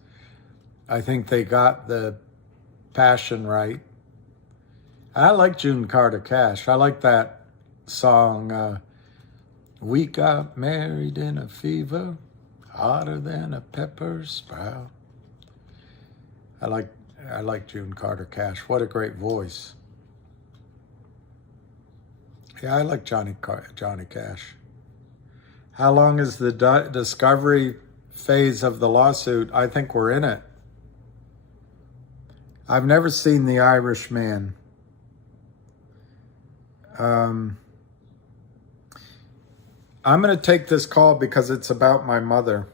I think they got the passion right. I like June Carter Cash. I like that song, "We Got Married in a Fever, Hotter Than a Pepper Sprout." I like June Carter Cash. What a great voice. Yeah, I like Johnny Cash. How long is the discovery phase of the lawsuit? I think we're in it. I've never seen The Irishman. I'm going to take this call because it's about my mother.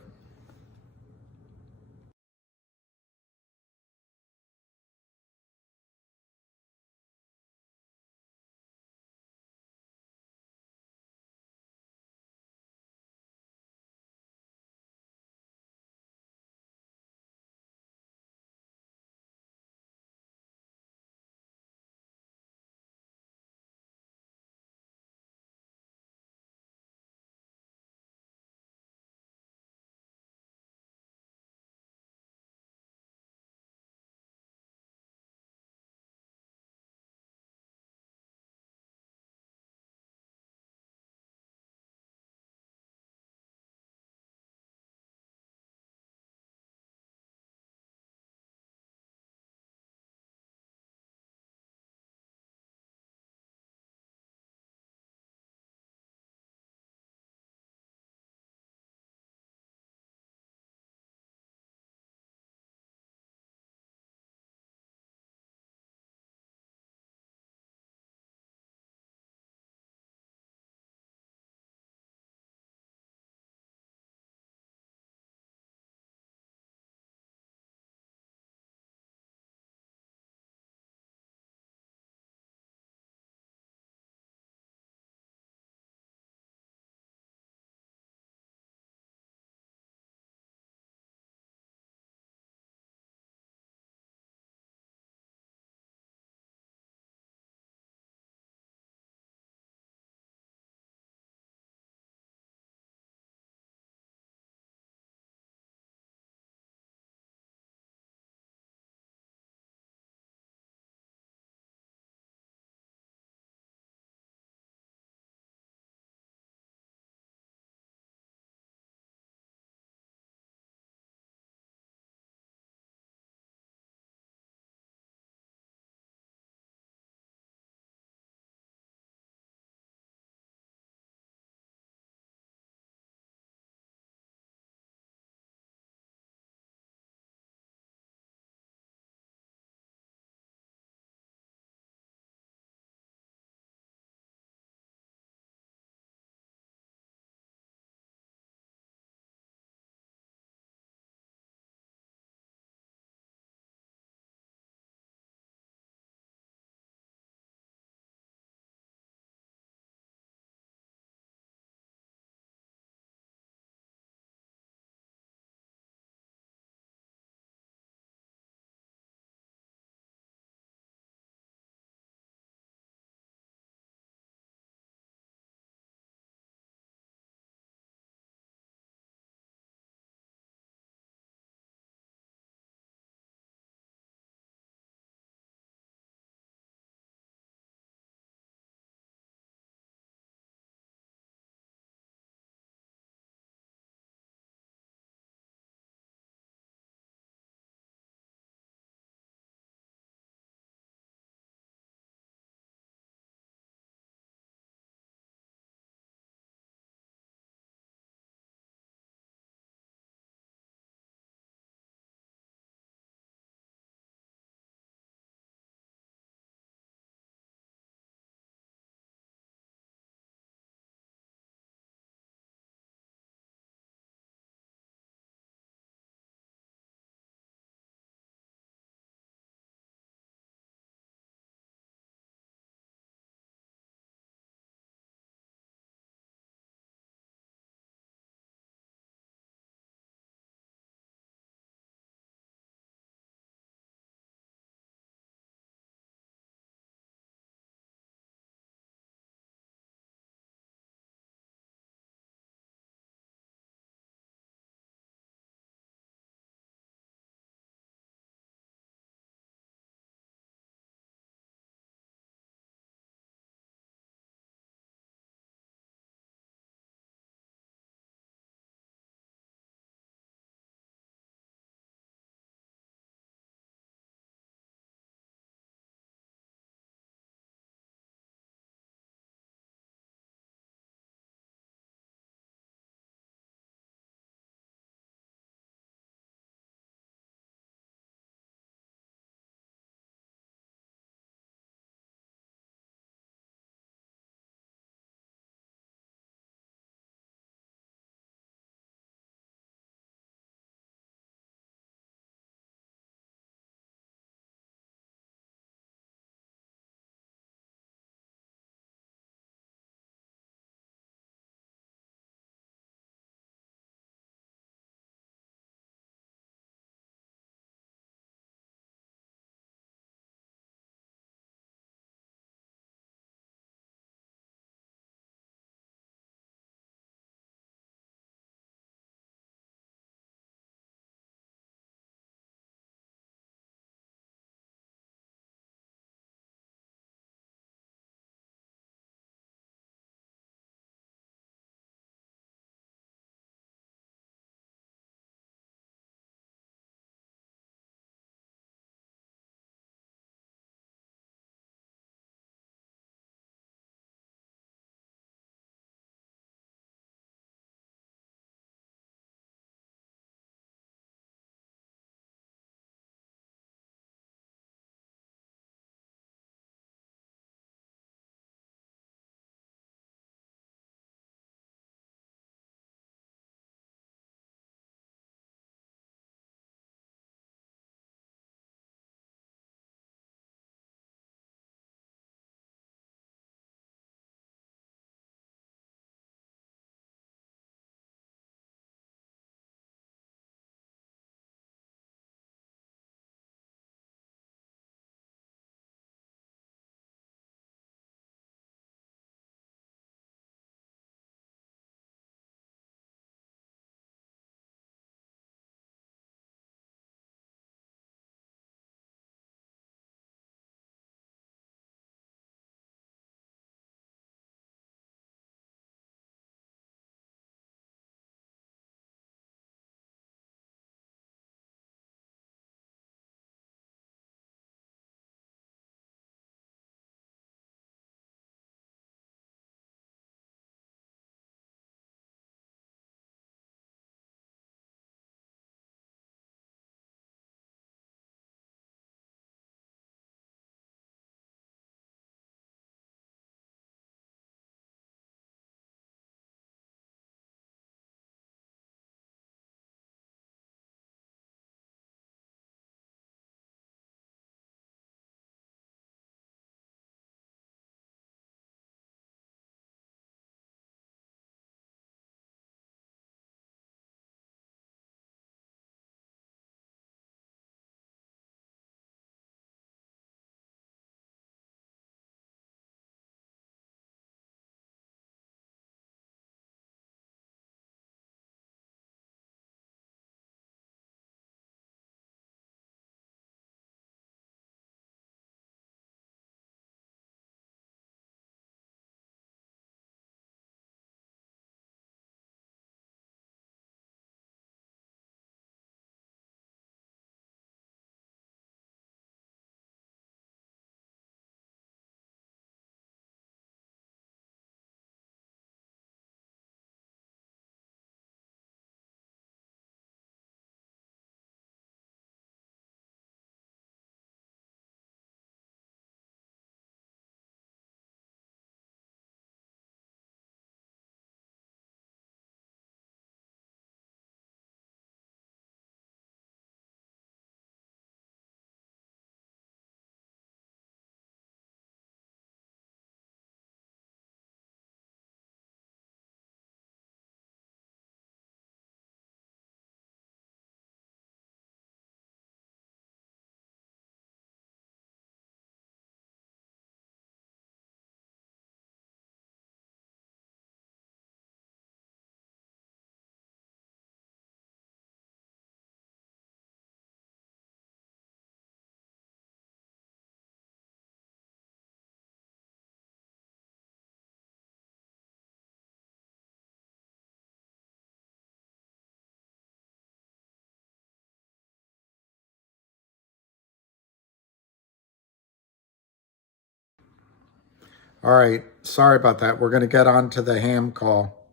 All right, sorry about that. We're going to get on to the ham call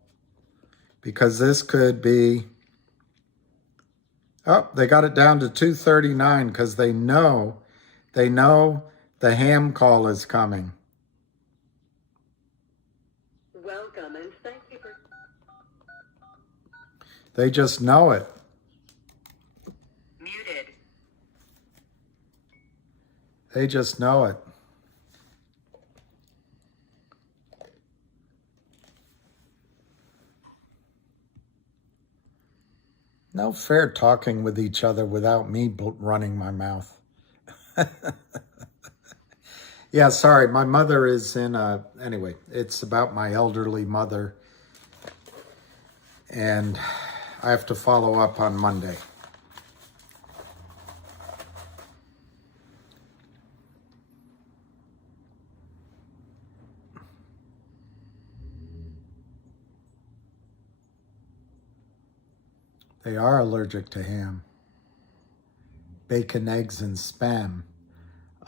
because this could be, oh, they got it down to 239 because they know the ham call is coming. Welcome and thank you for... They just know it. Muted. They just know it. No fair talking with each other without me running my mouth. Yeah, sorry. My mother is in anyway, it's about my elderly mother. And I have to follow up on Monday. They are allergic to ham. Bacon, eggs, and Spam.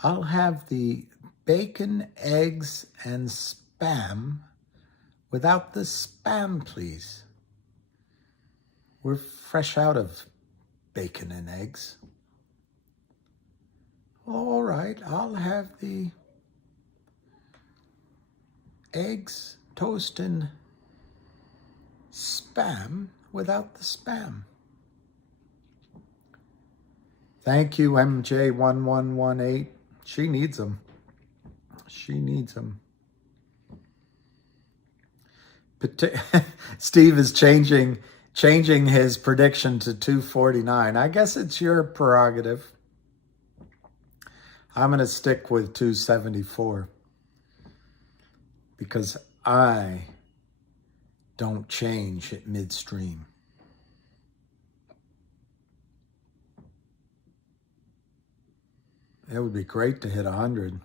I'll have the bacon, eggs, and Spam without the Spam, please. We're fresh out of bacon and eggs. All right, I'll have the eggs, toast, and Spam without the Spam. Thank you, MJ1118. She needs them. She needs them. Steve is changing his prediction to 249. I guess it's your prerogative. I'm going to stick with 274 because I don't change at midstream. It would be great to hit 100.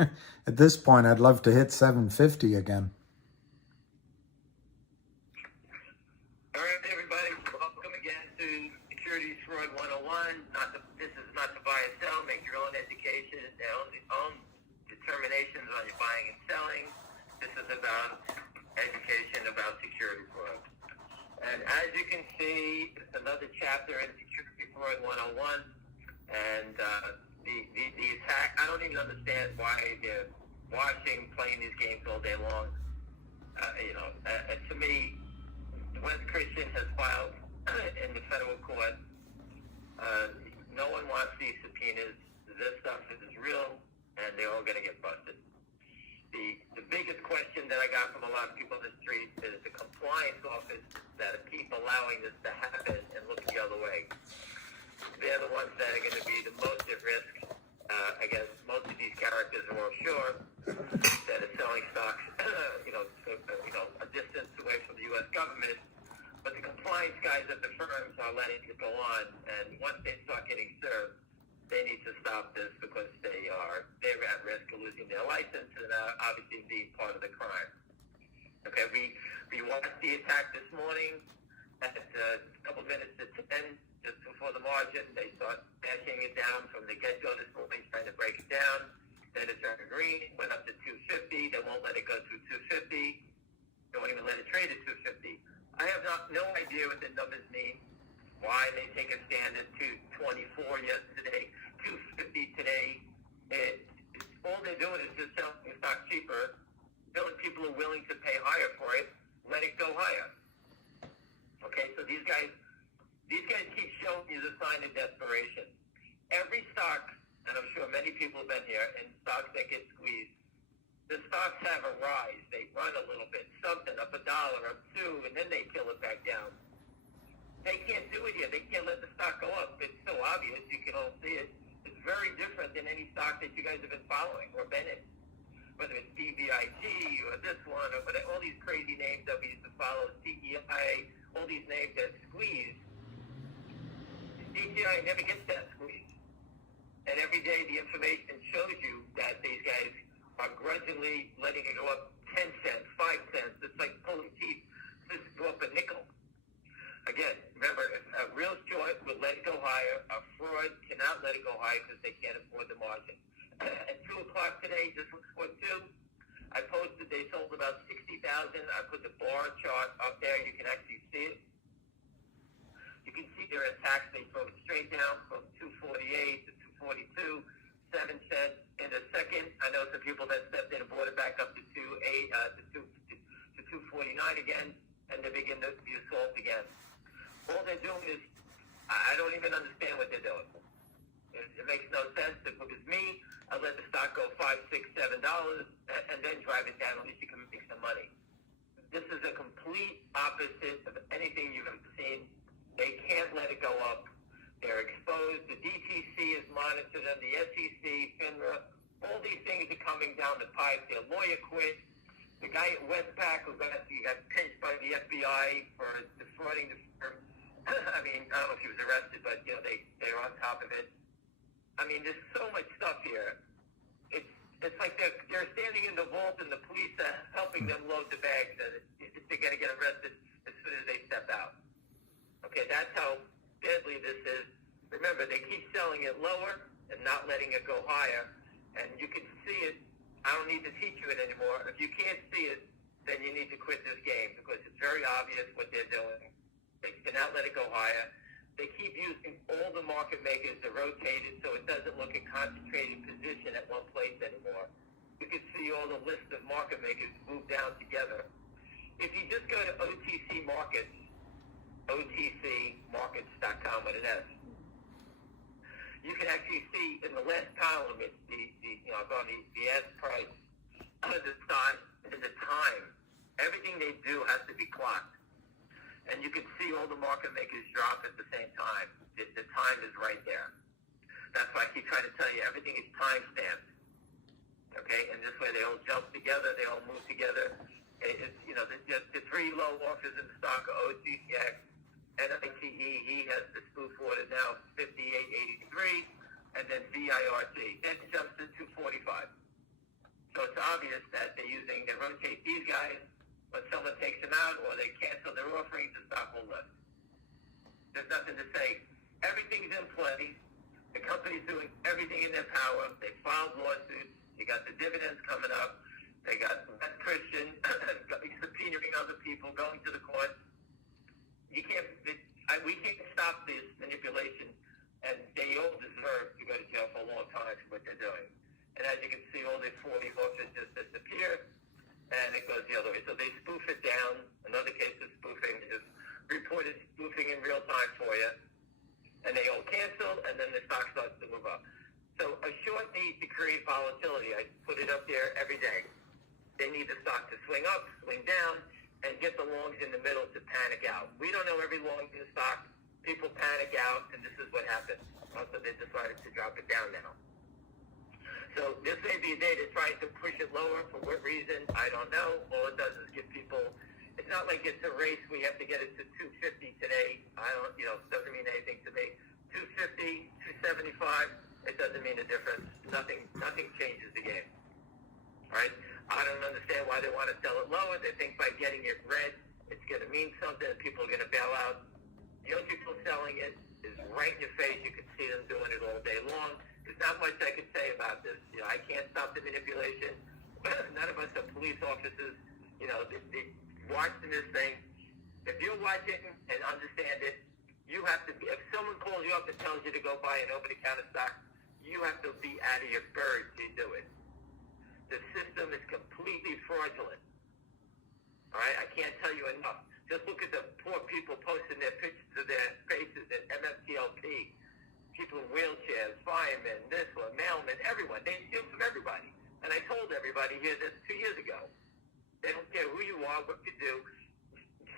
At this point, I'd love to hit 750 again. All right, everybody, welcome again to Securities Fraud 101. This is not to buy or sell. Make your own education, own determinations on your buying and selling. This is about education about security fraud. And as you can see, it's another chapter in Security Fraud 101. And the attack, I don't even understand why they're playing these games all day long. To me, West Christian has filed in the federal court. No one wants these subpoenas. This stuff is real, and they're all going to get busted. The biggest question that I got from a lot of people in the street is the compliance office that keep allowing this to happen and look the other way. They're the ones that are going to be the most at risk. Against most of these characters are offshore that are selling stocks, a distance away from the U.S. government. But the compliance guys at the firms are letting it go on, and once they start getting served, they need to stop this because they're at risk of losing their license and obviously being part of the crime. Okay, we watched the attack this morning at a couple minutes to 10. Just before the margin, they start bashing it down from the get-go this morning, trying to break it down. Then it turned green, went up to 250. They won't let it go through 250. They won't even let it trade at 250. I have no idea what the numbers mean, why they take a stand at 224 yesterday, 250 today. All they're doing is just selling the stock cheaper, telling people are willing to pay higher for it, let it go higher. Okay, so these guys keep showing you the sign of desperation. Every stock, and I'm sure many people have been here, and stocks that get squeezed, the stocks have a rise. They run a little bit, something, up $1, up $2, and then they kill it back down. They can't do it here. They can't let the stock go up. It's so obvious. You can all see it. It's very different than any stock that you guys have been following or been in. Whether it's DBIG or this one or all these crazy names that we used to follow, CEI, all these names that squeeze. DTI never gets that squeeze. And every day the information shows you that these guys are grudgingly letting it go up 10 cents, 5 cents. It's like pulling teeth. Just go up a nickel. Again, remember, a real short will let it go higher. A fraud cannot let it go higher because they can't afford the margin. At 2 o'clock today, just before 2, I posted, they sold about 60,000. I put the bar chart up there. You can actually see it. You can see their attacks. They drove straight down from 248 to 242, 7 cents. In a second, I know some people that stepped in and brought it back up to 249 again, and they begin the assault again. All they're doing is, I don't even understand what they're doing. It makes no sense. If it was me, I'd let the stock go $5, $6, $7 and then drive it down. At least you can make some money. This is a complete opposite of anything you've ever seen. They can't let it go up. They're exposed. The DTC is monitored, and the SEC, FINRA, all these things are coming down the pipe. Their lawyer quit. The guy at Westpac who got pinched by the FBI for defrauding the firm. I mean, I don't know if he was arrested, but they're on top of it. I mean, there's so much stuff here. It's like they're standing in the vault and the police are helping them load the bags, and they're going to get arrested as soon as they step out. Okay, that's how deadly this is. Remember, they keep selling it lower and not letting it go higher, and you can see it. I don't need to teach you it anymore. If you can't see it, then you need to quit this game because it's very obvious what they're doing. They cannot let it go higher. They keep using all the market makers to rotate it so it doesn't look a concentrated position at one place anymore. You can see all the list of market makers move down together. If you just go to OTC Markets, OTCmarkets.com with an S, you can actually see in the last column, it's the S price, the size, and the time. Everything they do has to be clocked. And you can see all the market makers drop at the same time. The time is right there. That's why I keep trying to tell you, everything is time-stamped. Okay? And this way they all jump together, they all move together. It's, the three low offers in the stock are OTCX, NITE, he has the spoof order now, 58.83, and then VIRT. Then it jumps to 245. So it's obvious that they rotate these guys. When someone takes them out or they cancel their offerings, the stock will lift. There's nothing to say. Everything's in play. The company's doing everything in their power. They filed lawsuits. You got the dividends coming up. They got Christian subpoenaing other people, going to the court. We can't stop this manipulation, and they all deserve to go to jail for a long time for what they're doing. And as you can see, all the 40 offers just disappear, and it goes the other way. So they spoof it down. Another case of spoofing is reported spoofing in real time for you, and they all cancel, and then the stock starts to move up. So a short needs to create volatility. I put it up there every day. They need the stock to swing up, swing down, and get the longs in the middle to panic out. We don't know every long in the stock. People panic out, and this is what happens. Also, they decided to drop it down now. So this may be a day they're trying to push it lower. For what reason, I don't know. All it does is give people, it's not like it's a race. We have to get it to 250 today. Doesn't mean anything to me. 250, 275, it doesn't mean a difference. Nothing changes the game. All right? I don't understand why they want to sell it lower. They think by getting it red, it's going to mean something, and people are going to bail out. The only people selling it is right in your face. You can see them doing it all day long. There's not much I can say about this. I can't stop the manipulation. None of us are police officers. They're watching this thing. If you're watching and understand it, you have to be, if someone calls you up and tells you to go buy an over-the-counter stock, you have to be out of your bird to do it. The system is completely fraudulent. All right? I can't tell you enough. Just look at the poor people posting their pictures of their faces at MMTLP. People in wheelchairs, firemen, this one, mailmen, everyone. They steal from everybody. And I told everybody here this 2 years ago. They don't care who you are, what you do.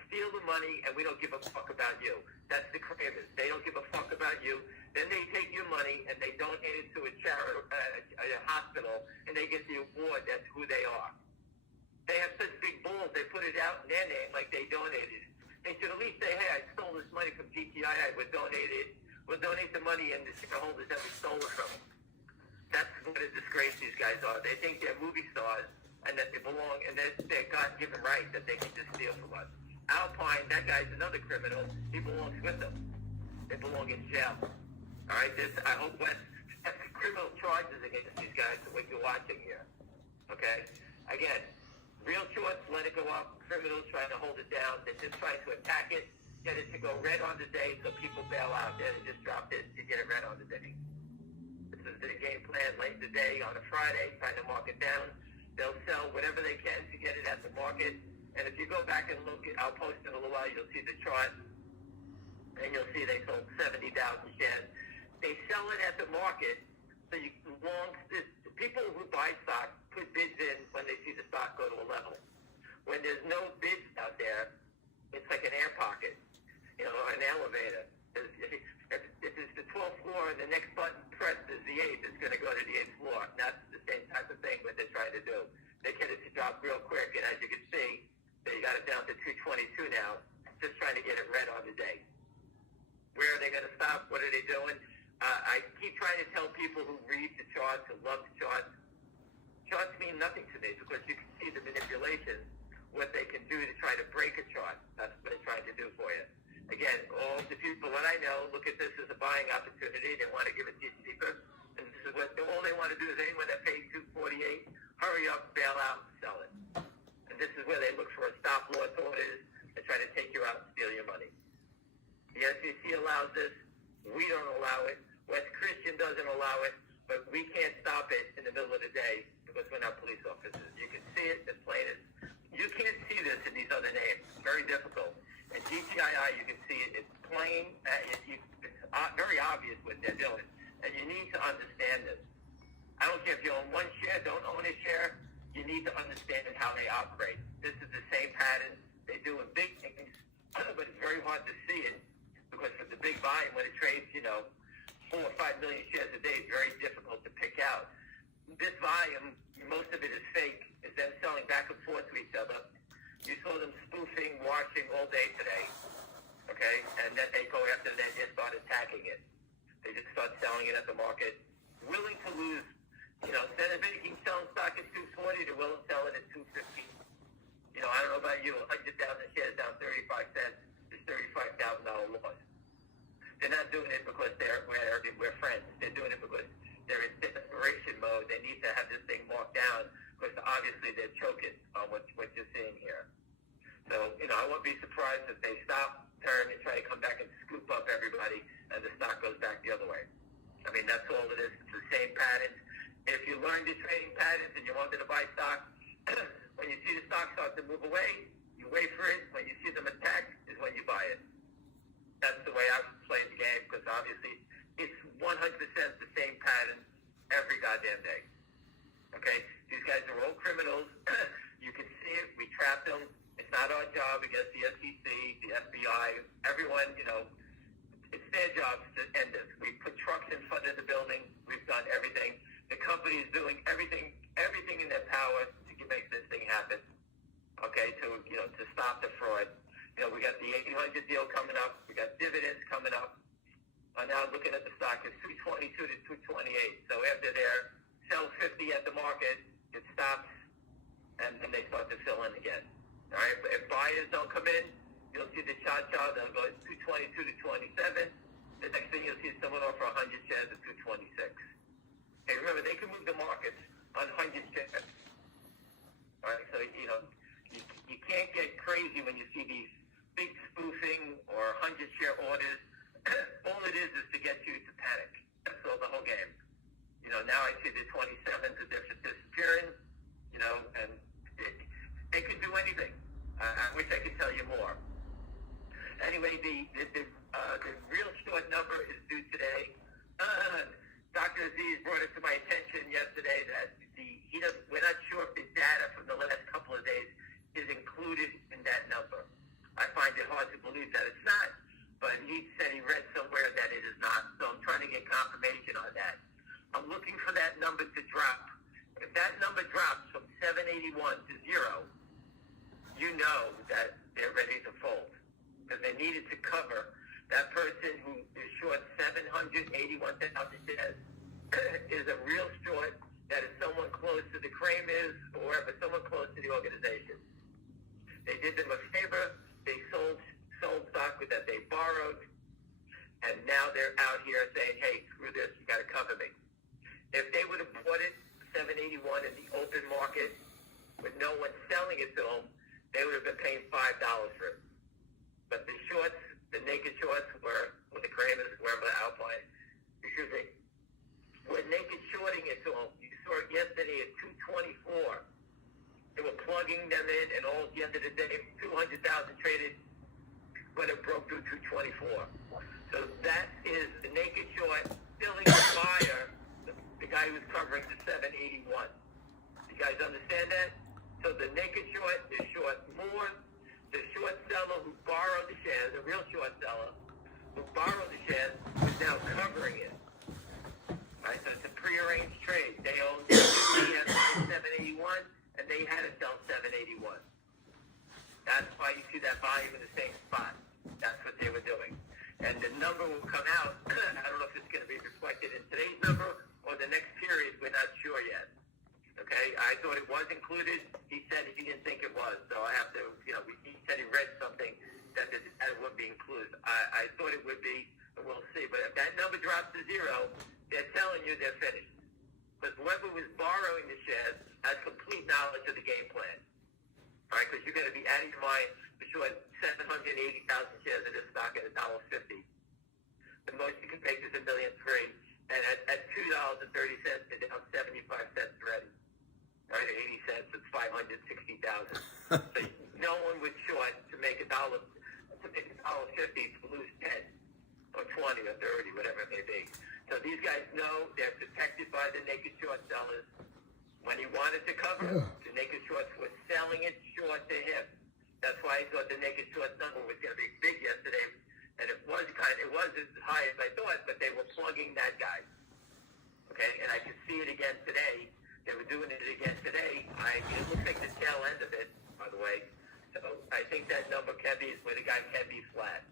Steal the money, and we don't give a fuck about you. That's the Kramers. They don't give a fuck about you. Then they take your money, and they donate it to a charity, a hospital, and they get the award. That's who they are. They have such big balls, they put it out in their name like they donated. They should at least say, hey, I stole this money from GTI. We'll donate the money and the shareholders that we stole it from. That's what a disgrace these guys are. They think they're movie stars and that they belong, and that's their God-given right that they can just steal from us. Alpine, that guy's another criminal. He belongs with them. They belong in jail. All right? I hope West has criminal charges against these guys for what you're watching here. Okay? Again, real shorts let it go up. Criminals trying to hold it down. They're just trying to attack it, get it to go red on the day so people bail out there and just drop it to get it red on the day. This is the game plan late in the day on a Friday, trying to mark it down. They'll sell whatever they can to get it at the market. And if you go back and look, I'll post in a little while, you'll see the chart. And you'll see they sold 70,000 shares. They sell it at the market. So people who buy stock put bids in when they see the stock go to a level. When there's no bids out there, it's like an air pocket, an elevator. If it's the 12th floor and the next button pressed is the 8th, it's going to go to the 8th floor. And that's the same type of thing what they're trying to do. They get it to drop real quick, and as you can see, they got it down to 222 now, just trying to get it red on the day. Where are they going to stop? What are they doing? I keep trying to tell people who read the charts, who love the charts, charts mean nothing to me because you can see the manipulation, what they can do to try to break a chart. That's what they're trying to do for you. Again, all the people that I know look at this as a buying opportunity. They want to give it to you cheaper. And this is what all they want to do is anyone that pays $248, hurry up, bail out, and sell it. And this is where they look for a stop loss orders and try to take you out and steal your money. The SEC allows this. We don't allow it. West Christian doesn't allow it. But we can't stop it in the middle of the day because we're not police officers. You can see it as plain as... You can't see this in these other names. It's very difficult. At GTII, you can see it. It's plain. It's very obvious what they're doing. And you need to understand this. I don't care if you own one share, don't own a share. You need to understand how they operate. This is the same pattern. They do in big things, but it's very hard to see it because for the big volume, when it trades, 4 or 5 million shares a day, it's very difficult to pick out. This volume, most of it is fake. It's them selling back and forth to each other. You saw them spoofing, washing all day today, okay? And then they go after that and start attacking it. They just start selling it at the market, willing to lose. Instead of making selling stock at 240, they're willing to sell it at 250. I don't know about you, 100,000 shares down 35 cents is $35,000 loss. They're not doing it because we're friends. They're doing it because they're in desperation mode. They need to have this thing marked down because obviously they're choking on what you're seeing here. So, I won't be surprised if they stop, turn, and try to come back and scoop up everybody and the stock goes back the other way. I mean, that's all it is. It's the same pattern. If you learn the trading patterns and you wanted to buy stock, when you see the stock start to move away, you wait for it. When you see them attack is when you buy it. That's the way I play the game because obviously it's 100% the same pattern every goddamn day. Okay? These guys are all criminals. You can see it. We trapped them. It's not our job against the SEC, the FBI, everyone, it's their job to end this. We put trucks in front of the building. We've done everything. The company is doing everything in their power to make this thing happen. Okay? To stop the fraud. We got the 800 deal coming up. We got dividends coming up. I'm now looking at the stock. It's 222 to 228. So after they're sell 50 at the market, it stops, and then they start to fill in again. All right? But if buyers don't come in, you'll see the chart. They'll go 222 to 27. The next thing you'll see is someone offer 100 shares at 226. Hey, remember, they can move the markets on 100 shares. All right? So, you can't get crazy when you see these big spoofing or 100-share orders. All it is to get you to panic. That's all the whole game. Now I see the 27s are disappearing, and they can do anything. I wish I could tell you more. Anyway, the real short number is due today. Dr. Aziz brought it to my attention yesterday that we're not sure if the data from the last couple of days is included in that number. I find it hard to believe that it's not, but he said he read somewhere that it is not, so I'm trying to get confirmation on that. I'm looking for that number to drop. If that number drops from 781 to 0, you know that they're ready to fold because they needed to cover that person who is short 781,000 shares is a real short. That is someone close to the Kramers or wherever, someone close to the organization. They did them a favor. They sold stock that they borrowed, and now they're out here saying, hey, screw this, you got to cover me. If they would have bought it 781 in the open market the end of the day, 200,000 traded when it broke through 224. So that is the naked short filling the buyer, the guy who's covering the 781. You guys understand that? So the naked short is short more. The short seller who borrowed the shares, the real short seller who borrowed the shares, is now covering it. Right? So it's a prearranged trade. They own 781, and they had to sell 781. That's why you see that volume in the same spot. That's what they were doing. And the number will come out. I don't know if it's going to be reflected in today's number or the next period. We're not sure yet. Okay? I thought it was included. He said he didn't think it was. So I have to, he said he read something that it would be included. I thought it would be, but we'll see. But if that number drops to zero, they're telling you they're finished. But whoever was borrowing the shares has complete knowledge of the game plan. All right? Because you're going to be adding to mind for sure 780,000 shares of this stock at $1.50. The most you can make is $1.3 million. And at $2.30, they're down 75 cents already. Right, 80 cents, it's 560,000. So no one would short to make $1.50 to lose 10 or 20 or 30, whatever it may be. So these guys know they're protected by the naked short sellers. When he wanted to cover, the naked shorts were selling it short to him. That's why I thought the naked short number was going to be big yesterday, and it was as high as I thought, but they were plugging that guy. Okay, and I could see it again today. They were doing it again today. It looks like the tail end of it, by the way. So I think that number can be where the guy can be flat.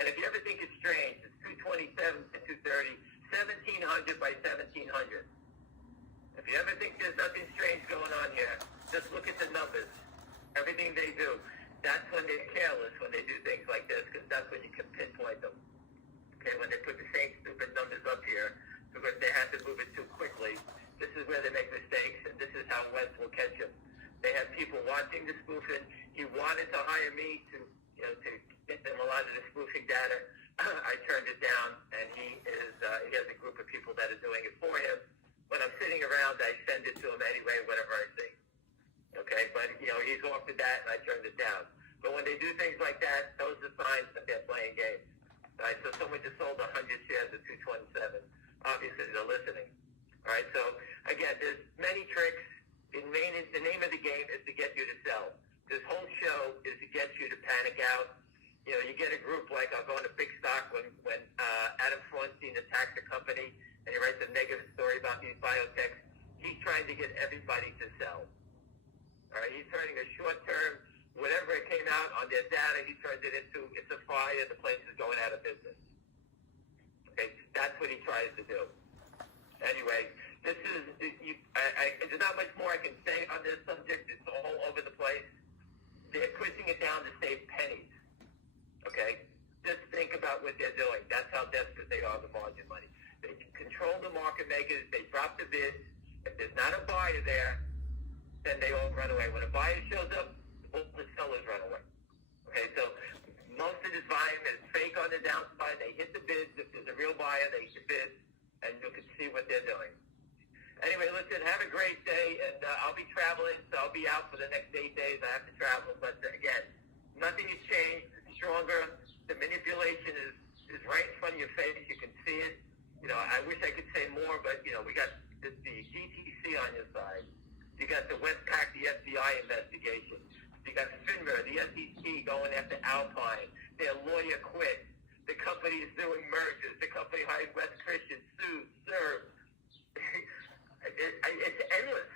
And if you ever think it's strange, it's 227 to 230, 1,700 by 1,700. If you ever think there's nothing strange going on here, just look at the numbers. Everything they do. That's when they're careless, when they do things like this, because that's when you can pinpoint them. Okay, when they put the same stupid numbers up here, because they have to move it too quickly. This is where they make mistakes, and this is how Wentz will catch them. They have people watching the spoofing. He wanted to hire me to get them a lot of the spoofing data. I turned it down, and he has a group of people that are doing it for him. When I'm sitting around, I send it to him anyway, whatever I see. Okay, but he's offered that, and I turned it down. But when they do things like that, those are signs that they're playing games. Right? So someone just sold 100 shares at 227. Obviously, they're listening. All right. So again, there's many tricks. The name of the game is to get you to sell. This whole show is to get you to panic out. You get a group like I'll go into big stock when Adam Schwartzstein attacks a company and he writes a negative story about these biotechs. He's trying to get everybody to sell. All right, he's turning a short-term, whatever it came out on their data, he turns it into, it's a fire, the place is going out of business. Okay, that's what he tries to do. Anyway, there's not much more I can say on this subject. It's all over the place. They're pushing it down to save pennies. Okay? Just think about what they're doing. That's how desperate they are, the margin money. They control the market makers. They drop the bids. If there's not a buyer there, then they all run away. When a buyer shows up, all the sellers run away. Okay, so most of this volume is fake on the downside. They hit the bids. If there's a real buyer, they hit the bids, and you can see what they're doing. Anyway, listen, have a great day, and I'll be traveling, so I'll be out for the next 8 days. I have to travel, but again, nothing has changed. It's stronger. The manipulation is right in front of your face. You can see it. I wish I could say more, but, we got the GTC on your side. You got the Westpac, the FBI investigation. You got FINRA, the SEC going after Alpine. Their lawyer quit. The company is doing mergers. The company hired West Christian, sued, served. It's endless.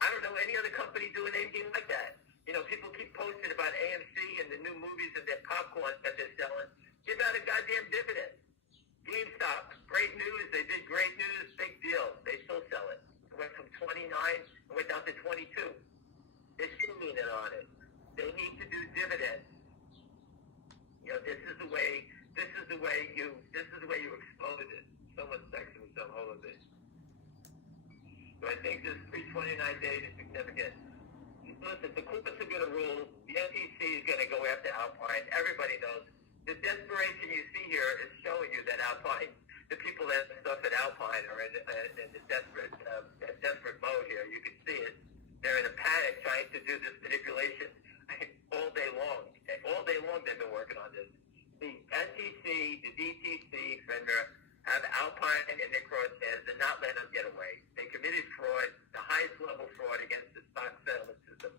I don't know any other company doing anything like that. People keep posting about AMC and the new movies and their popcorn that they're selling. Give out a goddamn dividend. GameStop, great news. They did great news. Big deal. They still sell it. It went from 29 and went down to 22. They're still leaning on it. They need to do dividends. This is the way you expose it. Someone's texting me some, hold on this. So I think this 329 days is significant. Listen, the courts are going to rule. The SEC is going to go after Alpine. Everybody knows. The desperation you see here is showing you that Alpine, the people that stuff at Alpine are in the desperate mode here. You can see it. They're in a panic trying to do this manipulation all day long. All day long they've been working on this. The SEC, the DTC, FINRA have Alpine in their crosshairs and not let them get away. They committed fraud, the highest level fraud against the stock settlement system.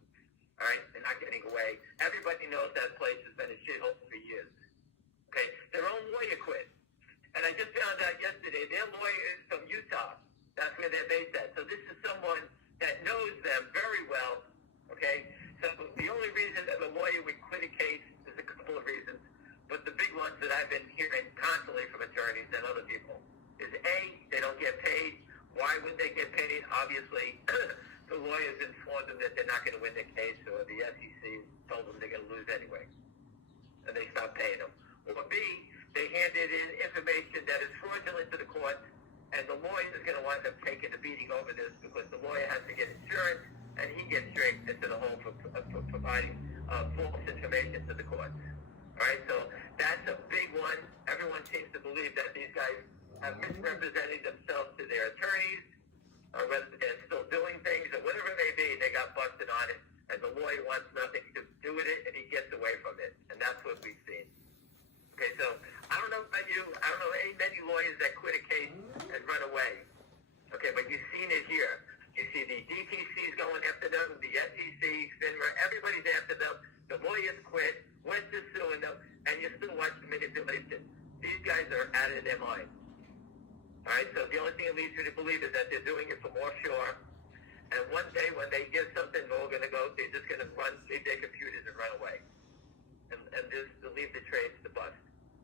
All right, they're not getting away. Everybody knows that place has been a shithole for years. Okay, their own lawyer quit. And I just found out yesterday, their lawyer is from Utah. That's where they're based at. So this is someone that knows them very well. Okay, so the only reason that a lawyer would quit a case, there's a couple of reasons, but the big ones that I've been hearing constantly from attorneys and other people is A, they don't get paid. Why would they get paid? Obviously, the lawyers informed them that they're not going to win the case, or the SEC told them they're going to lose anyway, and they stopped paying them. Or B, they handed in information that is fraudulent to the court, and the lawyer is going to wind up taking the beating over this because the lawyer has to get insurance, and he gets dragged into the hole for providing false information to the court. All right, so that's a big one. Everyone seems to believe that these guys have misrepresented themselves to their attorneys, or whether they're still doing things, or whatever it may be, they got busted on it, and the lawyer wants nothing to do with it, and he gets away from it, and that's what we've seen. Okay, so I don't know about you. I don't know many lawyers that quit a case and run away. Okay, but you've seen it here. You see the DTCs going after them, the SEC, FINRA, everybody's after them. The lawyers quit, went to suing them, and you still watch the manipulation. These guys are out of their mind. All right, so the only thing it leads you to believe is that they're doing it from offshore. And one day when they give something, they're all going to go, they're just going to leave their computers and run away. And just leave the trades to bust.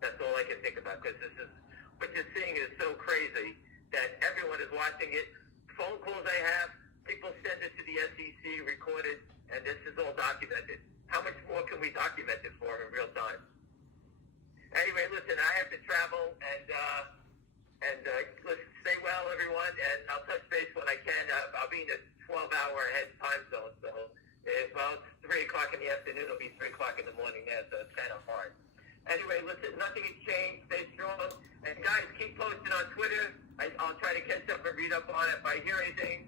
That's all I can think about, because this is, what you're seeing is so crazy that everyone is watching it. Phone calls I have, people send it to the SEC, recorded, and this is all documented. How much more can we document it for in real time? Anyway, listen, I have to travel, and listen, stay well, everyone, and I'll touch base when I can. I'll be in a 12-hour ahead time zone, so it's 3 o'clock in the afternoon, it'll be 3 o'clock in the morning there, so it's kind of hard. Anyway, listen, nothing has changed. Stay strong. And guys, keep posting on Twitter. I'll try to catch up and read up on it. If I hear anything,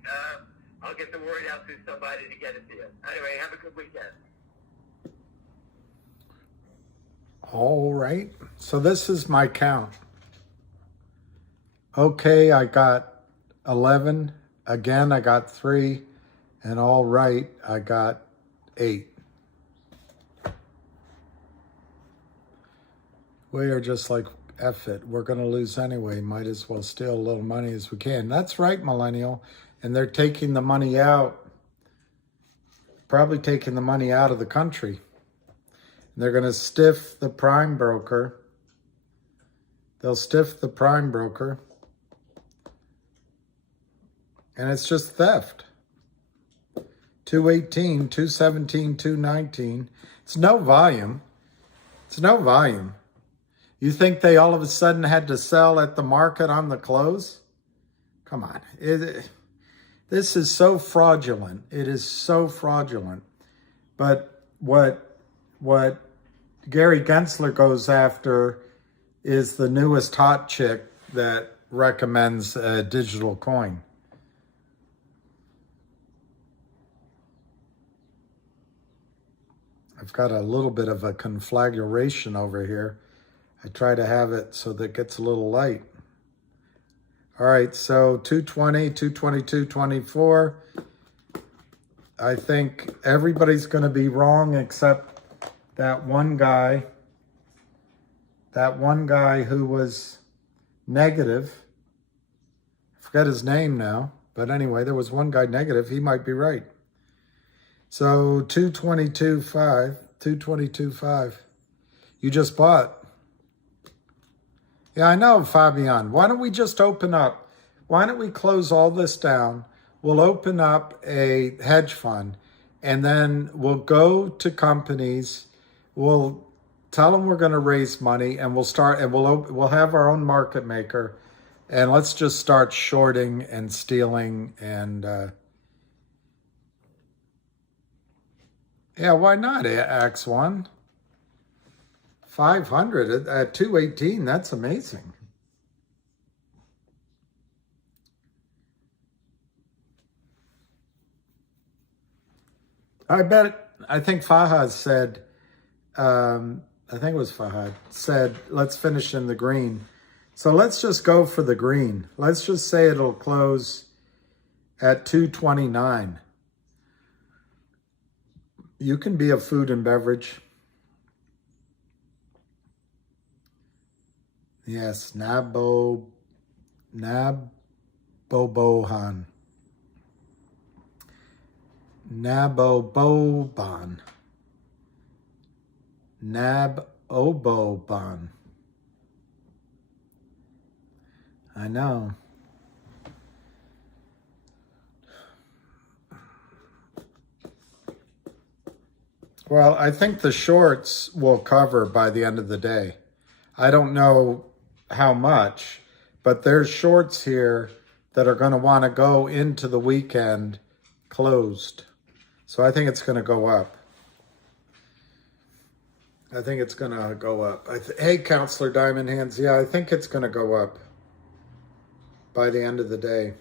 I'll get the word out to somebody to get it to you. Anyway, have a good weekend. All right. So this is my count. Okay, I got 11. Again, I got 3. And all right, I got 8. We are just like, F it. We're going to lose anyway. Might as well steal a little money as we can. That's right, millennial. And they're taking the money out. Probably taking the money out of the country. And they're going to stiff the prime broker. They'll stiff the prime broker. And it's just theft. 218, 217, 219. It's no volume. It's no volume. You think they all of a sudden had to sell at the market on the close? Come on. This is so fraudulent. It is so fraudulent. But what Gary Gensler goes after is the newest hot chick that recommends a digital coin. I've got a little bit of a conflagration over here. I try to have it so that it gets a little light. All right, so 220, 222, 24. I think everybody's going to be wrong except that one guy. That one guy who was negative. I forget his name now. But anyway, there was one guy negative. He might be right. So 222.5. 222.5. You just bought. Yeah, I know, Fabian. Why don't we just open up? Why don't we close all this down? We'll open up a hedge fund, and then we'll go to companies. We'll tell them we're going to raise money, and we'll start, and we'll have our own market maker, and let's just start shorting and stealing and yeah, why not? X1. 500 at 218, that's amazing. I think Fahad said, I think it was Fahad, said, let's finish in the green. So let's just go for the green. Let's just say it'll close at 229. You can be a food and beverage. Yes, Nabobohan. Naboboban. Naboboban. I know. Well, I think the shorts will cover by the end of the day. I don't know how much, but there's shorts here that are going to want to go into the weekend closed. So I think it's going to go up. I think it's going to go up. Hey, Counselor Diamond Hands. Yeah, I think it's going to go up by the end of the day.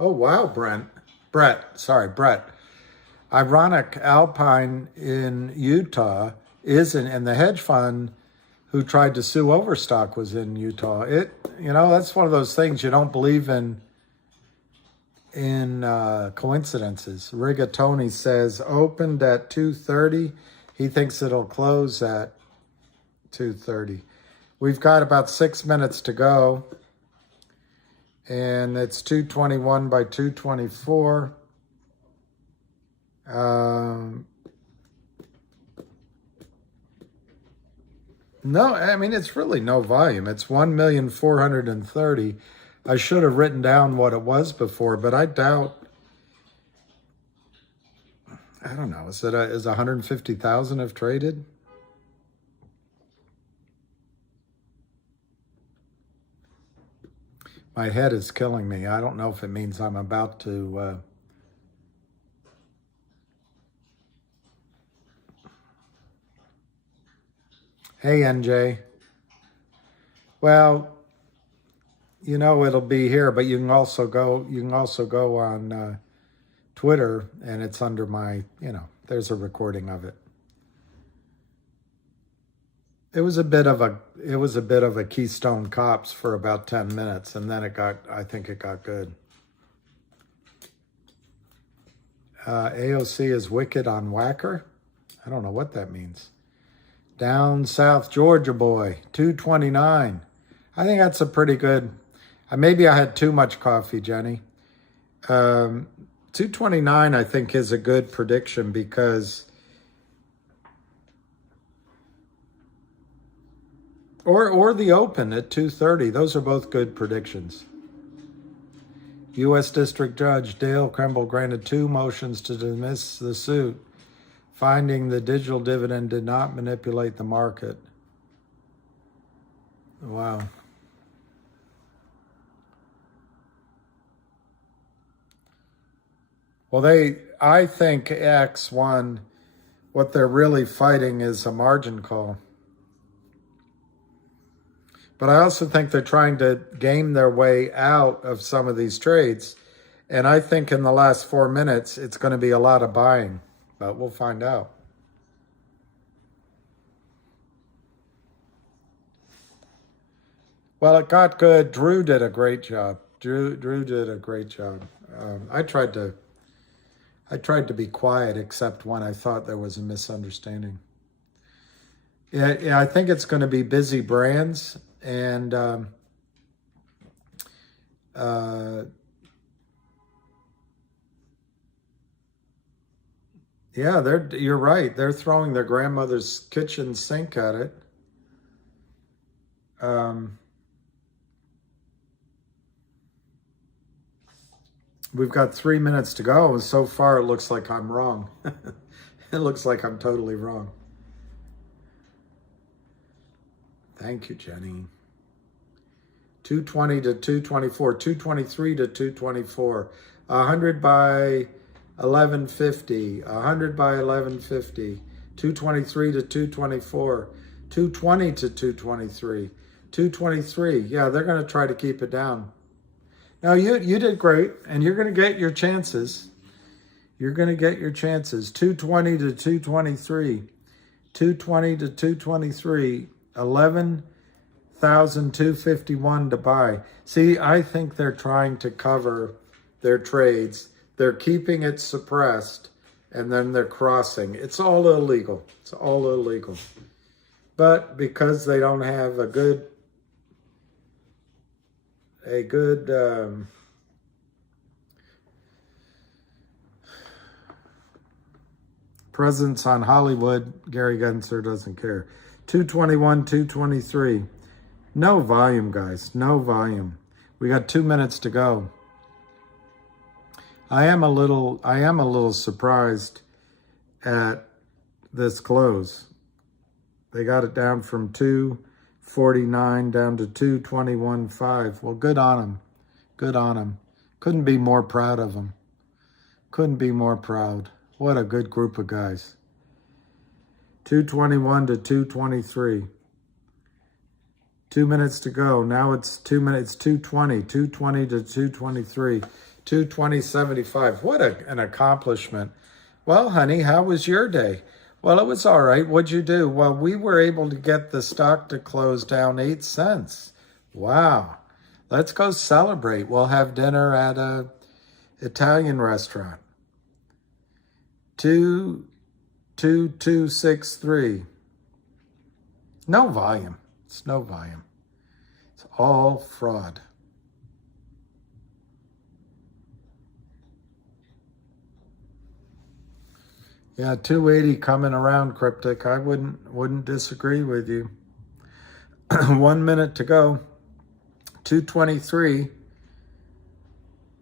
Oh, wow, Brett. Ironic, Alpine in Utah and the hedge fund who tried to sue Overstock was in Utah. That's one of those things you don't believe in coincidences. Rigatoni says opened at 2:30. He thinks it'll close at 2:30. We've got about 6 minutes to go. And it's 221 by 224. No, I mean, it's really no volume. It's 1,430,000. I should have written down what it was before, but I doubt. I don't know. Is 150,000 have traded? My head is killing me. I don't know if it means I'm about to... Hey, NJ. Well, it'll be here, but you can also go on Twitter, and it's under my, there's a recording of it. It was a bit of a Keystone Cops for about 10 minutes, and then I think it got good. AOC is wicked on Whacker. I don't know what that means. Down South Georgia boy, 229. I think that's a pretty good. Maybe I had too much coffee, Jenny. 229, I think, is a good prediction because. Or the open at 230. Those are both good predictions. U.S. District Judge Dale Kremble granted 2 motions to dismiss the suit, finding the digital dividend did not manipulate the market. Wow. Well, I think X1, what they're really fighting is a margin call. But I also think they're trying to game their way out of some of these trades. And I think in the last 4 minutes, it's going to be a lot of buying. But we'll find out. Well, it got good. Drew did a great job. Drew did a great job. I tried to be quiet, except when I thought there was a misunderstanding. Yeah, I think it's going to be busy brands. And yeah, you're right. They're throwing their grandmother's kitchen sink at it. We've got 3 minutes to go, and so far it looks like I'm wrong. It looks like I'm totally wrong. Thank you, Jenny. 220 to 224, 223 to 224, 100 by 1150, 100 by 1150, 223 to 224, 220 to 223, 223. Yeah, they're going to try to keep it down. No, you did great, and you're going to get your chances. You're going to get your chances. 220 to 223. 220 to 223. 11,251 to buy. See, I think they're trying to cover their trades. They're keeping it suppressed, and then they're crossing. It's all illegal. It's all illegal. But because they don't have a good presence on Hollywood, Gary Gensler doesn't care. 221, 223. No volume, guys. No volume. We got 2 minutes to go. I am a little surprised at this close. They got it down from 249 down to 221.5. Well, good on them. Good on them. Couldn't be more proud of them. Couldn't be more proud. What a good group of guys. 221 to 223. 2 minutes to go. Now it's 2 minutes, 220. 220 to 223. 220.75. What an accomplishment. Well, honey, how was your day? Well, it was all right. What'd you do? Well, we were able to get the stock to close down 8 cents. Wow. Let's go celebrate. We'll have dinner at a Italian restaurant. 22263. No volume. It's no volume. It's all fraud. Yeah, 280 coming around, Cryptic. I wouldn't disagree with you. 1 minute to go. 223.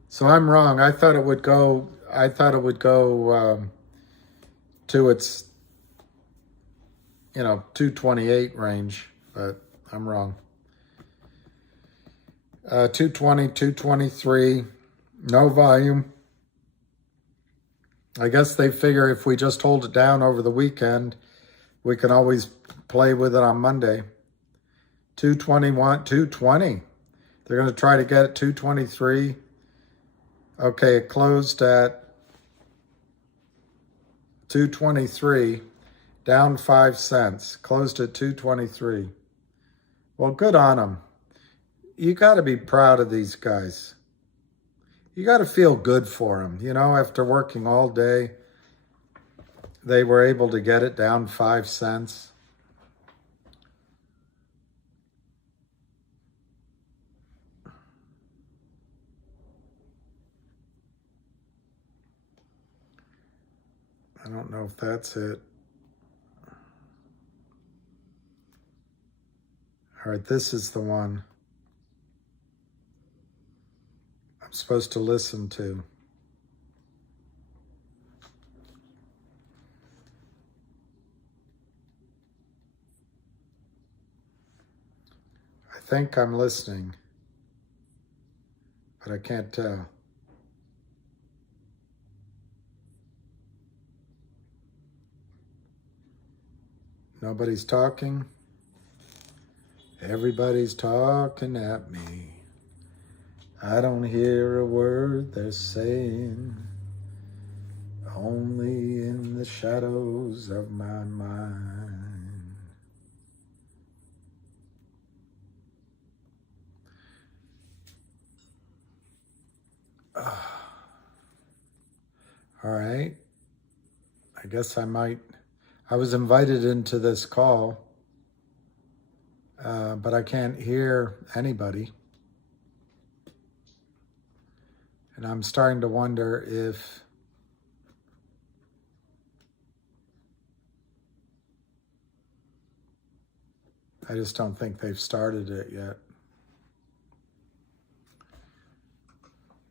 So I'm wrong. I thought it would go to its 228 range, but I'm wrong. 220, 223. No volume. I guess they figure if we just hold it down over the weekend, we can always play with it on Monday. 221, 220. They're going to try to get it 223. Okay, it closed at 223, down 5 cents. Closed at 223. Well, good on them. You got to be proud of these guys. You got to feel good for them. After working all day, they were able to get it down 5 cents. I don't know if that's it. All right, this is the one I'm supposed to listen to. I think I'm listening, but I can't tell. Nobody's talking. Everybody's talking at me. I don't hear a word they're saying, only in the shadows of my mind. All right. I guess I was invited into this call, but I can't hear anybody. And I'm starting to wonder if I just don't think they've started it yet.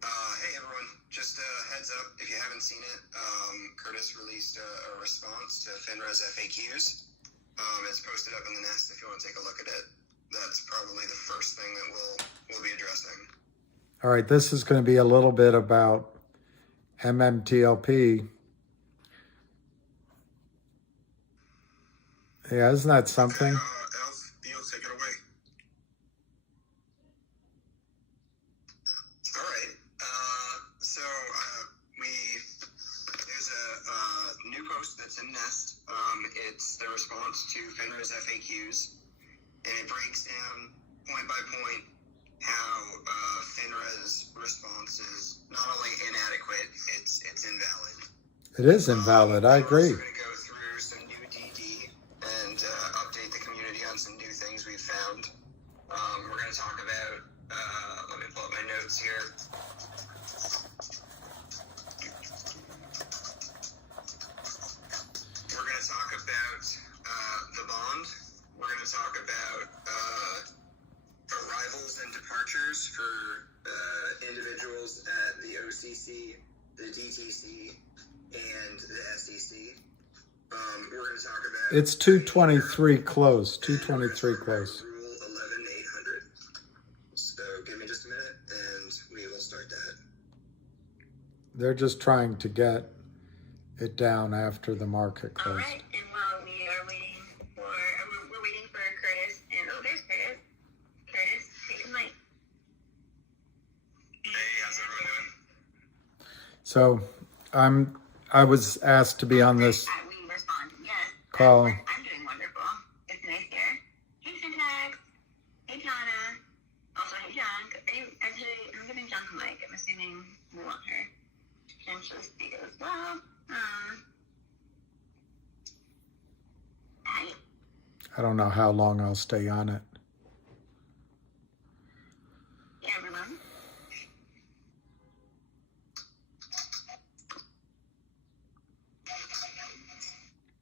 Hey everyone, just a heads up, if you haven't seen it, Curtis released a response to FINRA's FAQs. It's posted up in the nest if you want to take a look at it. That's probably the first thing that we'll be addressing. All right, this is going to be a little bit about MMTLP. Yeah, isn't that something? Okay, Elf, Theo, take it away. It's the response to FINRA's FAQs, and it breaks down point by point how FINRA's response is not only inadequate, it's invalid. It is invalid. I agree. We're going to go through some new DD and update the community on some new things we've found. We're going to talk about, let me pull up my notes here. We're going to talk about the bond. We're going to talk about arrivals and departures for individuals at the OCC, the DTC, and the SEC. We're going to talk about... It's 223 close. 223 close. Rule 11800. So give me just a minute and we will start that. They're just trying to get it down after the market All closed. right, and while we are waiting for, we're waiting for Curtis, and oh, there's Curtis. Curtis, take the mic. Hey, how's everyone doing? So I was asked to be on this We respond, yes. call. I'm doing wonderful. It's nice here. Hey, Syntax. Hey, Jonna. Also, hey, John. Are you actually, I'm giving John the mic. I'm assuming we want her to potentially speak as well. Hi. I don't know how long I'll stay on it. Hey, everyone.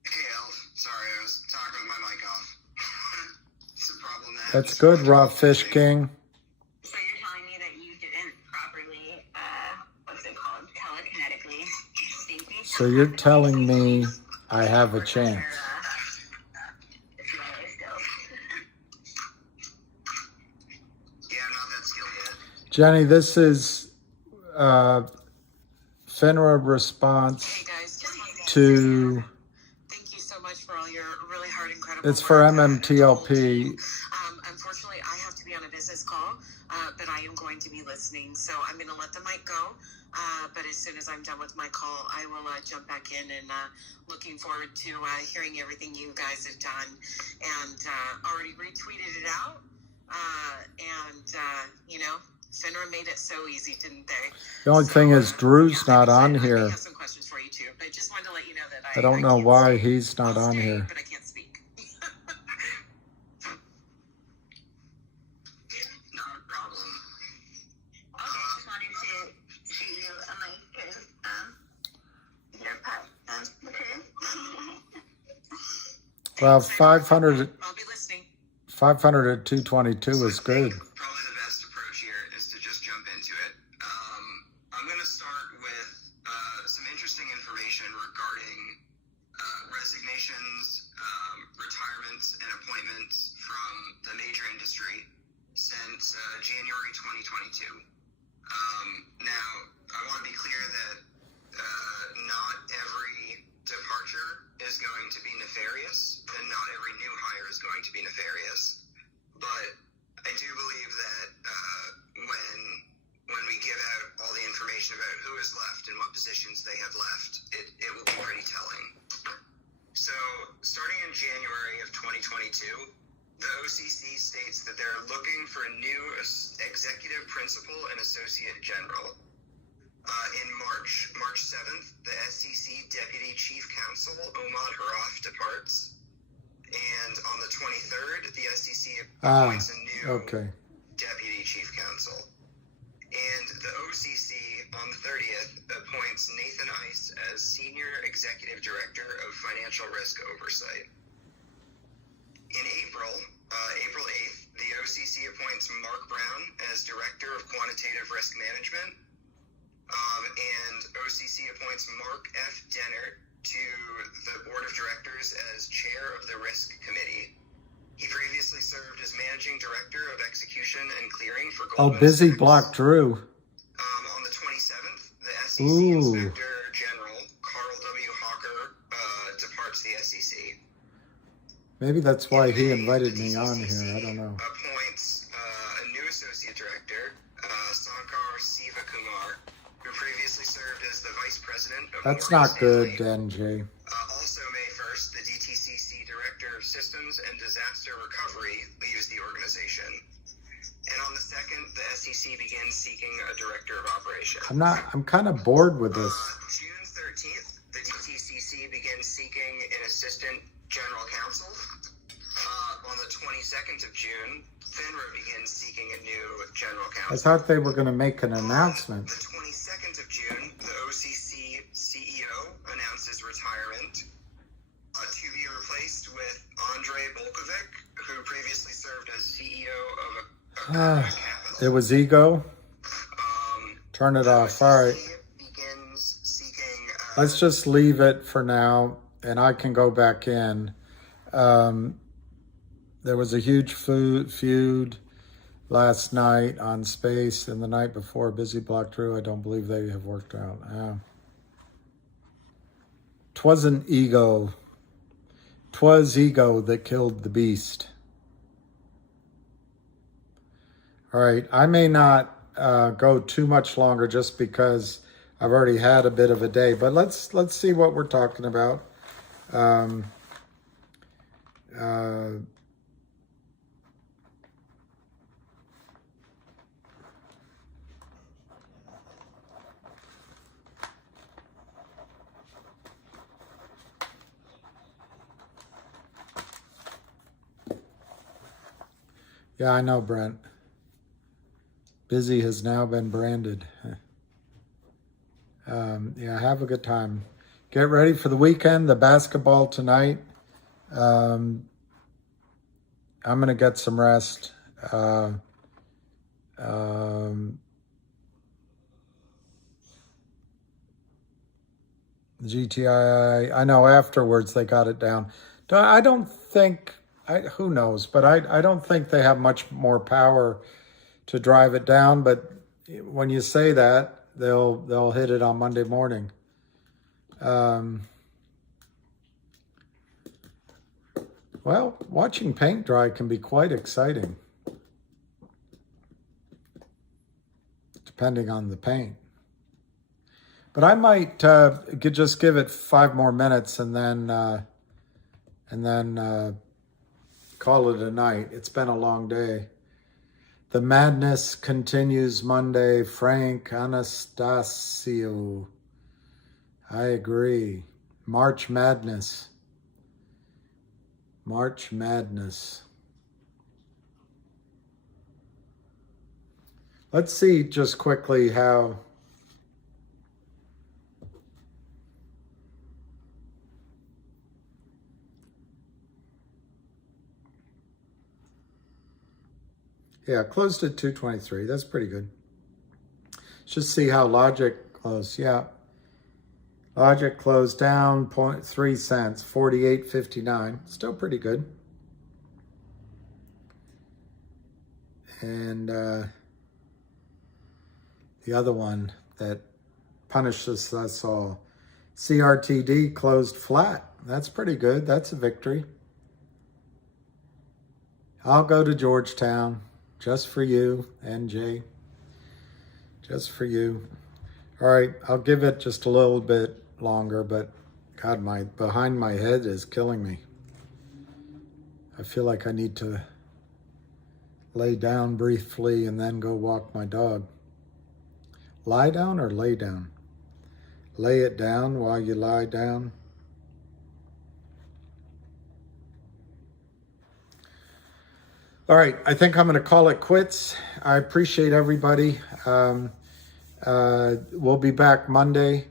Hey, Elf. Sorry, I was talking with my mic off. It's a problem that... That's good, Raw Fish King. So you're telling me that you didn't properly, what's it called, telekinetically speak me? So you're telling me I have a chance. Yeah, I'm not that skilled yet. Jenny, this is FINRA response Hey guys, just wanted to, thank you so much for all your really hard, incredible it's for work. MMTLP. Unfortunately, I have to be on a business call, but I am going to be listening, so I'm going to let the mic go. But as soon as I'm done with my call, I will jump back in and looking forward to hearing everything you guys have done and already retweeted it out. You know, FINRA made it so easy, didn't they? The only thing is Drew's not on I here. have some questions for you too, but just wanted to let you know that I don't know can't why speak. he's not I'll on stay, here. but I can't speak. Not a problem. I just wanted to shoot you a mic because your pet, okay. Well, 500 I'll be listening. 500 at 222 is good. Probably the best approach here is to just jump into it. I'm going to start with some interesting information regarding resignations, retirements, and appointments from the major industry since January 2022. Now, I want to be clear that not every departure is going to be nefarious, and not every new hire is going to be nefarious. But I do believe that when we give out all the information about who is left and what positions they have left, it will be pretty telling. So, starting in January of 2022, the OCC states that they're looking for a new executive principal and associate general. In March 7th, the SEC Deputy Chief Counsel, Omad Haraf, departs. And on the 23rd, the SEC appoints a new Deputy Chief Counsel. And the OCC, on the 30th, appoints Nathan Ice as Senior Executive Director of Financial Risk Oversight. In April 8th, the OCC appoints Mark Brown as Director of Quantitative Risk Management. And OCC appoints Mark F. Dennert to the Board of Directors as Chair of the Risk Committee. He previously served as Managing Director of Execution and Clearing for Goldman Busy Sachs. Block Drew. On the 27th, the SEC Inspector General, Carl W. Hawker, departs the SEC. Maybe that's why he invited me on here. I don't know. Appoints a new Associate Director, Sankar Sivakumar, who previously served as the Vice President of That's Morgan not good, Stanley. NJ. Also May 1st, the DTC DTCC Director of Systems and Disaster Recovery leaves the organization. And on the 2nd, the SEC begins seeking a Director of Operations. I'm kind of bored with this. June 13th, the DTCC begins seeking an Assistant General Counsel. On the 22nd of June, FINRA begins seeking a new General Counsel. I thought they were going to make an announcement. The 22nd of June, the OCC CEO announces retirement to be replaced with Andre Bolkovic, who previously served as CEO of It was ego. Turn it off. All right. begins seeking, Let's just leave it for now, and I can go back in. There was a huge feud last night on Space, and the night before, Busy Block Drew. I don't believe they have worked out. 'Twasn't ego. 'Twas ego that killed the beast. All right, I may not go too much longer just because I've already had a bit of a day, but let's see what we're talking about. Yeah, I know, Brent. Busy has now been branded. Yeah, have a good time. Get ready for the weekend, the basketball tonight. I'm going to get some rest. GTI, I know afterwards they got it down. I don't think, who knows, but I don't think they have much more power to drive it down. But when you say that, they'll hit it on Monday morning. Well, watching paint dry can be quite exciting, depending on the paint. But I might just give it 5 more minutes and then call it a night. It's been a long day. The madness continues Monday. Frank Anastasio. I agree. March Madness. March Madness. Let's see just quickly how... Yeah, closed at 223. That's pretty good. Let's just see how logiq closed. Yeah. Logiq closed down 0.3 cents, 48.59. Still pretty good. And the other one that punishes us all, CRTD closed flat. That's pretty good. That's a victory. I'll go to Georgetown. Just for you, NJ. Just for you. All right, I'll give it just a little bit longer, but God, my behind my head is killing me. I feel like I need to lay down briefly and then go walk my dog. Lie down or lay down? Lay it down while you lie down. All right, I think I'm going to call it quits. I appreciate everybody. We'll be back Monday,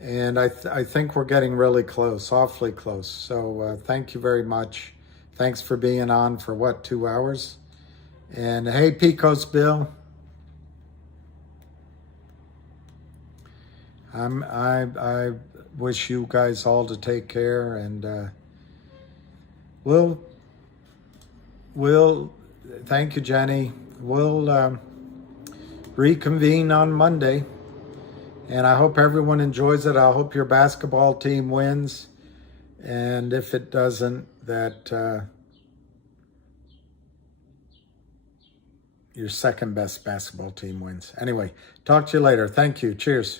and I think we're getting really close, awfully close. So thank you very much. Thanks for being on for, what, 2 hours? And hey, Pecos Bill. I wish you guys all to take care, and we'll thank you, Jenny. We'll reconvene on Monday, and I hope everyone enjoys it. I hope your basketball team wins, and if it doesn't, that your second best basketball team wins. Anyway, talk to you later. Thank you. Cheers.